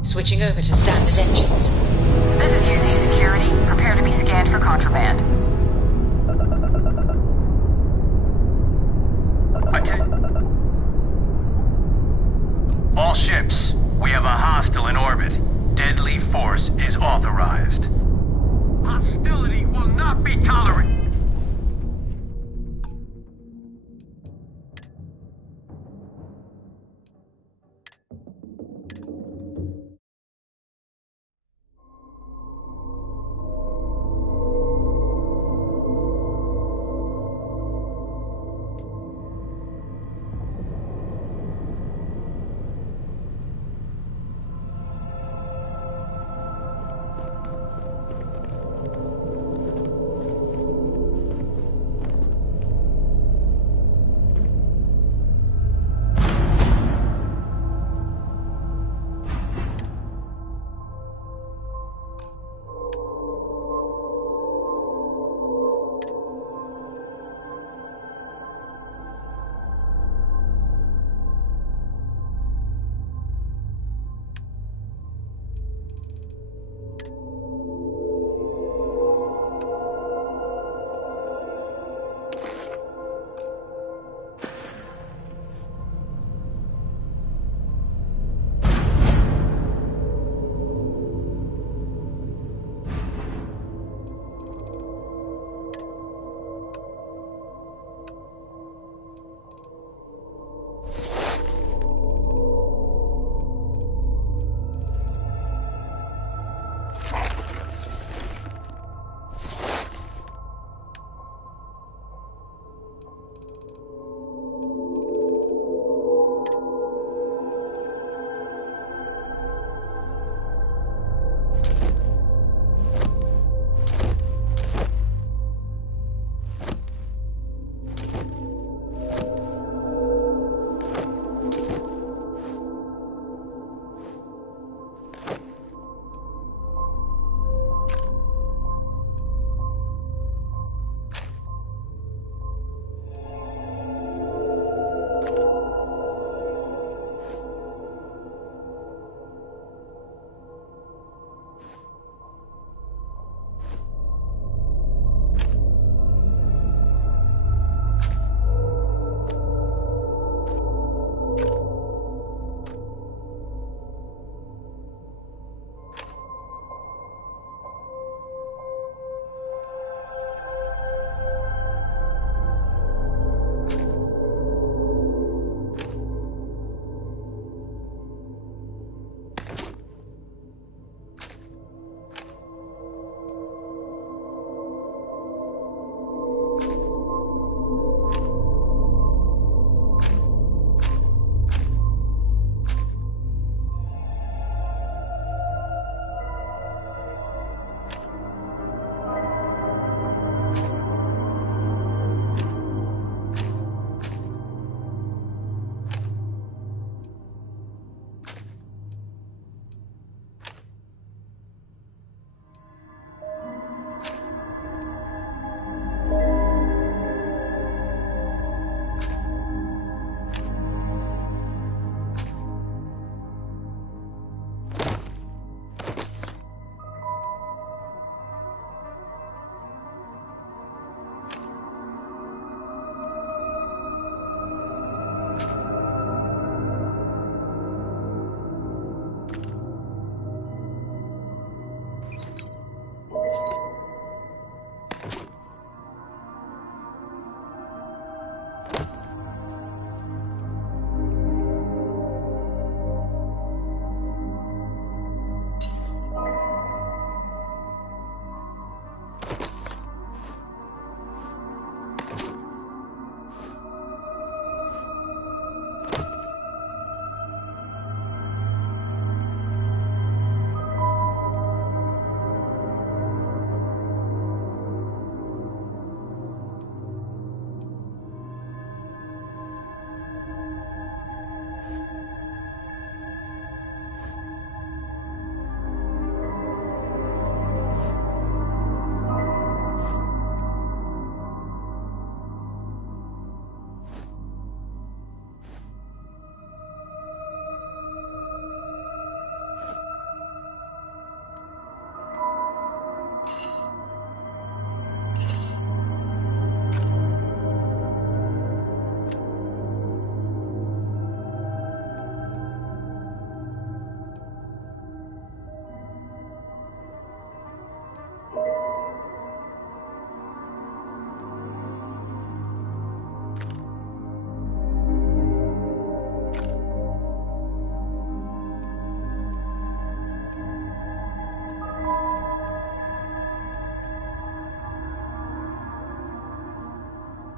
Switching over to standard engines. This is UZ Security. Prepare to be scanned for contraband.